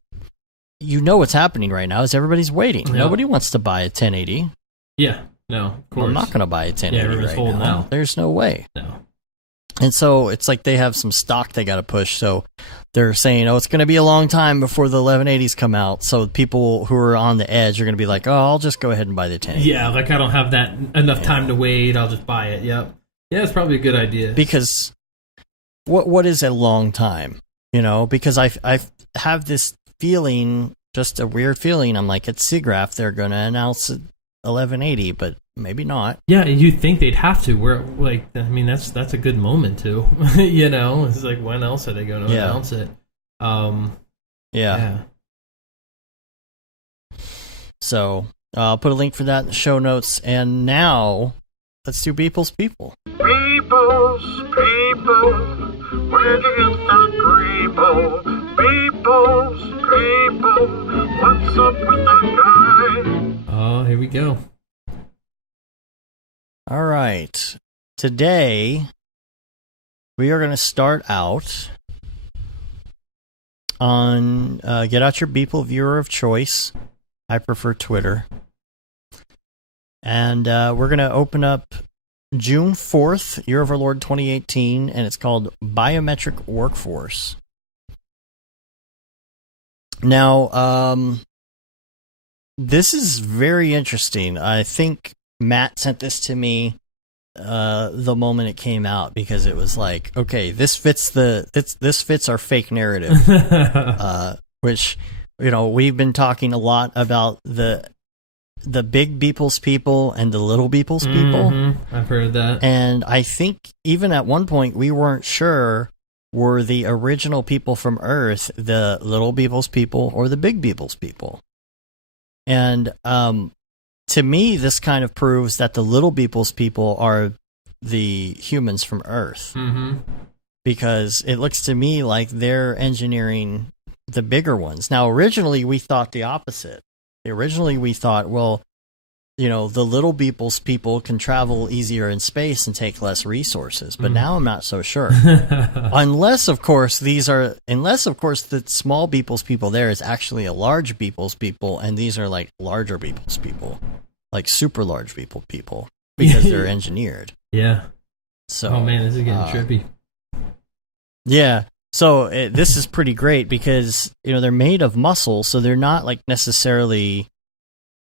you know what's happening right now is everybody's waiting. Yep. Nobody wants to buy a 1080. Yeah, no, of course. I'm not going to buy a 1080 everyone's right holding now. out. There's no way. No. And so it's like they have some stock they got to push. So they're saying, oh, it's going to be a long time before the 1180s come out. So people who are on the edge are going to be like, oh, I'll just go ahead and buy the 1080. Yeah, like I don't have that enough time to wait. I'll just buy it. Yep. Yeah, it's probably a good idea. Because what is a long time? You know, because I have this feeling, just a weird feeling. I'm like, at SIGGRAPH, they're going to announce 1180, but maybe not. Yeah, you'd think they'd have to. We're like, I mean, that's a good moment too. You know, it's like, when else are they going to announce it? Yeah. So I'll put a link for that in the show notes. And now let's do Beeple's People. People's people, where'd you get that Grebo? People's people, what's up with that guy? Oh, here we go. All right. Today, we are going to start out on get out your Beeple viewer of choice. I prefer Twitter. And we're going to open up June 4th, Year of Our Lord 2018, and it's called Biometric Workforce. Now, this is very interesting. I think Matt sent this to me the moment it came out, because it was like, okay, this fits our fake narrative, which, you know, we've been talking a lot about the big Beeple's people and the little Beeple's people. Mm-hmm. I've heard that. And I think even at one point we weren't sure, were the original people from Earth the little Beeple's people or the big Beeple's people. And to me, this kind of proves that the little Beeple's people are the humans from Earth. Mm-hmm. Because it looks to me like they're engineering the bigger ones. Now, originally we thought the opposite. Originally we thought, well, you know, the little Beeple's people can travel easier in space and take less resources. But now I'm not so sure. Unless, of course, the small Beeple's people there is actually a large Beeple's people, and these are like larger Beeple's people, like super large Beeple people, because they're engineered. Yeah. So, oh man, this is getting trippy. Yeah. So this is pretty great because, you know, they're made of muscle, so they're not like necessarily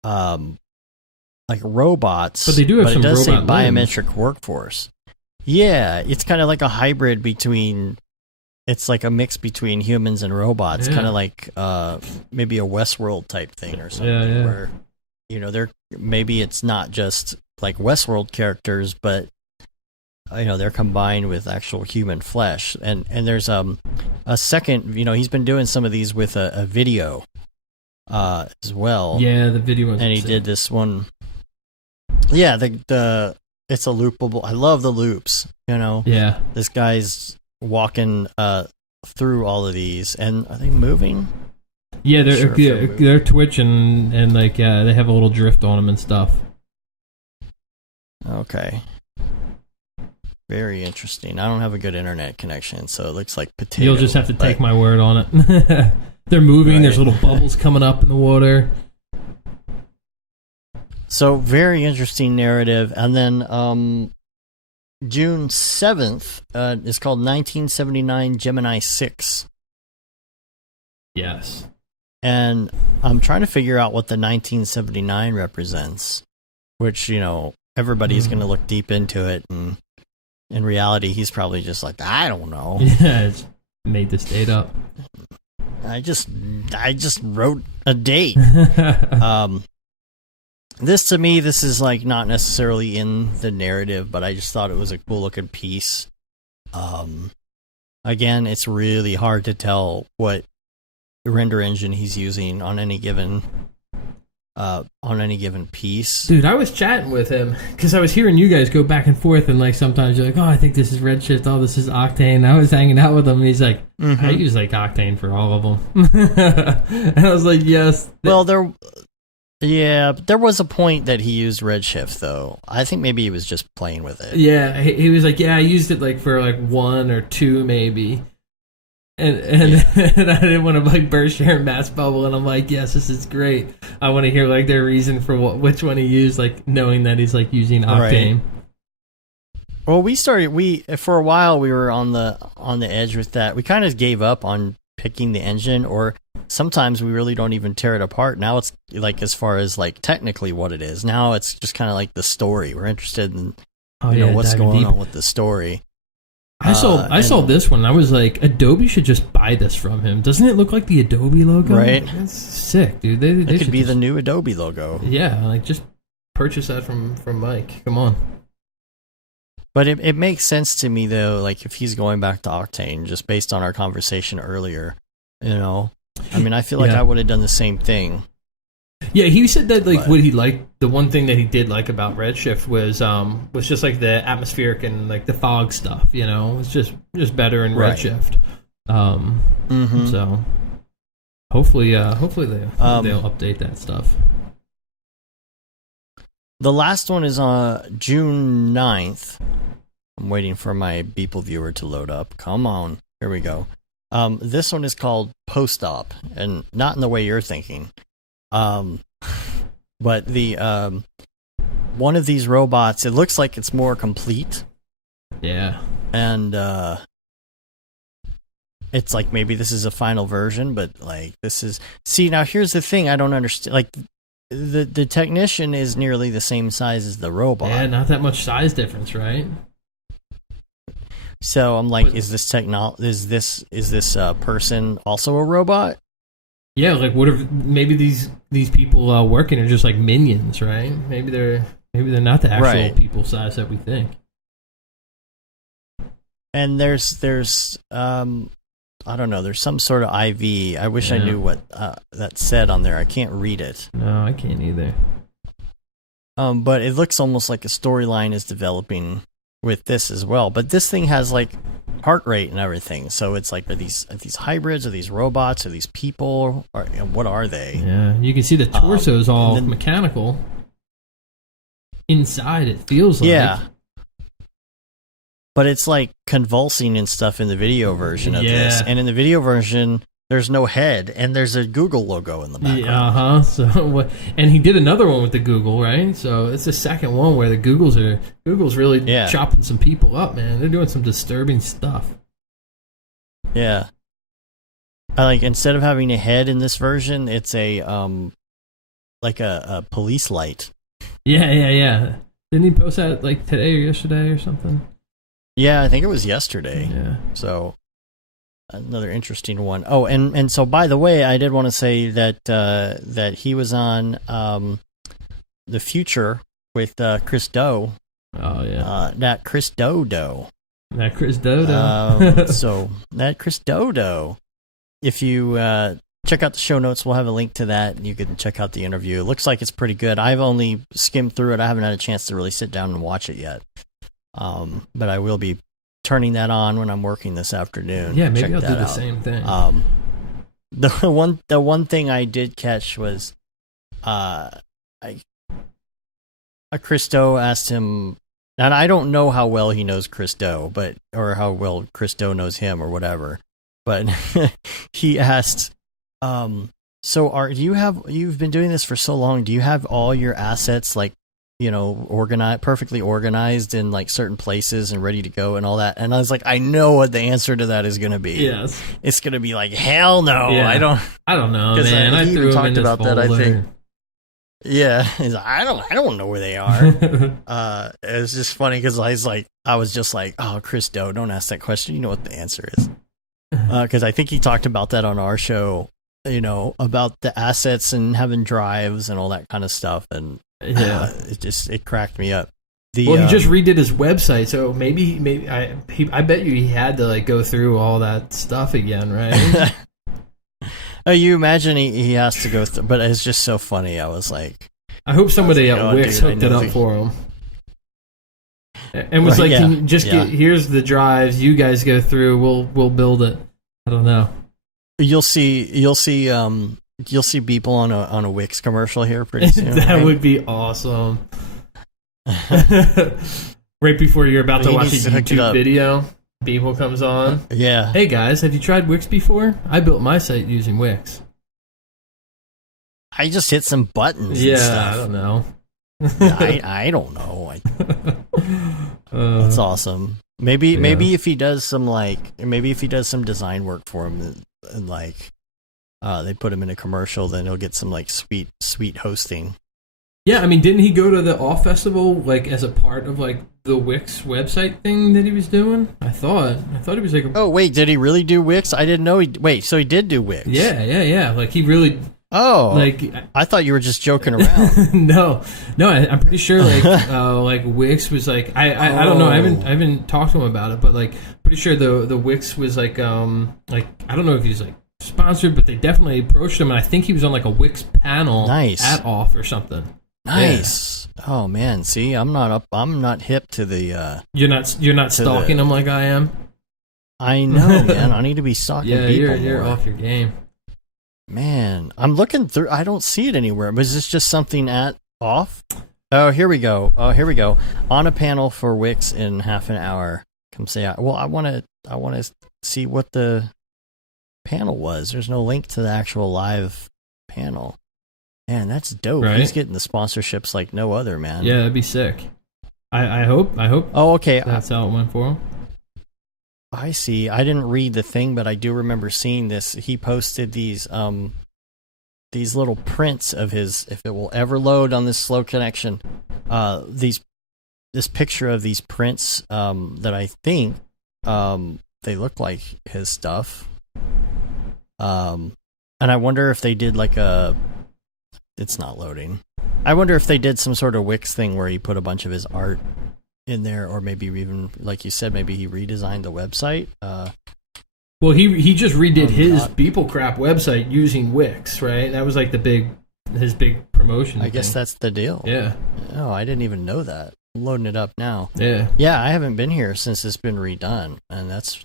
like robots. But they do have some it does say robot biometric limbs. Workforce. Yeah, it's kind of like a hybrid between. It's like a mix between humans and robots, kind of like maybe a Westworld type thing or something. Yeah. Where, you know, maybe it's not just like Westworld characters, but you know, they're combined with actual human flesh. And there's a second, you know, he's been doing some of these with a video as well. Yeah, the video was and he did this one. Yeah, the it's a loopable. I love the loops, you know. Yeah. This guy's walking through all of these, and are they moving? Yeah, they're twitching, and like they have a little drift on them and stuff. Okay. Very interesting. I don't have a good internet connection, so it looks like potato. You'll just have to take my word on it. They're moving. Right. There's little bubbles coming up in the water. So very interesting narrative. And then June 7th is called 1979 Gemini 6. Yes. And I'm trying to figure out what the 1979 represents, which, you know, everybody's going to look deep into it, and in reality, he's probably just like, I don't know. Yeah, it's made this date up. I just wrote a date. This to me, this is like not necessarily in the narrative, but I just thought it was a cool looking piece. Again, it's really hard to tell what render engine he's using on any given piece. Dude, I was chatting with him because I was hearing you guys go back and forth, and like sometimes you're like, oh, I think this is Redshift, oh, this is Octane. I was hanging out with him, and he's like, I use like Octane for all of them. And I was like, yes. Well, there was a point that he used Redshift, though. I think maybe he was just playing with it. Yeah, he was like, yeah, I used it like for like 1 or 2 maybe. and I didn't want to like burst sharing Matt's bubble, and I'm like, yes, this is great. I want to hear like their reason for which one he used, like knowing that he's like using Octane. Right. Well, we for a while we were on the edge with that. We kind of gave up on picking the engine, or sometimes we really don't even tear it apart. Now it's like as far as like technically what it is. Now it's just kind of like the story. We're interested in what's going on with the story. I saw this one. I was like, Adobe should just buy this from him. Doesn't it look like the Adobe logo? Right. That's sick, dude. They could be the new Adobe logo. Yeah, like just purchase that from Mike. Come on. But it makes sense to me though, like if he's going back to Octane, just based on our conversation earlier. I mean, I feel like I would have done the same thing. Yeah, he said that like what he liked, the one thing that he did like about Redshift was just like the atmospheric and like the fog stuff. It's just better in Redshift. So hopefully they'll update that stuff. The last one is on June 9th. I'm waiting for my Beeple viewer to load up. Come on. Here we go. This one is called Post-Op, and not in the way you're thinking. But the one of these robots, it looks like it's more complete. Yeah. And it's like maybe this is a final version, but like this is... See, now here's the thing I don't understand. Like... The technician is nearly the same size as the robot. Yeah, not that much size difference, right? So I'm like, is this person also a robot? Yeah, like what if maybe these people working are just like minions, right? Maybe they're not the actual people size that we think. And there's I don't know. There's some sort of IV. I wish I knew what that said on there. I can't read it. No, I can't either. But it looks almost like a storyline is developing with this as well. But this thing has like heart rate and everything. So it's like, are these hybrids? Are these robots? Are these people? Or what are they? Yeah, you can see the torso is all mechanical. Inside, it feels like. Yeah. But it's like convulsing and stuff in the video version of this. And in the video version, there's no head, and there's a Google logo in the background. So, and he did another one with the Google, right? So it's the second one where the Google's really chopping some people up, man. They're doing some disturbing stuff. Yeah. I like, instead of having a head in this version, it's a like a police light. Yeah. Didn't he post that like today or yesterday or something? Yeah, I think it was yesterday. Yeah. So another interesting one. Oh, and so by the way, I did want to say that he was on The Future with Chris Do. Oh yeah. That Chris Dodo. That Chris Dodo. So that Chris Dodo. If you check out the show notes, we'll have a link to that, and you can check out the interview. It looks like it's pretty good. I've only skimmed through it. I haven't had a chance to really sit down and watch it yet. But I will be turning that on when I'm working this afternoon. Yeah, maybe I'll do the same thing. The one thing I did catch was, Christo asked him, and I don't know how well he knows Christo, or how well Christo knows him, or whatever. But he asked, so you've been doing this for so long, do you have all your assets like, perfectly organized in like certain places and ready to go and all that? And I was like, I know what the answer to that is going to be. Yes. It's going to be like, hell no. Yeah. I don't know, man. I threw him in this folder. That, I think. Yeah. He's like, I don't know where they are. It was just funny because I was just like, oh, Chris Do, don't ask that question. You know what the answer is. Because I think he talked about that on our show, about the assets and having drives and all that kind of stuff. And it cracked me up. He just redid his website, so maybe I bet you he had to like go through all that stuff again, right? Oh, you imagine he has to go through, but it's just so funny. I was like, I hope somebody at Wix hooked it up for him, and was here's the drives. You guys go through. We'll build it. I don't know. You'll see people on a Wix commercial here pretty soon. That would be awesome. Right before you're about to watch a YouTube video. Beeple comes on. Yeah. Hey guys, have you tried Wix before? I built my site using Wix. I just hit some buttons. Yeah, and stuff. I don't know. I don't know. That's awesome. Maybe if he does some design work for him and like they put him in a commercial, then he'll get some like sweet hosting. Yeah, I mean, didn't he go to the Off Festival like as a part of like the Wix website thing that he was doing? I thought he was like. Oh wait, did he really do Wix? I didn't know. So he did do Wix. Yeah. Like he really. Oh, like I thought you were just joking around. No, I'm pretty sure like Wix was like I don't know. I haven't talked to him about it, but like pretty sure the Wix was like I don't know if he's like sponsored, but they definitely approached him, and I think he was on like a Wix panel at Off or something. Nice. Yeah. Oh man, see, I'm not hip to the. You're not stalking him like I am. I know, man. I need to be stalking people. You're off your game. Man, I'm looking through. I don't see it anywhere. Was this just something at Off? Oh, here we go. On a panel for Wix in half an hour. Come say, well, I want to see what the panel was. There's no link to the actual live panel. Man, that's dope. Right? He's getting the sponsorships like no other, man. Yeah, that'd be sick. I hope. Oh, okay. That's how it went for him. I see. I didn't read the thing, but I do remember seeing this. He posted these little prints of his, if it will ever load on this slow connection, this picture of these prints that I think they look like his stuff. And I wonder if they did like it's not loading. I wonder if they did some sort of Wix thing where he put a bunch of his art in there, or maybe even, like you said, maybe he redesigned the website. Well, he just redid his Beeplecrap website using Wix, right? That was like his big promotion. I guess that's the deal. Yeah. Oh, I didn't even know that. I'm loading it up now. Yeah. Yeah, I haven't been here since it's been redone, and that's.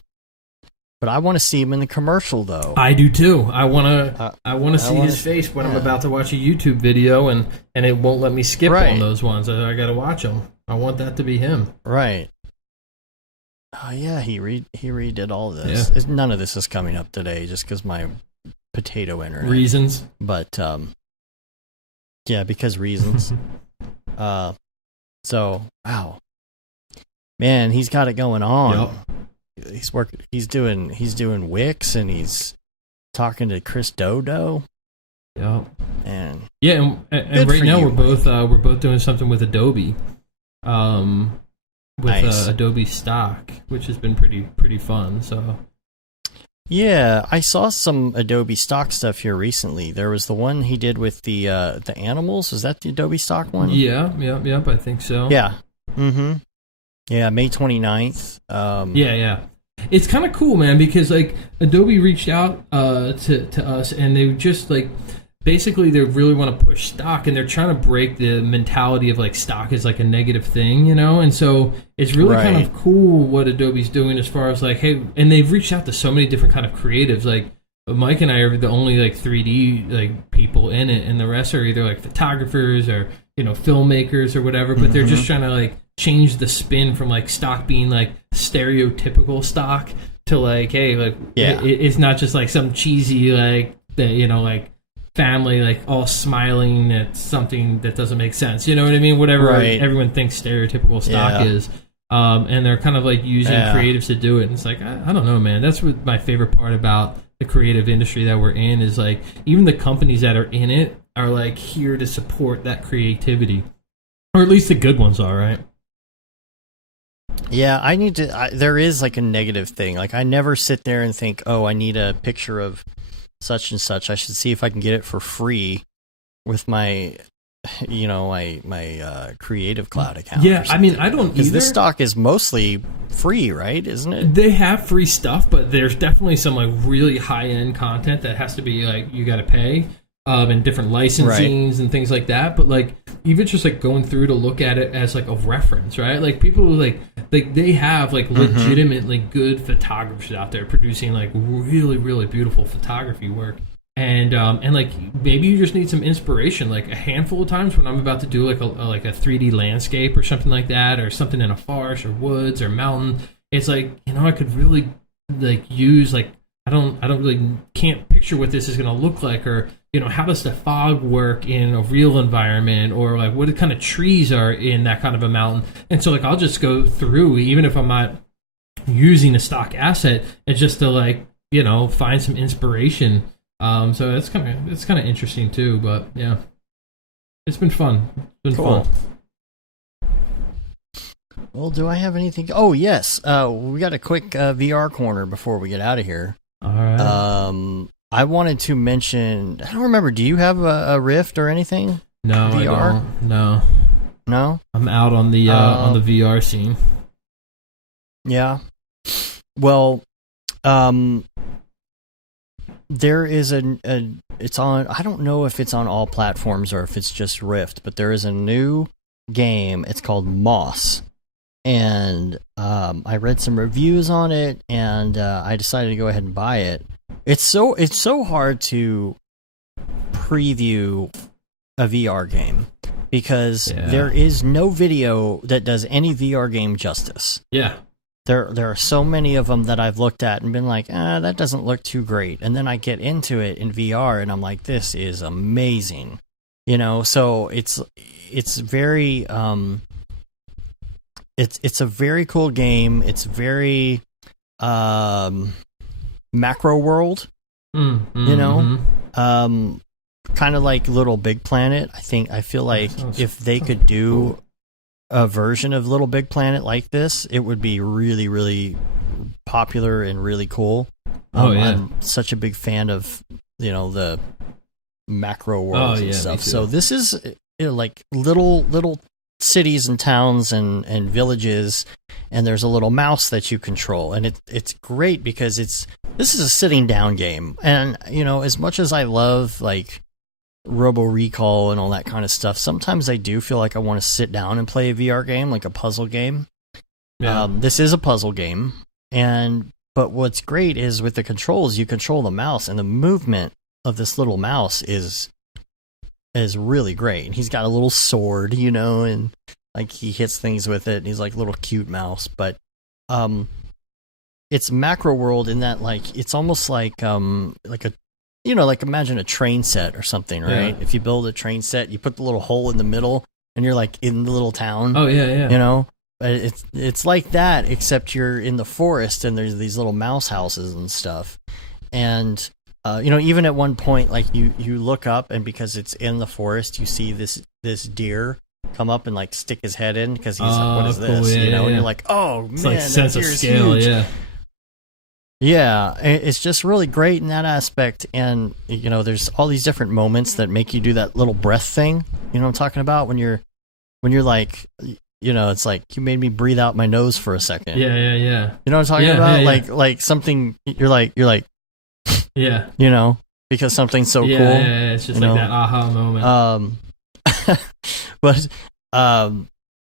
But I want to see him in the commercial, though. I do too. I want to see his face when I'm about to watch a YouTube video, and it won't let me skip on those ones. I got to watch them. I want that to be him. Right. Oh yeah, he redid all this. Yeah. None of this is coming up today, just because my potato internet reasons. But yeah, because reasons. So wow, man, he's got it going on. Yep. He's doing Wix, and he's talking to Chris Dodo. Yep. And yeah, and right now we're both doing something with Adobe. Nice. Adobe stock, which has been pretty fun. So yeah, I saw some Adobe stock stuff here recently. There was the one he did with the animals. Was that the Adobe stock one? Yeah, I think so. Yeah. Mm-hmm. Yeah, May 29th. Yeah. It's kind of cool, man, because like Adobe reached out to us, and they just like basically they really want to push stock, and they're trying to break the mentality of like stock is like a negative thing, you know? And so it's really kind of cool what Adobe's doing as far as like, hey, and they've reached out to so many different kind of creatives. Like Mike and I are the only like 3D like people in it, and the rest are either like photographers or, you know, filmmakers or whatever, but they're just trying to like change the spin from like stock being like stereotypical stock to like, hey, like it's not just like some cheesy like, you know, like family like all smiling at something that doesn't make sense, you know what I mean? Whatever everyone thinks stereotypical stock is, and they're kind of like using creatives to do it. And it's like I don't know, man. That's what my favorite part about the creative industry that we're in is like even the companies that are in it are like here to support that creativity, or at least the good ones are, right? Yeah, I need to. There is like a negative thing. Like I never sit there and think, oh, I need a picture of such and such. I should see if I can get it for free with my, you know, my Creative Cloud account. Yeah, I mean, I don't because this stock is mostly free, right? Isn't it? They have free stuff, but there's definitely some like really high end content that has to be like you got to pay, and different licensings and things like that. But like even just like going through to look at it as like a reference, right? Like people like they have like legitimately good photographers out there producing like really, really beautiful photography work. And like maybe you just need some inspiration. Like a handful of times when I'm about to do like a 3D landscape or something like that, or something in a forest or woods or mountain, it's like, I could really like use like I don't really can't picture what this is going to look like, or how does the fog work in a real environment, or like what kind of trees are in that kind of a mountain. And so like I'll just go through, even if I'm not using a stock asset, and just to like find some inspiration. So it's kind of interesting too. But yeah, it's been fun. It's been fun. Well, do I have anything? Oh yes, we got a quick VR corner before we get out of here. All right. I wanted to mention. I don't remember. Do you have a Rift or anything? No, VR? I don't. No. No. I'm out on the VR scene. Yeah. Well, there is it's on. I don't know if it's on all platforms or if it's just Rift, but there is a new game. It's called Moss. And I read some reviews on it, and I decided to go ahead and buy it. It's so hard to preview a VR game because there is no video that does any VR game justice. Yeah. There are so many of them that I've looked at and been like, that doesn't look too great. And then I get into it in VR, and I'm like, this is amazing. So it's very it's a very cool game. It's very macro world, kind of like Little Big Planet. I feel like if they could do a version of Little Big Planet like this, it would be really, really popular and really cool. I'm such a big fan of the macro worlds and stuff. So this is like little cities and towns and villages, and there's a little mouse that you control, and it's great because this is a sitting down game. And as much as I love like Robo Recall and all that kind of stuff, sometimes I do feel like I want to sit down and play a VR game, like a puzzle game. This is a puzzle game, but what's great is with the controls, you control the mouse, and the movement of this little mouse is really great. And he's got a little sword, and like he hits things with it, and he's like a little cute mouse. But it's macro world in that like it's almost like a like imagine a train set or something, right? If you build a train set, you put the little hole in the middle, and you're like in the little town. Oh yeah. But it's like that, except you're in the forest, and there's these little mouse houses and stuff. And even at one point, like you look up, and because it's in the forest, you see this deer come up and like stick his head in because he's like, "What is this?" And you're like, "Oh it's man, like sense that of deer's scale." huge. Yeah, it's just really great in that aspect. And there's all these different moments that make you do that little breath thing. You know what I'm talking about? When you're like, it's like you made me breathe out my nose for a second. Yeah. You know what I'm talking about? Yeah. Like something you're like. Yeah. Because something's so cool. Yeah, it's just like that aha moment. But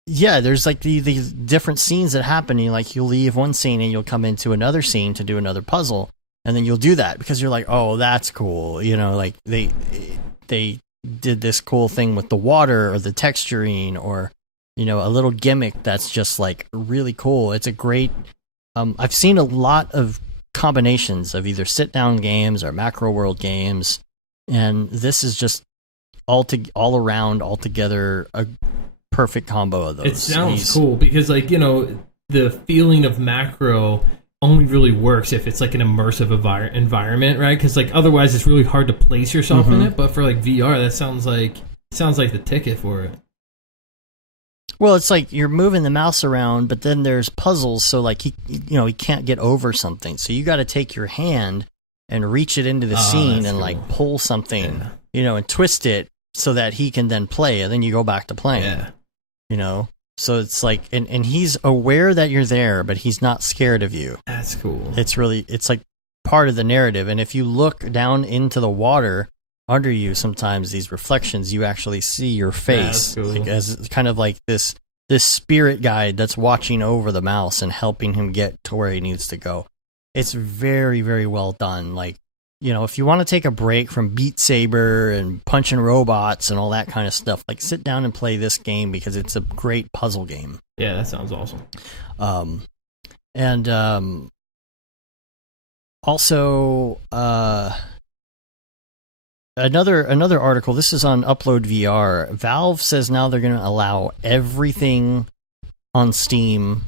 there's like these different scenes that happen. You'll leave one scene and you'll come into another scene to do another puzzle, and then you'll do that because you're like, oh, that's cool. Like they did this cool thing with the water or the texturing or a little gimmick that's just like really cool. It's a great. I've seen a lot of combinations of either sit-down games or macro world games, and this is just all around altogether a perfect combo of those. It sounds cool because the feeling of macro only really works if it's like an immersive environment, right? Because like otherwise it's really hard to place yourself in it. But for like VR, that sounds like the ticket for it. Well, it's like you're moving the mouse around, but then there's puzzles. So like he can't get over something. So you got to take your hand and reach it into the scene and like pull something, and twist it so that he can then play, and then you go back to playing. Yeah. So it's like, and he's aware that you're there, but he's not scared of you. That's cool. It's like part of the narrative. And if you look down into the water under you, sometimes these reflections, you actually see your face, cool. like as kind of like this spirit guide that's watching over the mouse and helping him get to where he needs to go. It's very, very well done. Like, if you want to take a break from Beat Saber and punching robots and all that kind of stuff, like sit down and play this game because it's a great puzzle game. Yeah, that sounds awesome. And also another article. This is on Upload VR. Valve says now they're going to allow everything on Steam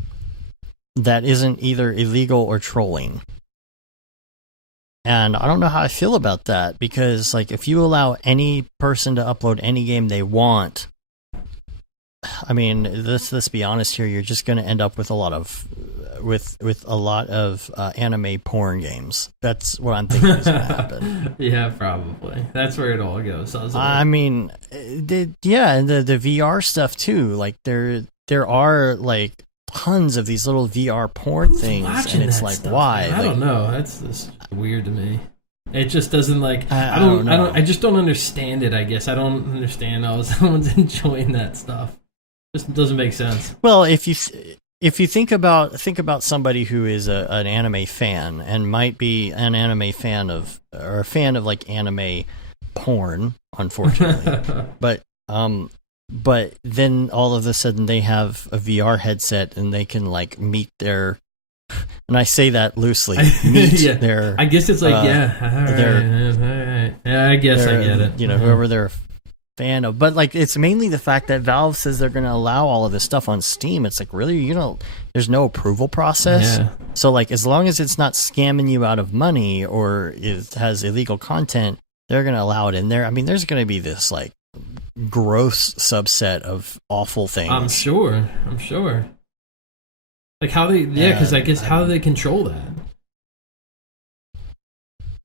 that isn't either illegal or trolling. And I don't know how I feel about that, because like if you allow any person to upload any game they want, I mean, let's be honest here, you're just going to end up with a lot of anime porn games. That's what I'm thinking is going to happen. Yeah, probably. That's where it all goes. I mean, and the VR stuff too. Like there are like tons of these little VR porn things, and it's like, why? I don't know. That's just weird to me. It just doesn't like. I don't know. I just don't understand it. I guess I don't understand how someone's enjoying that stuff. Just doesn't make sense. Well, if you think about somebody who is an anime fan and might be an anime fan of, or a fan of like anime porn, unfortunately, but then all of a sudden they have a VR headset and they can like meet their, and I say that loosely, meet their. I guess it's like all right. Yeah, I guess I get it. You know, whoever they're fan of, but like it's mainly the fact that Valve says they're going to allow all of this stuff on Steam. It's like, really, there's no approval process. Yeah. So like as long as it's not scamming you out of money or it has illegal content, they're going to allow it in there. I mean, there's going to be this like gross subset of awful things. I'm sure. Like how they, because I guess how do they control that?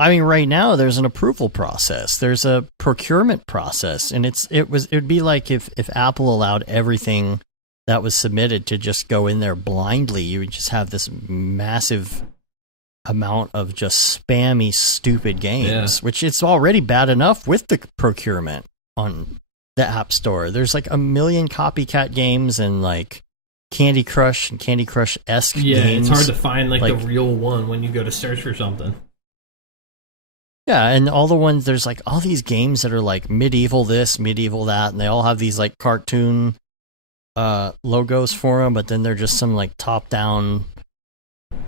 I mean, right now there's an approval process. There's a procurement process, and it would be like if Apple allowed everything that was submitted to just go in there blindly. You would just have this massive amount of just spammy, stupid games, which it's already bad enough with the procurement on the App Store. There's like 1 million copycat games and like Candy Crush and Candy Crush-esque games. Yeah, it's hard to find like the real one when you go to search for something. Yeah, and all the ones, there's like all these games that are like medieval this, medieval that, and they all have these like cartoon logos for them, but then they're just some like top-down,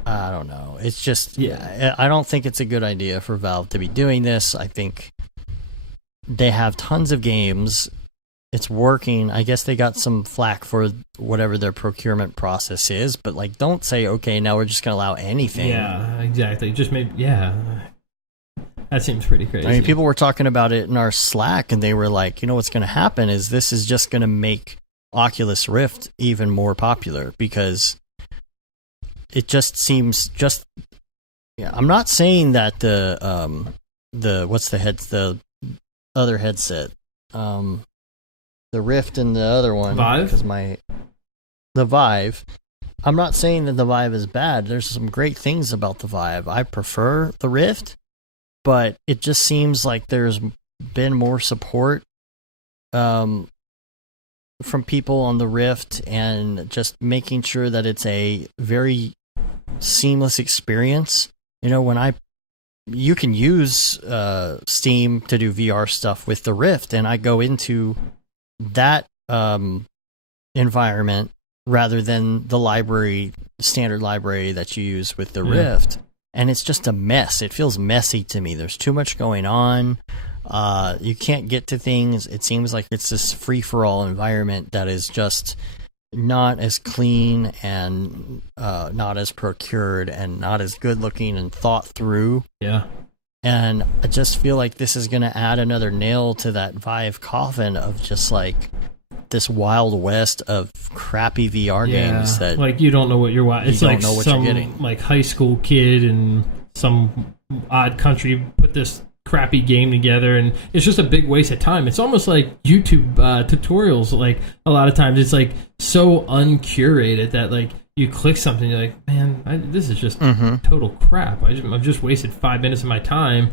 I don't know. It's just, I don't think it's a good idea for Valve to be doing this. I think they have tons of games. It's working. I guess they got some flack for whatever their procurement process is, but like don't say, okay, now we're just going to allow anything. Yeah, exactly. Just maybe, that seems pretty crazy. I mean, people were talking about it in our Slack, and they were like, what's going to happen is this is just going to make Oculus Rift even more popular, because it just seems just. Yeah, I'm not saying that the other headset, the Rift and the other one, Vive, because the Vive. I'm not saying that the Vive is bad. There's some great things about the Vive. I prefer the Rift. But it just seems like there's been more support from people on the Rift, and just making sure that it's a very seamless experience. You can use Steam to do VR stuff with the Rift, and I go into that environment rather than the standard library that you use with the Rift. And it's just a mess. It feels messy to me. There's too much going on. You can't get to things. It seems like it's this free-for-all environment that is just not as clean and not as procured and not as good-looking and thought through. Yeah. And I just feel like this is going to add another nail to that Vive coffin of just like this wild west of crappy VR games that like you don't know what you're watching. It's like some you're getting. Like high school kid in some odd country put this crappy game together, and it's just a big waste of time. It's almost like YouTube tutorials. Like a lot of times, it's like so uncurated that like you click something, you're like, man, this is just total crap. I've just wasted 5 minutes of my time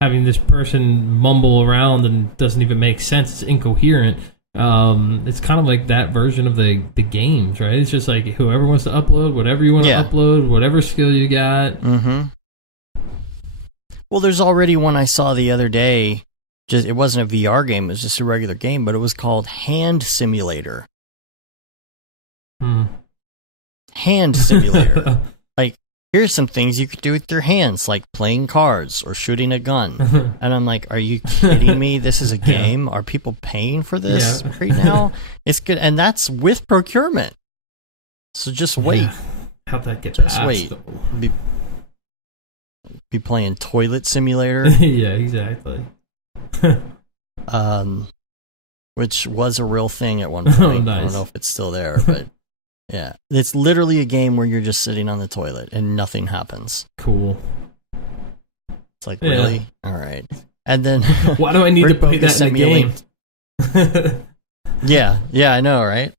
having this person mumble around and doesn't even make sense. It's incoherent. It's kind of like that version of the games, right? It's just like whoever wants to upload whatever you want to upload, whatever skill you got. Well, there's already one I saw the other day. It wasn't a VR game; it was just a regular game, but it was called Hand Simulator. Hand Simulator. here's some things you could do with your hands, like playing cards or shooting a gun. And I'm like, are you kidding me? This is a game. Are people paying for this right now? It's good. And that's with procurement. So just wait. Yeah. How'd that get Just passed, wait. though? Be playing Toilet Simulator. Yeah, exactly. Which was a real thing at one point. Oh, nice. I don't know if it's still there, but yeah. It's literally a game where you're just sitting on the toilet and nothing happens. Cool. It's like, really? All right. And then why do I need Rick to play Bogus that in sent the me a game? Yeah, I know, right?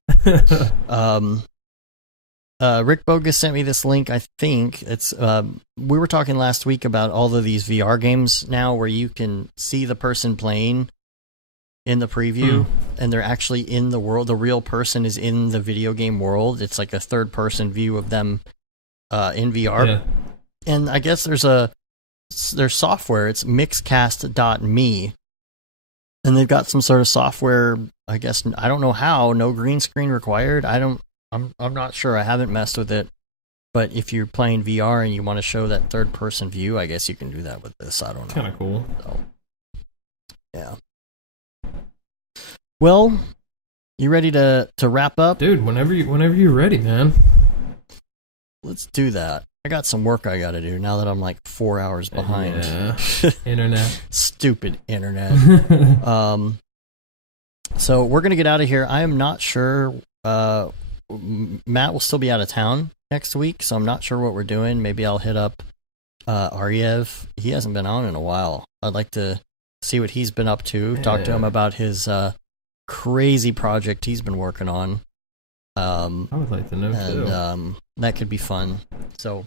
Rick Bogus sent me this link. I think it's we were talking last week about all of these VR games now where you can see the person playing in the preview and they're actually in the world. The real person is in the video game world. It's like a third person view of them in VR. Yeah. And I guess there's software. It's mixcast.me. And they've got some sort of software, I guess, I don't know how, no green screen required. I'm not sure. I haven't messed with it. But if you're playing VR and you want to show that third person view, I guess you can do that with this. I don't know. It's kind of cool. So, yeah. Well, you ready to wrap up? Dude, whenever you're ready, man. Let's do that. I got some work I got to do now that I'm like 4 hours behind. Yeah. Internet. Stupid internet. So we're going to get out of here. I am not sure. Matt will still be out of town next week, so I'm not sure what we're doing. Maybe I'll hit up Aryev. He hasn't been on in a while. I'd like to see what he's been up to. Talk to him about his crazy project he's been working on. I would like to know and, too. That could be fun. So,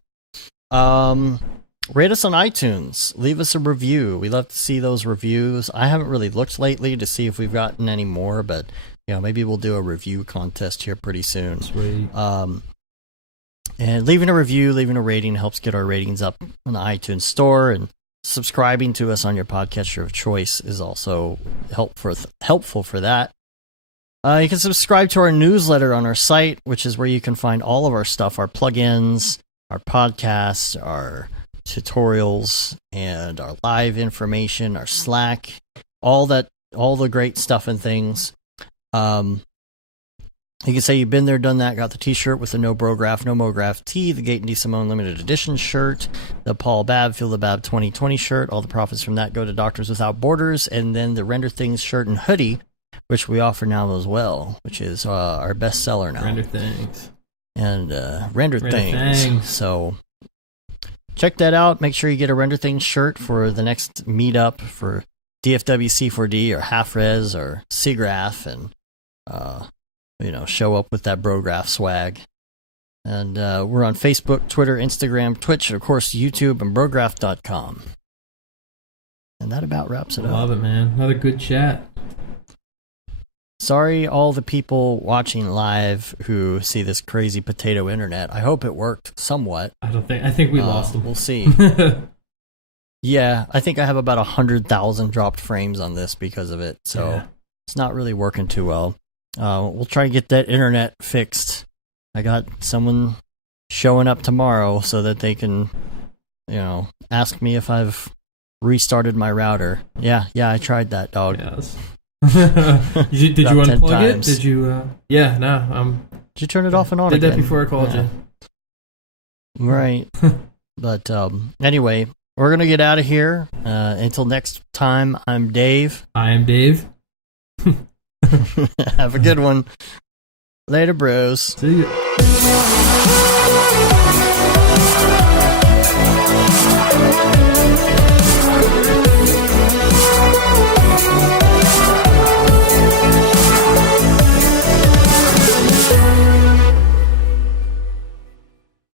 rate us on iTunes. Leave us a review. We love to see those reviews. I haven't really looked lately to see if we've gotten any more, but maybe we'll do a review contest here pretty soon. Sweet. And leaving a review, leaving a rating helps get our ratings up on the iTunes store, and subscribing to us on your podcatcher of choice is also helpful for that. You can subscribe to our newsletter on our site, which is where you can find all of our stuff, our plugins, our podcasts, our tutorials, and our live information, our Slack, all the great stuff and things. You can say you've been there, done that, got the t-shirt with the No Brograph, No Mograph tee, the Gate and DeSimone limited edition shirt, the Paul Babb, Feel the Babb 2020 shirt. All the profits from that go to Doctors Without Borders, and then the Render Things shirt and hoodie, which we offer now as well, which is our best seller now. Render Things. And Render Things. So check that out. Make sure you get a Render Things shirt for the next meetup for DFW C4D or Half Res or SIGGRAPH, and show up with that Brograph swag. And we're on Facebook, Twitter, Instagram, Twitch, and of course YouTube and Brograph.com. And that about wraps it up. Love it, man. Another good chat. Sorry, all the people watching live who see this crazy potato internet. I hope it worked somewhat. I think we lost them. We'll see. Yeah, I think I have about 100,000 dropped frames on this because of it. So It's not really working too well. We'll try to get that internet fixed. I got someone showing up tomorrow so that they can, ask me if I've restarted my router. Yeah, I tried that, dog. Yes. Did you unplug it? Did you? Yeah, no. Did you turn it off and on? Did again? that before I called you. Right. But anyway, we're gonna get out of here. Until next time, I'm Dave. I am Dave. Have a good one. Later, bros. See ya.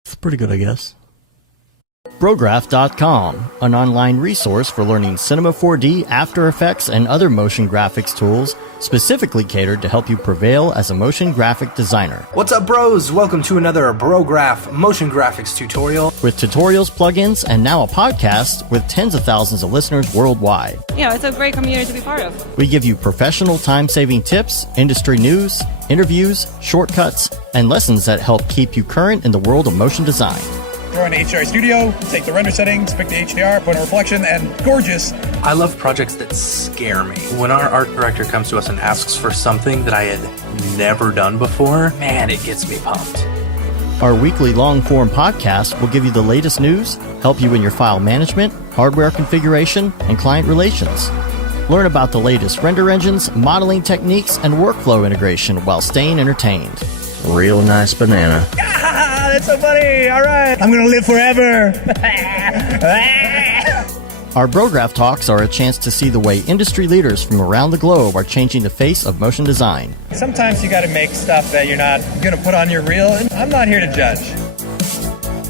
It's pretty good, I guess. Brograph.com, an online resource for learning Cinema 4D, After Effects, and other motion graphics tools specifically catered to help you prevail as a motion graphic designer. What's up, bros? Welcome to another Brograph motion graphics tutorial. With tutorials, plugins, and now a podcast with tens of thousands of listeners worldwide. Yeah, it's a great community to be part of. We give you professional time-saving tips, industry news, interviews, shortcuts, and lessons that help keep you current in the world of motion design. Throw in HDR Studio, take the render settings, pick the HDR, put in a reflection, and gorgeous. I love projects that scare me. When our art director comes to us and asks for something that I had never done before, man, it gets me pumped. Our weekly long-form podcast will give you the latest news, help you in your file management, hardware configuration, and client relations. Learn about the latest render engines, modeling techniques, and workflow integration while staying entertained. Real nice banana. Ah, that's so funny. All right. I'm going to live forever. Our Brograph Talks are a chance to see the way industry leaders from around the globe are changing the face of motion design. Sometimes you got to make stuff that you're not going to put on your reel, and I'm not here to judge.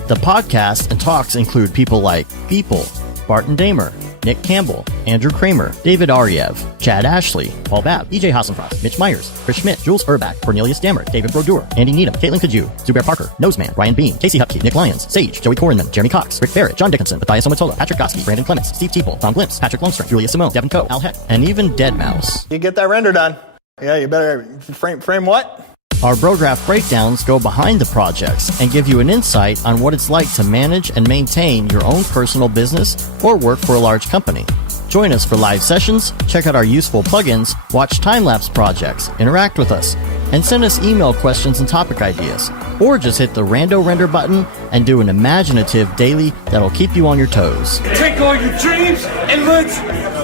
The podcast and talks include people like Beeple, Barton Damer, Nick Campbell, Andrew Kramer, David Ariev, Chad Ashley, Paul Babb, EJ Hassenfrost, Mitch Myers, Chris Schmidt, Jules Urbach, Cornelius Dammert, David Brodeur, Andy Needham, Caitlin Kaju, Zubair Parker, Noseman, Ryan Bean, Casey Hupke, Nick Lyons, Sage, Joey Korenman, Jeremy Cox, Rick Barrett, John Dickinson, Matthias Omatola, Patrick Goski, Brandon Clements, Steve Teeple, Tom Glimpse, Patrick Lundstrom, Julia Simone, Devin Coe, Al Heck, and even Deadmau5. You get that render done. Yeah, you better frame what? Our Brograph breakdowns go behind the projects and give you an insight on what it's like to manage and maintain your own personal business or work for a large company. Join us for live sessions, check out our useful plugins, watch time-lapse projects, interact with us, and send us email questions and topic ideas. Or just hit the Rando Render button and do an imaginative daily that'll keep you on your toes. Take all your dreams and let's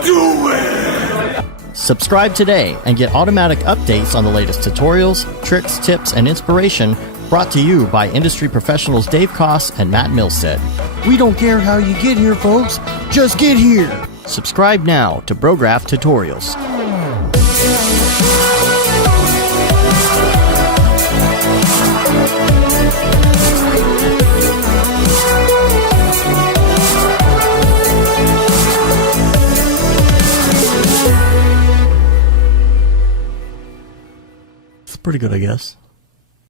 do it! Subscribe today and get automatic updates on the latest tutorials, tricks, tips, and inspiration brought to you by industry professionals Dave Koss and Matt Milstead. We don't care how you get here, folks. Just get here. Subscribe now to Brograph Tutorials. It's pretty good, I guess.